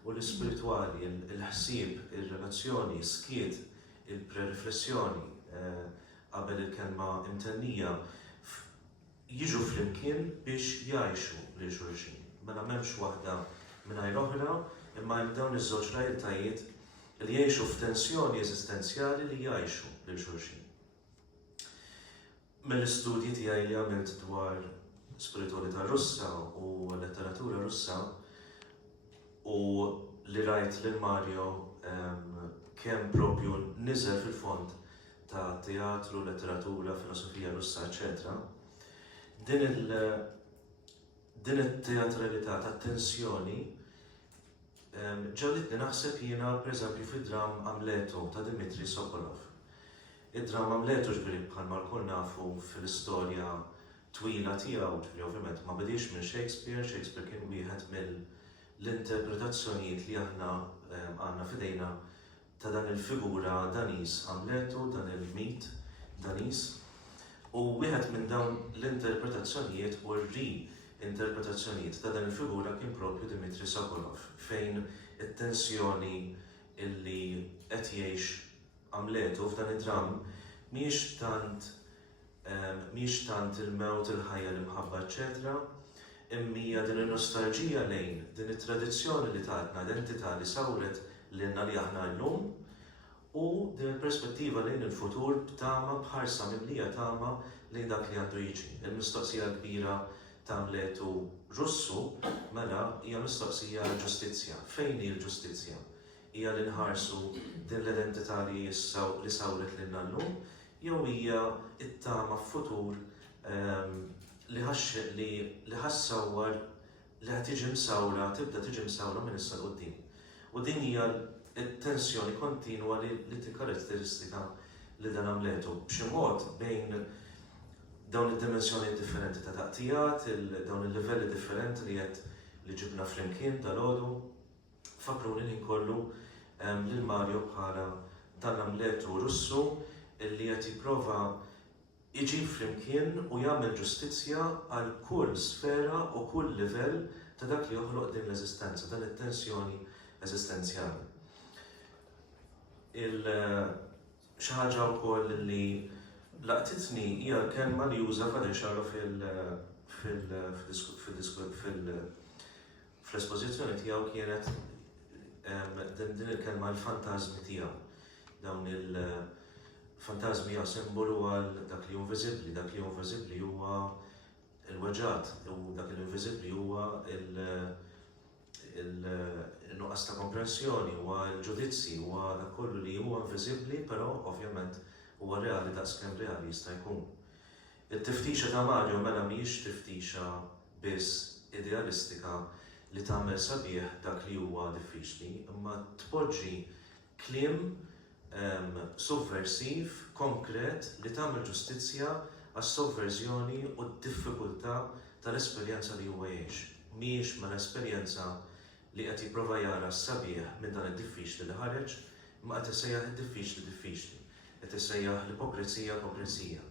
u l-ispiritwali, il-ħsieb, il-relazzjoni, skiet, il-pre-riflessjoni qabel il-kelma imtennija jiġu flimkien biex jgħixu lil xulxin. Mela m'hemmx waħda mingħajr oħra, imma hemm dawn iż-żewġ realtajiet li jgħixu f'tensjoni eżistenzjali li jgħixu lil xulxin. Mill-istudji tiegħi li għamilt dwar spiritualità Russa u letteratura Russa u li rajt lil Mario kemm propju niżel fil-fond ta' teatru, letteratura, filosofija Russa, eccetera. Din it-teatralità ta' tensjoni ġalitni naħseb jiena pereżempju fid-dram Amleto ta' Dmitri Sokolov. Id-dram Amleto ġbiri bħalma l-kol nafu fil-istorja twila tiegħu, ġifieri ovvjament ma bidix minn Shakespeare, Shakespeare kien wieħed mill-interpretazzjonijiet li aħna għandna fidejna ta' dan il-figura Danis Amleto, dan il-mit Danis. U wieħed minn dawn l-interpretazzjonijiet u r-interpretazzjonijiet ta' dan il-figura kien propju Dmitri Sokolov, fejn it-tensjoni illi qed jgħix Amleto f'dan id-dram mhijiex tant il-mewt, il-ħajja, l-imħabba, eċetera, imma din il-nostalġija lejn din it-tradizzjoni li tatna identità li sawret lilna li aħna llum u din il-perspettiva lejn il-futur b'tama bħarsa mimlija tama lejn dak li għandu jiġi. Il-mistoqsija kbira ta' Amleto Russu mela hija mistoqsija ġustizzja. Fejn hi l-ġustizzja? Hija li nħarsu din l-identità li sawret lilna llum jew hija it-tama f'futur li ħassawwar li ħad tiġi msawra, tibda tiġi msawra minn issa quddiem. U din hija t-tensjoni kontinwa li tikkaratteristika li dan Amleto b'xi mod bejn dawn id-dimensjoni differenti ta' taqtijat, dawn il-livelli differenti li ġibna flimkien dal-għodu, fakruni li nkollu lil Mario bħala dan Amleto Russu illi qed jipprova iġib flimkien u jagħmel ġustizzja għal kull sfera u kull livell ta' dak li joħloq din l-eżistenza, dan it-tensjoni eżistenzjali. Xi ħaġa wkoll li laqtitni hija l-kelma li juża Fader Xaro fl-espożizzjoni tiegħu kienet din il-kelma l-fantasmi tiegħu. Dawn il-fantasmi hija simbolu għal dak li hu inviżibbli, dak li hu inviżibbli huwa il-weġġat, u dak li inviżibbli huwa il-nuqqas ta' komprensjoni, huwa l-ġudizzji, huwa dak kollu li huwa inviżibbli, però ovvjament huwa reali daqskemm reali jista' jkun. Il-tiftixa ta' Mario mela mhijiex tiftixa biss idealistika li tagħmel sabiħ dak li huwa diffiċli, imma tpoġġi kliem sovversiv, konkret li tagħmel ġustizzja għas-sovverżjoni u d-diffikultà tal-esperjenza li huwa jgħix. Mhijiex mal-esperjenza li qed jipprova jara s-sabiħ minn dan id-diffiċli li ħareġ, imma qed isejjaħ id-diffiċli diffiċli, qed isejjaħ l-ipokrizija ipokrizija,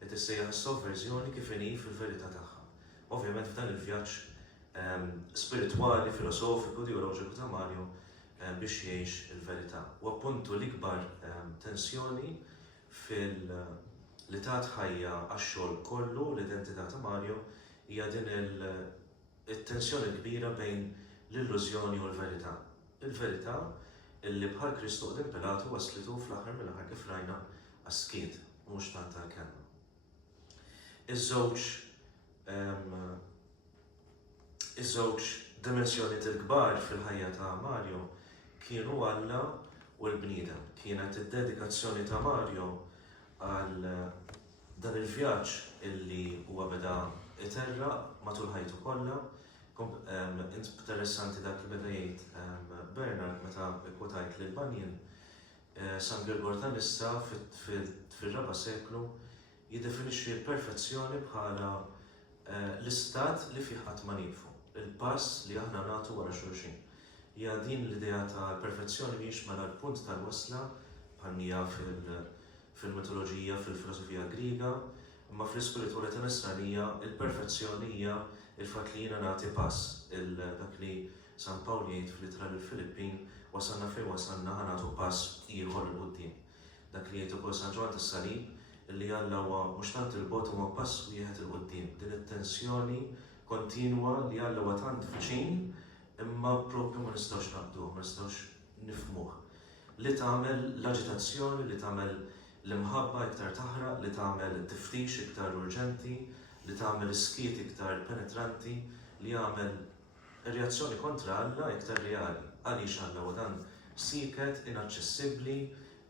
qed isejjaħ is-sovverżjoni kif inhi fil-verità tagħha. Ovvjament f'dan il-vjaġġ spiritwali, filosofiku, ideoloġiku ta' Mario biex jgħix il-verità. U appuntu l-ikbar tensjoni li tat ħajja għax-xogħol kollu l-identità ta' Mario hija din it-tensjoni kbira bejn l-illużjoni u l-verità. Il-verità illi bħal Kristu qudiem Pilatu waslitu fl-aħħar mill-aħħar kif rajna għas-skiet mhux tant tal-kelma. Iż-żewġ dimensjonijiet il-kbar fil-ħajja ta' Mario kienu Alla u l-bniedem. Kienet id-dedikazzjoni ta' Mario għal dan il-vjaġġ illi huwa beda iterraq matul ħajtu kollha. Interessanti dak li beda jgħid Bernard meta kwotajt lil Bunyan. San Gregor ta' Nissa fir-raba' seklu jiddefinixxi l-perfezzjoni bħala l-istat li fih qatt ma nieqfu, il-pass li aħna nagħtu wara xulxin. Hija din l-idea ta' perfezzjoni mhijiex mela l-punt tal-wasla bħal mija fil-mitoloġija, fil-filosofija Griega, imma fl-ispiritualità Nisranija il-perfezzjoni hija il-fatt li jiena nagħti pass dak li San Pawl jgħid fl-ittra lill-Filippin wasalna fejn wasalna ħanagħtu pass ieħor il quddiem. Dak li jgħid ukoll San Ġwan tas-Salib illi Alla huwa mhux tant il-bogħod huwa pass wieħed il quddiem. Din it-tensjoni kontinwa li Alla huwa tant viċin imma proprju ma nistgħux naqduh, ma nistgħux nifhmuh. Li tagħmel l-aġitazzjoni, li tagħmel l-imħabba iktar taħraq, li tagħmel tiftix iktar urġenti, li tagħmel iskiet iktar penetranti, li jagħmel reazzjoni kontra Alla iktar reali. Għaliex Alla huwa dan siket, inaċċessibbli,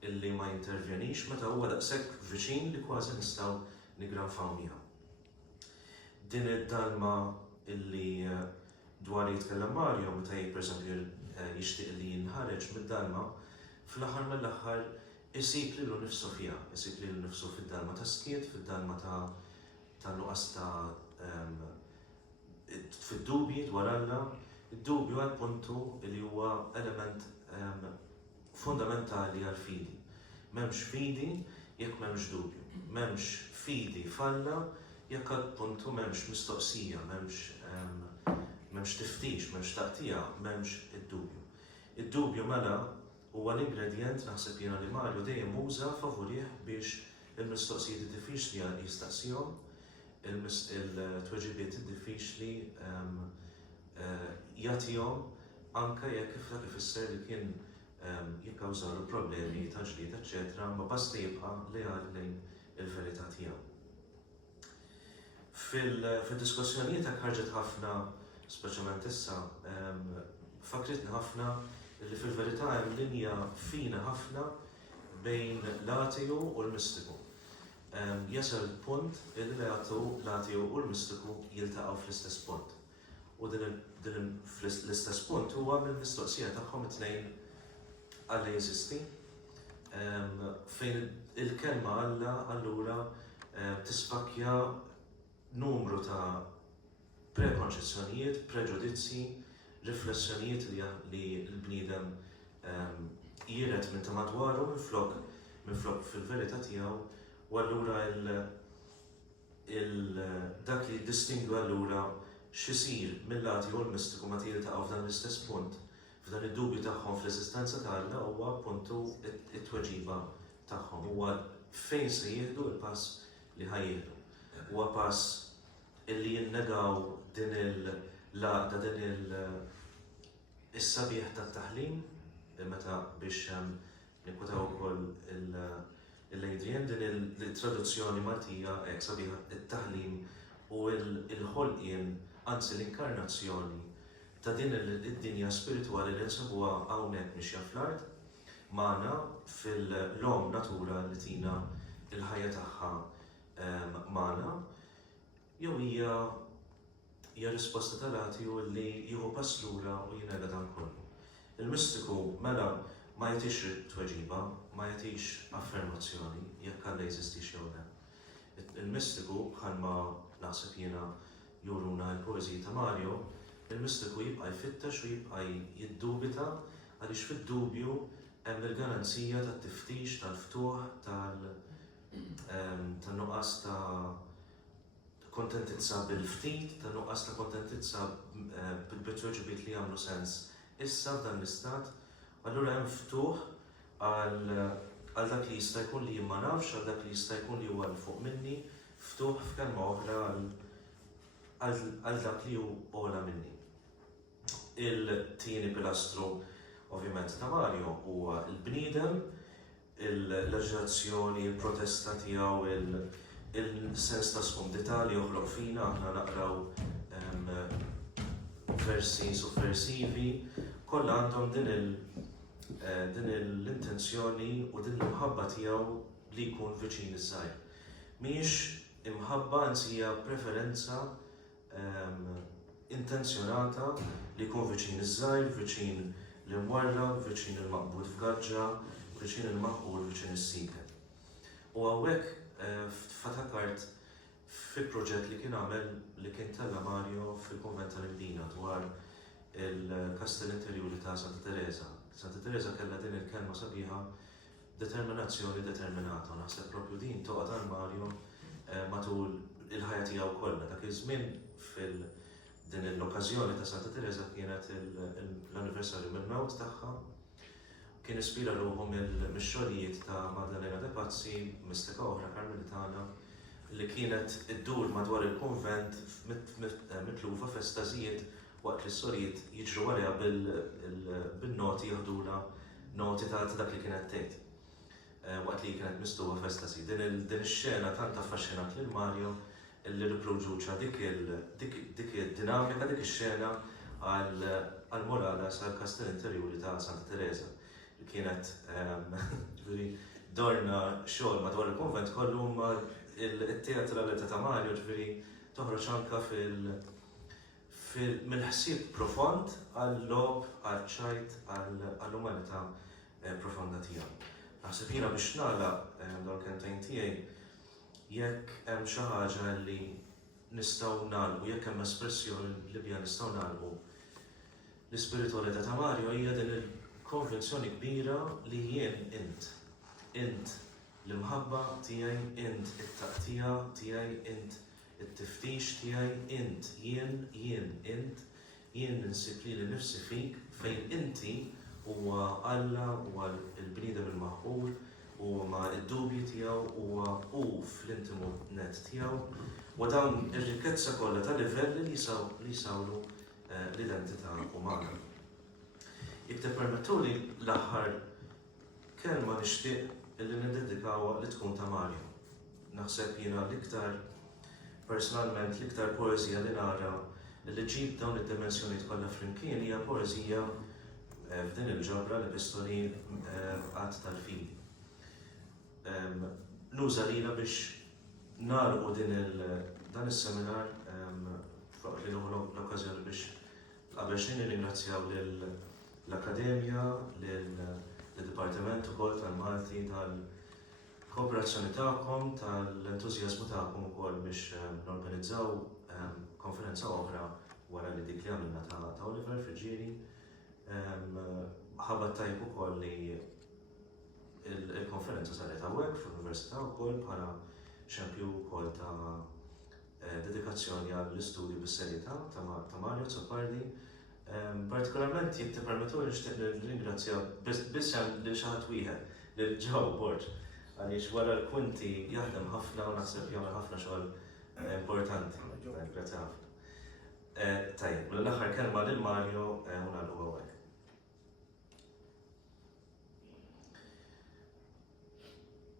illi ma jintervjenix meta huwa daqshekk viċin li kważi nistgħu nigranfaw miegħu. Din id-dalma illi dwar jitkellem Mario meta jgħid pereżempju jixtieq li jinħareġ mid-dalma, fl-aħħar mill-aħħar isib lilu nnifsu fiha, isib lilu nnifsu fid-dalma ta' skiet, fid-dalma ta' nuqqas fid-dubji dwar Alla. Id-dubju għal puntu li huwa element fundamentali għal fidi. M'hemmx fidi jekk m'hemmx dubju. M'hemmx fidi falla jekk għal puntu m'hemmx mistoqsija, m'hemmx tiftix, m'hemmx taqtija, m'hemmx id-dubju. Id-dubju mela huwa l-ingredient naħseb jiena li Mario dejjem uża favorih biex il-mistoqsijiet diffiċli jistaqsihom, il-tweġibiet diffiċli jagħtihom anke jekk kif ifisser li kien jikkawżalu problemi ta' ġlied, eċċetera, ma basta jibqa' lejali lejn il-verità tiegħu. Fid-diskussjonijiet hekk ħarġet ħafna, speċjalment issa, fakritni ħafna li fil-verità hemm linja fina ħafna bejn l-atiju u l-mistiku. Jasal punt li l-atiju u l-mistiku jiltaqgħu fl-istess punt. U din l-istess punt huwa mill-mistoqsija tagħhom it-tnejn Alla jeżisti, fejn il-kelma Alla allura tispakkja numru ta' prekonċezzjonijiet, preġudizzi, riflessjonijiet li l-bniedem jiret minn ta' madwaru minflok fil-verità tiegħu, u allura dak li distingwa allura x'isir mill-lati u l-mistiku ma jiltaqgħu f'dan l-istess punt, f'dan id-dubju tagħhom fl-esistenza ta' Alla huwa appuntu it-tweġiba tagħhom, huwa fejn se jieħdu l-pass li ħajjieħdu. Huwa pass illi jinnegaw din il-laqda, din is-sabiħ tat-taħlim, meta biex nikkwutaw ukoll il-Adrian din il-traduzzjoni Maltija hekk sabiħ it-taħlim u l-ħolqien, anzi l-inkarnazzjoni ta' din id-dinja spiritwali li nsabuha hawnhekk mixja fl-art magħna fil-lom natura li tina il-ħajja tagħha magħna, jew hija risposta tal-atiju li jieħu pass lura u jinega dan kollu. Il-mistiku mela ma jagħtix tweġiba, ma jagħtix affermazzjoni jekk Alla jeżistix jew le. Il-mistiku bħalma naħseb jiena juruna l-poeżiji ta' Mario, il-mistiku jibqa' jfittex u jibqa' jiddubita għaliex fid-dubju hemm il-garanzija tat-tiftix tal-ftuħ tan-nuqqas ta' kontentizza bil-ftit, tan-nuqqas ta' kontentizza bil-tweġibiet li jagħmlu sens issa f'dan l-istat, allura hemm ftuħ għal dak li jista' jkun li ma nafx, għal dak li jista' jkun li huwa l fuq minni, ftuħ f'kelma oħra għal dak li hu ogħla minni. Il-tieni pilastru ovvjament ta' Mario huwa l-bniedem, l-aġitazzjoni, il-protesta tiegħu, il-sens ta' skumdità li joħloq fina, aħna naqraw versi suffersivi, kollha għandhom din l-intenzjoni u din l-imħabba tiegħu li jkun viċin iż-żgħir. Mhijiex imħabba anzi hija preferenza intenzjonata li jkun viċin iż-żgħir, viċin l-imwarrab, viċin il-maqbud f'gaġġa, viċin il-maħqur, viċin is-siker. U hawnhekk fatakart fi proġett li kien għamel li kien tella Mario fil-Konvent tal-Mdina dwar il-Kastell Interjuri ta' Santa Teresa. Santa Teresa kellha din il-kelma sabiħa determinazzjoni determinata. Naħseb propju din toqgħod għal Mario matul il-ħajja tiegħu kollha. Dak iż-żmien din l-okkażjoni ta' Santa Teresa kienet l-anniversarju mill-mewt tagħha. Kien ispira ruħu mill-xogħlijiet ta' Maddalena De Pazzi, mistika oħra Karmelitana, li kienet iddur madwar il-konvent mitlufa f'estażijiet waqt li s-sorijiet jiġru għalija bil-noti jaħdula noti ta' dak li kienet tgħid. Waqt li kienet mistuwa f'estażi. Din ix-xena tant affaxxinat lil Mario illi riproduċa dik id-dinamika, dik ix-xena għal-morala sal-Kastell Interjuri ta' Santa Teresa. Li kienet dorna xogħol madwar il-konvent kollu il-teatralità ta' Mario ġifieri toħroġ anke mill-ħsieb profond għall-lob, għall-ċajt, għall-umanità profonda tiegħu. Naħseb jiena biex nagħlaq dawn kentejn tiegħi jekk hemm xi ħaġa li nistgħu nagħlqu, jekk hemm espressjoni li bija nistgħu nagħlqu l-ispiritualità ta' Mario hija din il-konvenzjoni kbira li jien int l-imħabba tiegħi, int it-taqtija tiegħi, int it-tiftix tiegħi, int jien ninsib li nifsi fik fejn inti huwa Alla, huwa l-bniedem il-maħqul, huwa ma' id-dubji tiegħu, huwa fl-intimu net tiegħu, u dawn ir-rikkezza kollha ta' livelli li jsawlu l-identità umana. Jekk tippermettuli l-aħħar kelma nixtieq illi niddedikawha li tkun ta' Mario. Naħseb jiena l-iktar personalment l-iktar poeżija li nara li ġib dawn id-dimensjonijiet kollha flimkien hija poeżija f'din il-ġabra l-epistoli Qatt tal-Fili. Nuża lilha biex nagħlqu dan is-seminar li l-okkażjoni biex qabel xejn nirringrazzjaw lill-Akkademja, lill-Dipartiment ukoll tal-Malti tal-kooperazzjoni tagħkom, tal-entużjażmu tagħkom ukoll biex norganizzaw konferenza oħra wara li dik li għamilna ta' Oliver Frigieri. Ħabba tajb ukoll li il-konferenza saret hawnhekk fl-Università wkoll bħala xempju wkoll ta' dedikazzjoni għall-istudju bis-serjetà ta' Mario Zoppardi. Partikolarment jekk tippermettu nixtieq nirringrazzja biss lil xi ħadd wieħed lil Joe Borg għaliex wara l-punti jaħdem ħafna u naħseb jagħmel ħafna xogħol importanti. Grazzi ħafna. Tajjeb, l-aħħar kelma lil Mario u nagħlqu hawnhekk.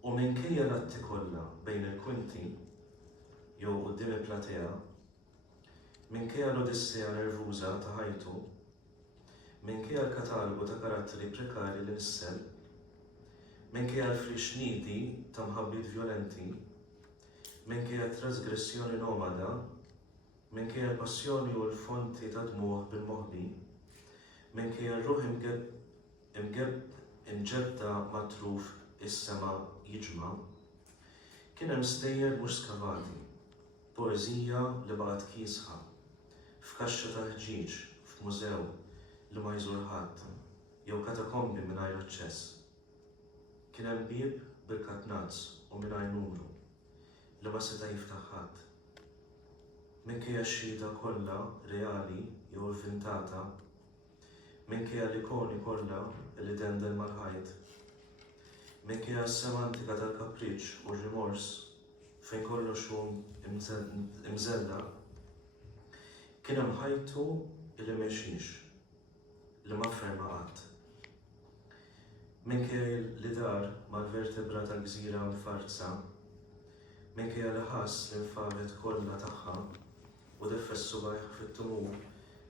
U minkejja l-atti kollha bejn il-kwinti jew quddiem il-platea, minkejja l-odissea nervuża ta' ħajtu, minkejja l-katalogu ta' karatteri prekarji li nissel, minkejja l-frixniti ta' mħabbiet vjolenti, minkejja trasgressjoni nomada, minkejja l-passjoni u l-fonti ta' dmuħ bil-moħbi, minkejja l-ruħ imġedda matruf is-sema jiġma, kien hemm stejjer mhux skavati, poeżija li baqgħet kiesħa, f'kaxxa ta' ħġieġ, f'mużew li ma jżur ħadd, jew katakombi mingħajr aċċess. Kien hemm bieb bil-katnazz u mingħajr numru li ma seta' jiftaħ ħadd. Minkejja x-xhieda kollha reali jew inventata, minkejja l-ikoni kollha li dendel mal-ħajt, minkejja s-semantika tal-kapriċċ u r-rimors fejn kollox hu imżella, kien hemm ħajtu li mexiex, li ma ferma qatt. Minkejja li dar mal-vertebra tal-gżira mfarza, minkejja li ħass l-infaret kollha tagħha u deffes subajh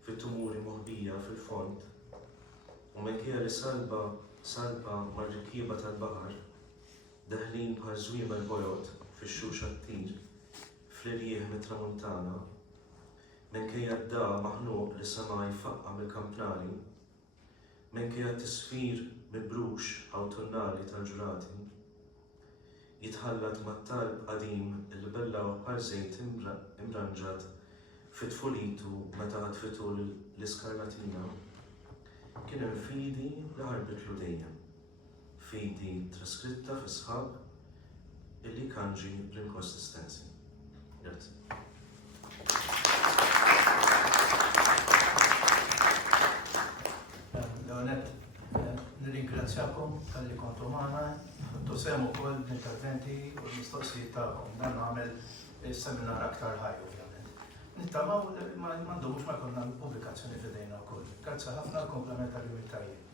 fit-tumuri moħbija fil-fond, u minkejja li salba mar-rikkieba tal-baħar, daħlin bħal żwiema l-bojot fix-xuxa t-tir, fl-irjieħ mit-tramuntana, minkejja d-da maħluq li sema jfaqqa mill-kampnari, minkejja t-tisfir mill-brux awtunnali tal-ġurati, jitħallat mat-talb qadim li bellaw bħal żejt imranġat fit-tfulitu meta ħatfitu l-iskarlatina, kien hemm fidi li ħarbitlu dejjem, fidi traskritta fi sħab illi kanġi l-inkonsistenzi. Grazie. Leonet, nirringrazzjakom tal-li kontu magħna, kontu semu wkoll l-interventi u l-mistoqsijiet tagħkom. Dan għamel is-seminar aktar ħaj ovvjament. Nittamaw m'għandhomx ma konna pubblikazzjoni f'idejna wkoll. Grazzi ħafna, komplementarju tajjeb.